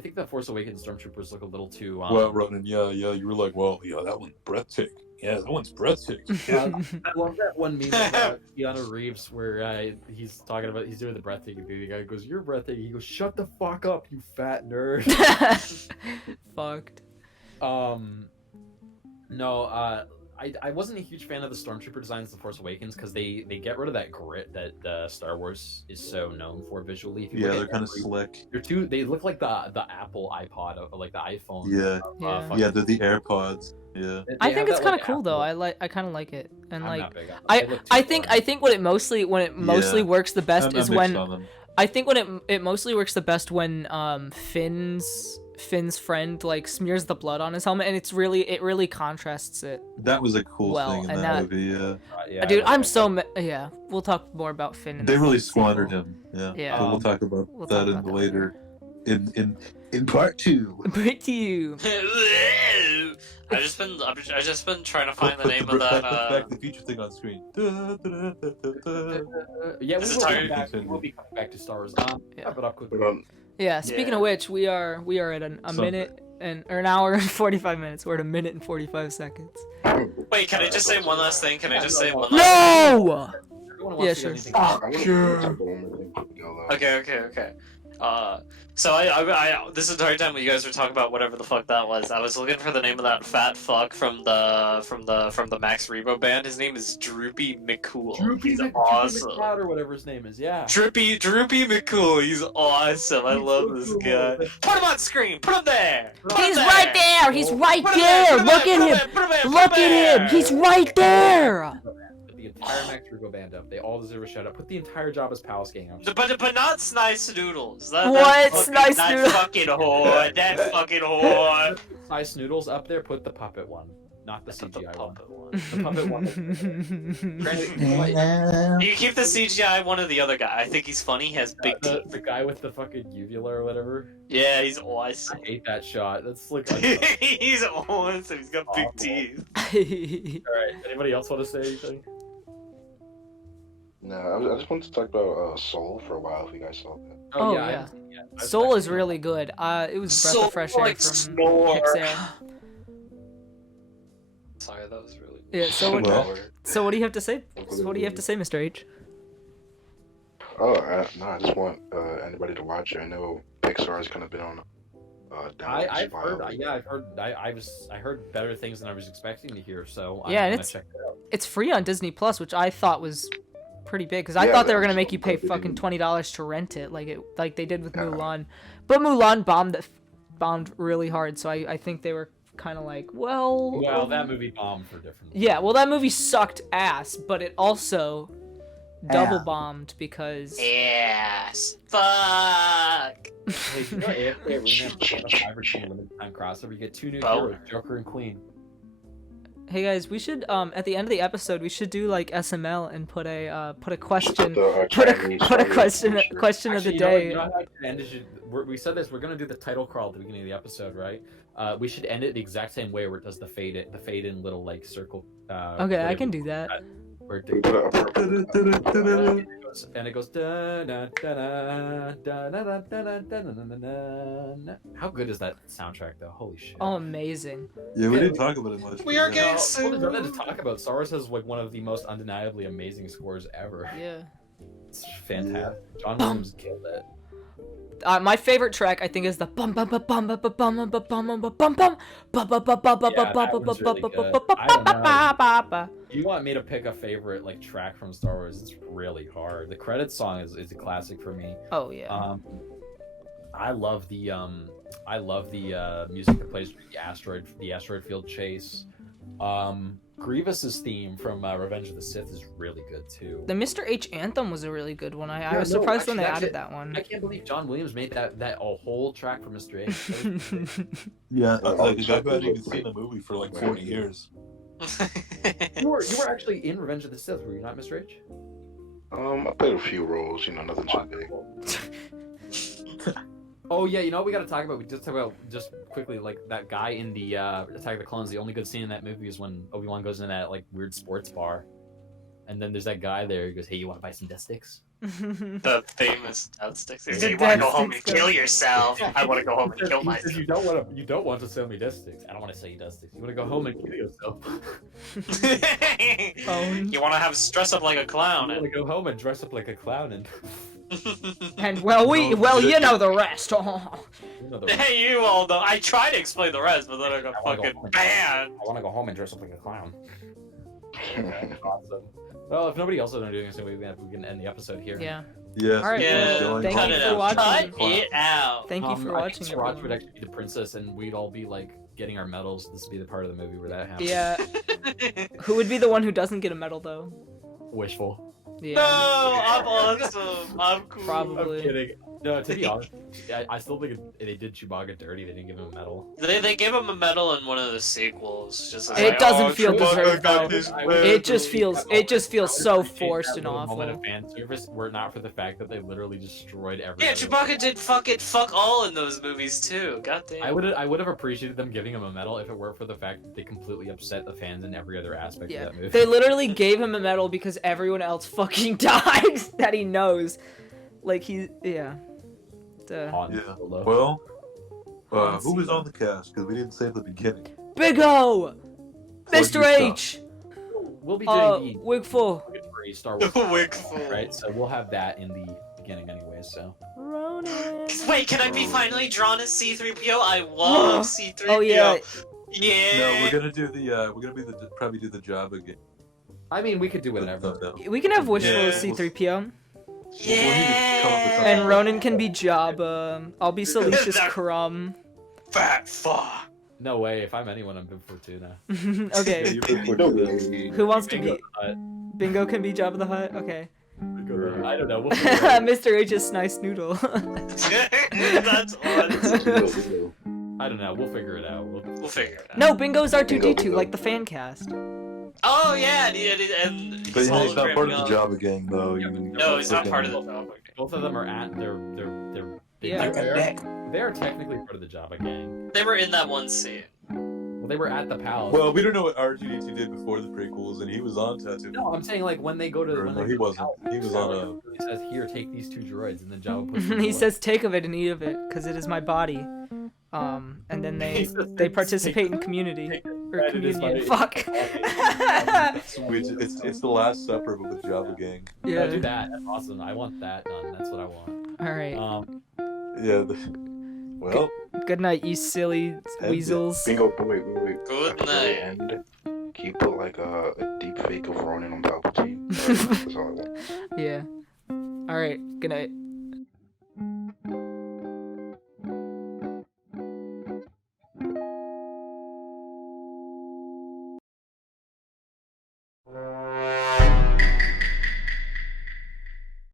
think the Force Awakens Stormtroopers look a little too. Well, Ronan, yeah, you were like, well, yeah, that one's breathtaking. Yeah, that one's breathtaking. I love that one meme about Keanu Reeves where he's doing the breathtaking thing. The guy goes, "You're breathtaking." He goes, "Shut the fuck up, you fat nerd." Fucked. No, I wasn't a huge fan of the Stormtrooper designs of The Force Awakens because they get rid of that grit that Star Wars is so known for visually. If you Yeah, look they're at kind of every- slick. They look like the Apple iPod or like the iPhone. Yeah. Yeah. fucking- Yeah, they're the AirPods. Yeah. they I have think it's that, kind of like, cool though. Apple- I kind of like it, and I'm like not big on it. I They look too I think boring. when it mostly Yeah. works the best I'm is mixed when on them. I think when it mostly works the best when Finn's friend like smears the blood on his helmet, and it really contrasts it. That was a cool Well, thing in and that that- movie. Yeah, Yeah, Dude, I I'm like so yeah. We'll talk more about Finn. In they the really sequel. squandered him. Yeah, Yeah. But we'll talk about We'll that talk in about the that later, in part 2. Break to you. I've just been trying to find the name Put of that. Back to the Future thing on screen. Yeah, This is we'll tired. be back. We'll be coming back to Star Wars. Yeah. Wrap it up quickly. Yeah. Speaking Yeah. of which, we are at a Something. minute or an hour and 45 minutes. We're at a minute and 45 seconds. Wait, can I just say one last thing? Can I just say one last No. Everyone Yeah, wants to sure. get anything- I want to talk about one more thing before we go, though. Okay. So I this entire time when you guys were talking about whatever the fuck that was, I was looking for the name of that fat fuck from the Max Rebo band. His name is Droopy McCool. He's awesome. McCloud or whatever his name is. Yeah. Droopy McCool. He's awesome. I love this guy. Put him on screen. Put him there. Put him He's there. right there. He's right Put him there. there. Put him Look there. at him. Put him there. Put him Look there. at him. He's right there. Put the entire Max Rigo band up. They all deserve a shout out. Put the entire Jabba's Palace gang up. But not Snice Noodles. What? Snice that Noodles? fucking whore. That fucking whore. Nice noodles up there. Put the puppet one, not the Put the CGI one. puppet one. The puppet one. Granted, You keep the CGI one of the other guy. I think he's funny. He has big teeth. the guy with the fucking uvula or whatever. Yeah, he's awesome. I hate that shot. That's like. He's awesome. He's got big Awful. teeth. Alright, anybody else want to say anything? No, I just wanted to talk about Soul for a while. If you guys saw that. Oh, I yeah. haven't seen it yet. I've Soul is actually- really good. It was Breath Soul of Fresh Air like from snore. Pixar. Sorry, that was really. Yeah. So what? Well, So what do you have to say? So what do you have to say, Mr. H? no, I just want anybody to watch it. I know Pixar has kind of been on down I've spiral. heard. Yeah, I've heard. I heard better things than I was expecting to hear. So Yeah, and I'm gonna it's- check it out. It's free on Disney Plus, which I thought was pretty big because I Yeah, thought they were that gonna was make you pay pretty fucking big. $20 to rent it, like they did with Yeah. Mulan. But Mulan bombed really hard, so I think they were kind of like, well. Well, that movie bombed for different. Yeah, well, that movie sucked ass, but it also double bombed because. Yes. Fuck. Hey, you know AFK Arena and the 5 or 10 limited time crossover? You get 2 new Oh. heroes, Joker and Queen. Hey guys, we should at the end of the episode we should do like SML and put a question put a question of the Actually, day. You know how to end it? We said this. We're gonna do the title crawl at the beginning of the episode, right? We should end it the exact same way, where it does the fade in little like circle. Okay, I can do that. Where it We put it up. and it goes da da da da da da da da da da da. How good is that soundtrack though? Holy shit! Oh, amazing. Yeah, we didn't talk about it much. We are but getting Well, there's nothing to talk about. Star Wars has like one of the most undeniably amazing scores ever. Yeah. It's fantastic. John Williams killed it. My favorite track I think is the bum bum bum bum bum bum bum bum bum bum bum bum bum bum bum bum bum bum Yeah, that bum one's bum really bum good. bum bum I don't know. bum bum bum. You want me to pick a favorite like track from Star Wars? It's really hard. The credits song is a classic for me. Oh yeah. I love the music that plays during the asteroid field chase. Grievous's theme from Revenge of the Sith is really good too. The Mr. H anthem was a really good one. I Yeah, was no, surprised when they actually, added that one. I can't believe John Williams made that a whole track for Mr. H. Yeah, Oh, like a guy Chuck who hadn't was even seen like- the movie for like 40 years. You were actually in Revenge of the Sith, were you not, Mr. H? I played a few roles, nothing too big. Oh yeah, you know what we gotta talk about? We just talk about just quickly like that guy in the Attack of the Clones. The only good scene in that movie is when Obi-Wan goes into that like weird sports bar, and then there's that guy there. He goes, "Hey, you want to buy some death sticks?" The famous death sticks. The You want to go death home and sticks kill guy. yourself? I want to go home and kill He says, myself. You don't want to sell me death sticks. I don't want to sell you death sticks. You want to go home and kill yourself. You want to have dress up like a I clown? want to go home and dress up like a clown and. And you know the rest. You know the- Hey, you all know. I tried to explain the rest, but then I got I wanna go fucking home and- banned. I want to go home and dress up like a clown. Awesome. Well, if nobody else is doing anything, we can end the episode here. Yeah. Yeah. All right, Yeah, well, thank cut you it for out. watching. Cut it out. Thank you for I watching. think Sriracha would everyone. actually be the princess, and we'd all be like getting our medals. This would be the part of the movie where that happens. Yeah. Who would be the one who doesn't get a medal though? Wishful. Yeah. No, I'm awesome. I'm cool. Probably. I'm kidding. No, to be honest, I still think they did Chewbacca dirty. They didn't give him a medal. They gave him a medal in one of the sequels. Just as It like, doesn't oh, feel Chewbacca deserved, got though. his It just medal. feels so forced and Moment awful. of fan service, were it not for the fact that they literally destroyed everything. Yeah, Chewbacca did fuck all in those movies too. God damn. I would have appreciated them giving him a medal if it weren't for the fact that they completely upset the fans in every other aspect Yeah, of that movie. they literally gave him a medal because everyone else fucking died that he knows. Like yeah. Han Yeah. Solo. Well, Han who was Solo. on the cast? Because we didn't say at the beginning. Big O, Mr. Plug your H, We'll be doing the Wigful, Star Wars, Wigful. right? So we'll have that in the beginning anyway. So Ronan. Wait, can I be finally drawn as C-3PO? I love C-3PO. Oh yeah, Yeah. No, we're gonna do the probably do the job again. I mean, we could do whatever. No. we can have Wishful Yeah. as C-3PO, Yeah. and Ronan can be Jabba. I'll be Salicious That- Crumb. Fat fuck. No way. If I'm anyone, I'm Bib Fortuna. Yeah, Okay, you pick No one. way. who wants to Bingo be? Hut. Bingo can be Jabba the Hutt. Okay. I don't know. We'll figure it out. Mr. H's nice noodle. That's odd. I don't know. We'll figure it out. We'll figure it out. No, Bingo's R2D2, Bingo. like the fan cast. Oh yeah, and But yeah, he's not part of the job. Jabba gang though. Yeah, You- No, he's not freaking- part of the job. Both of them are at Yeah. they're technically part of the Jabba gang. They were in that one scene. Well, they were at the palace. Well, we don't know what R2D2 did before the prequels, and he was on Tatooine. no, I'm saying like when they go to. Or When no, they he go to the wasn't. palace, He was on He says, "Here, take these 2 droids," and then Jabba puts. them He away. says, "Take of it and eat of it, because it is my body." And then He says, they participate in community or It is communion. my- Fuck. It's the Last Supper, but with Jabba gang. Yeah, do Yeah. that. That's awesome. I want that done. That's what I want. All right. Yeah. Well, Good night, you silly weasels. Bingo, wait. Good At the very night. end, can you put like a deep fake of Ronan on Palpatine? That's all I want. Yeah. All right. Good night.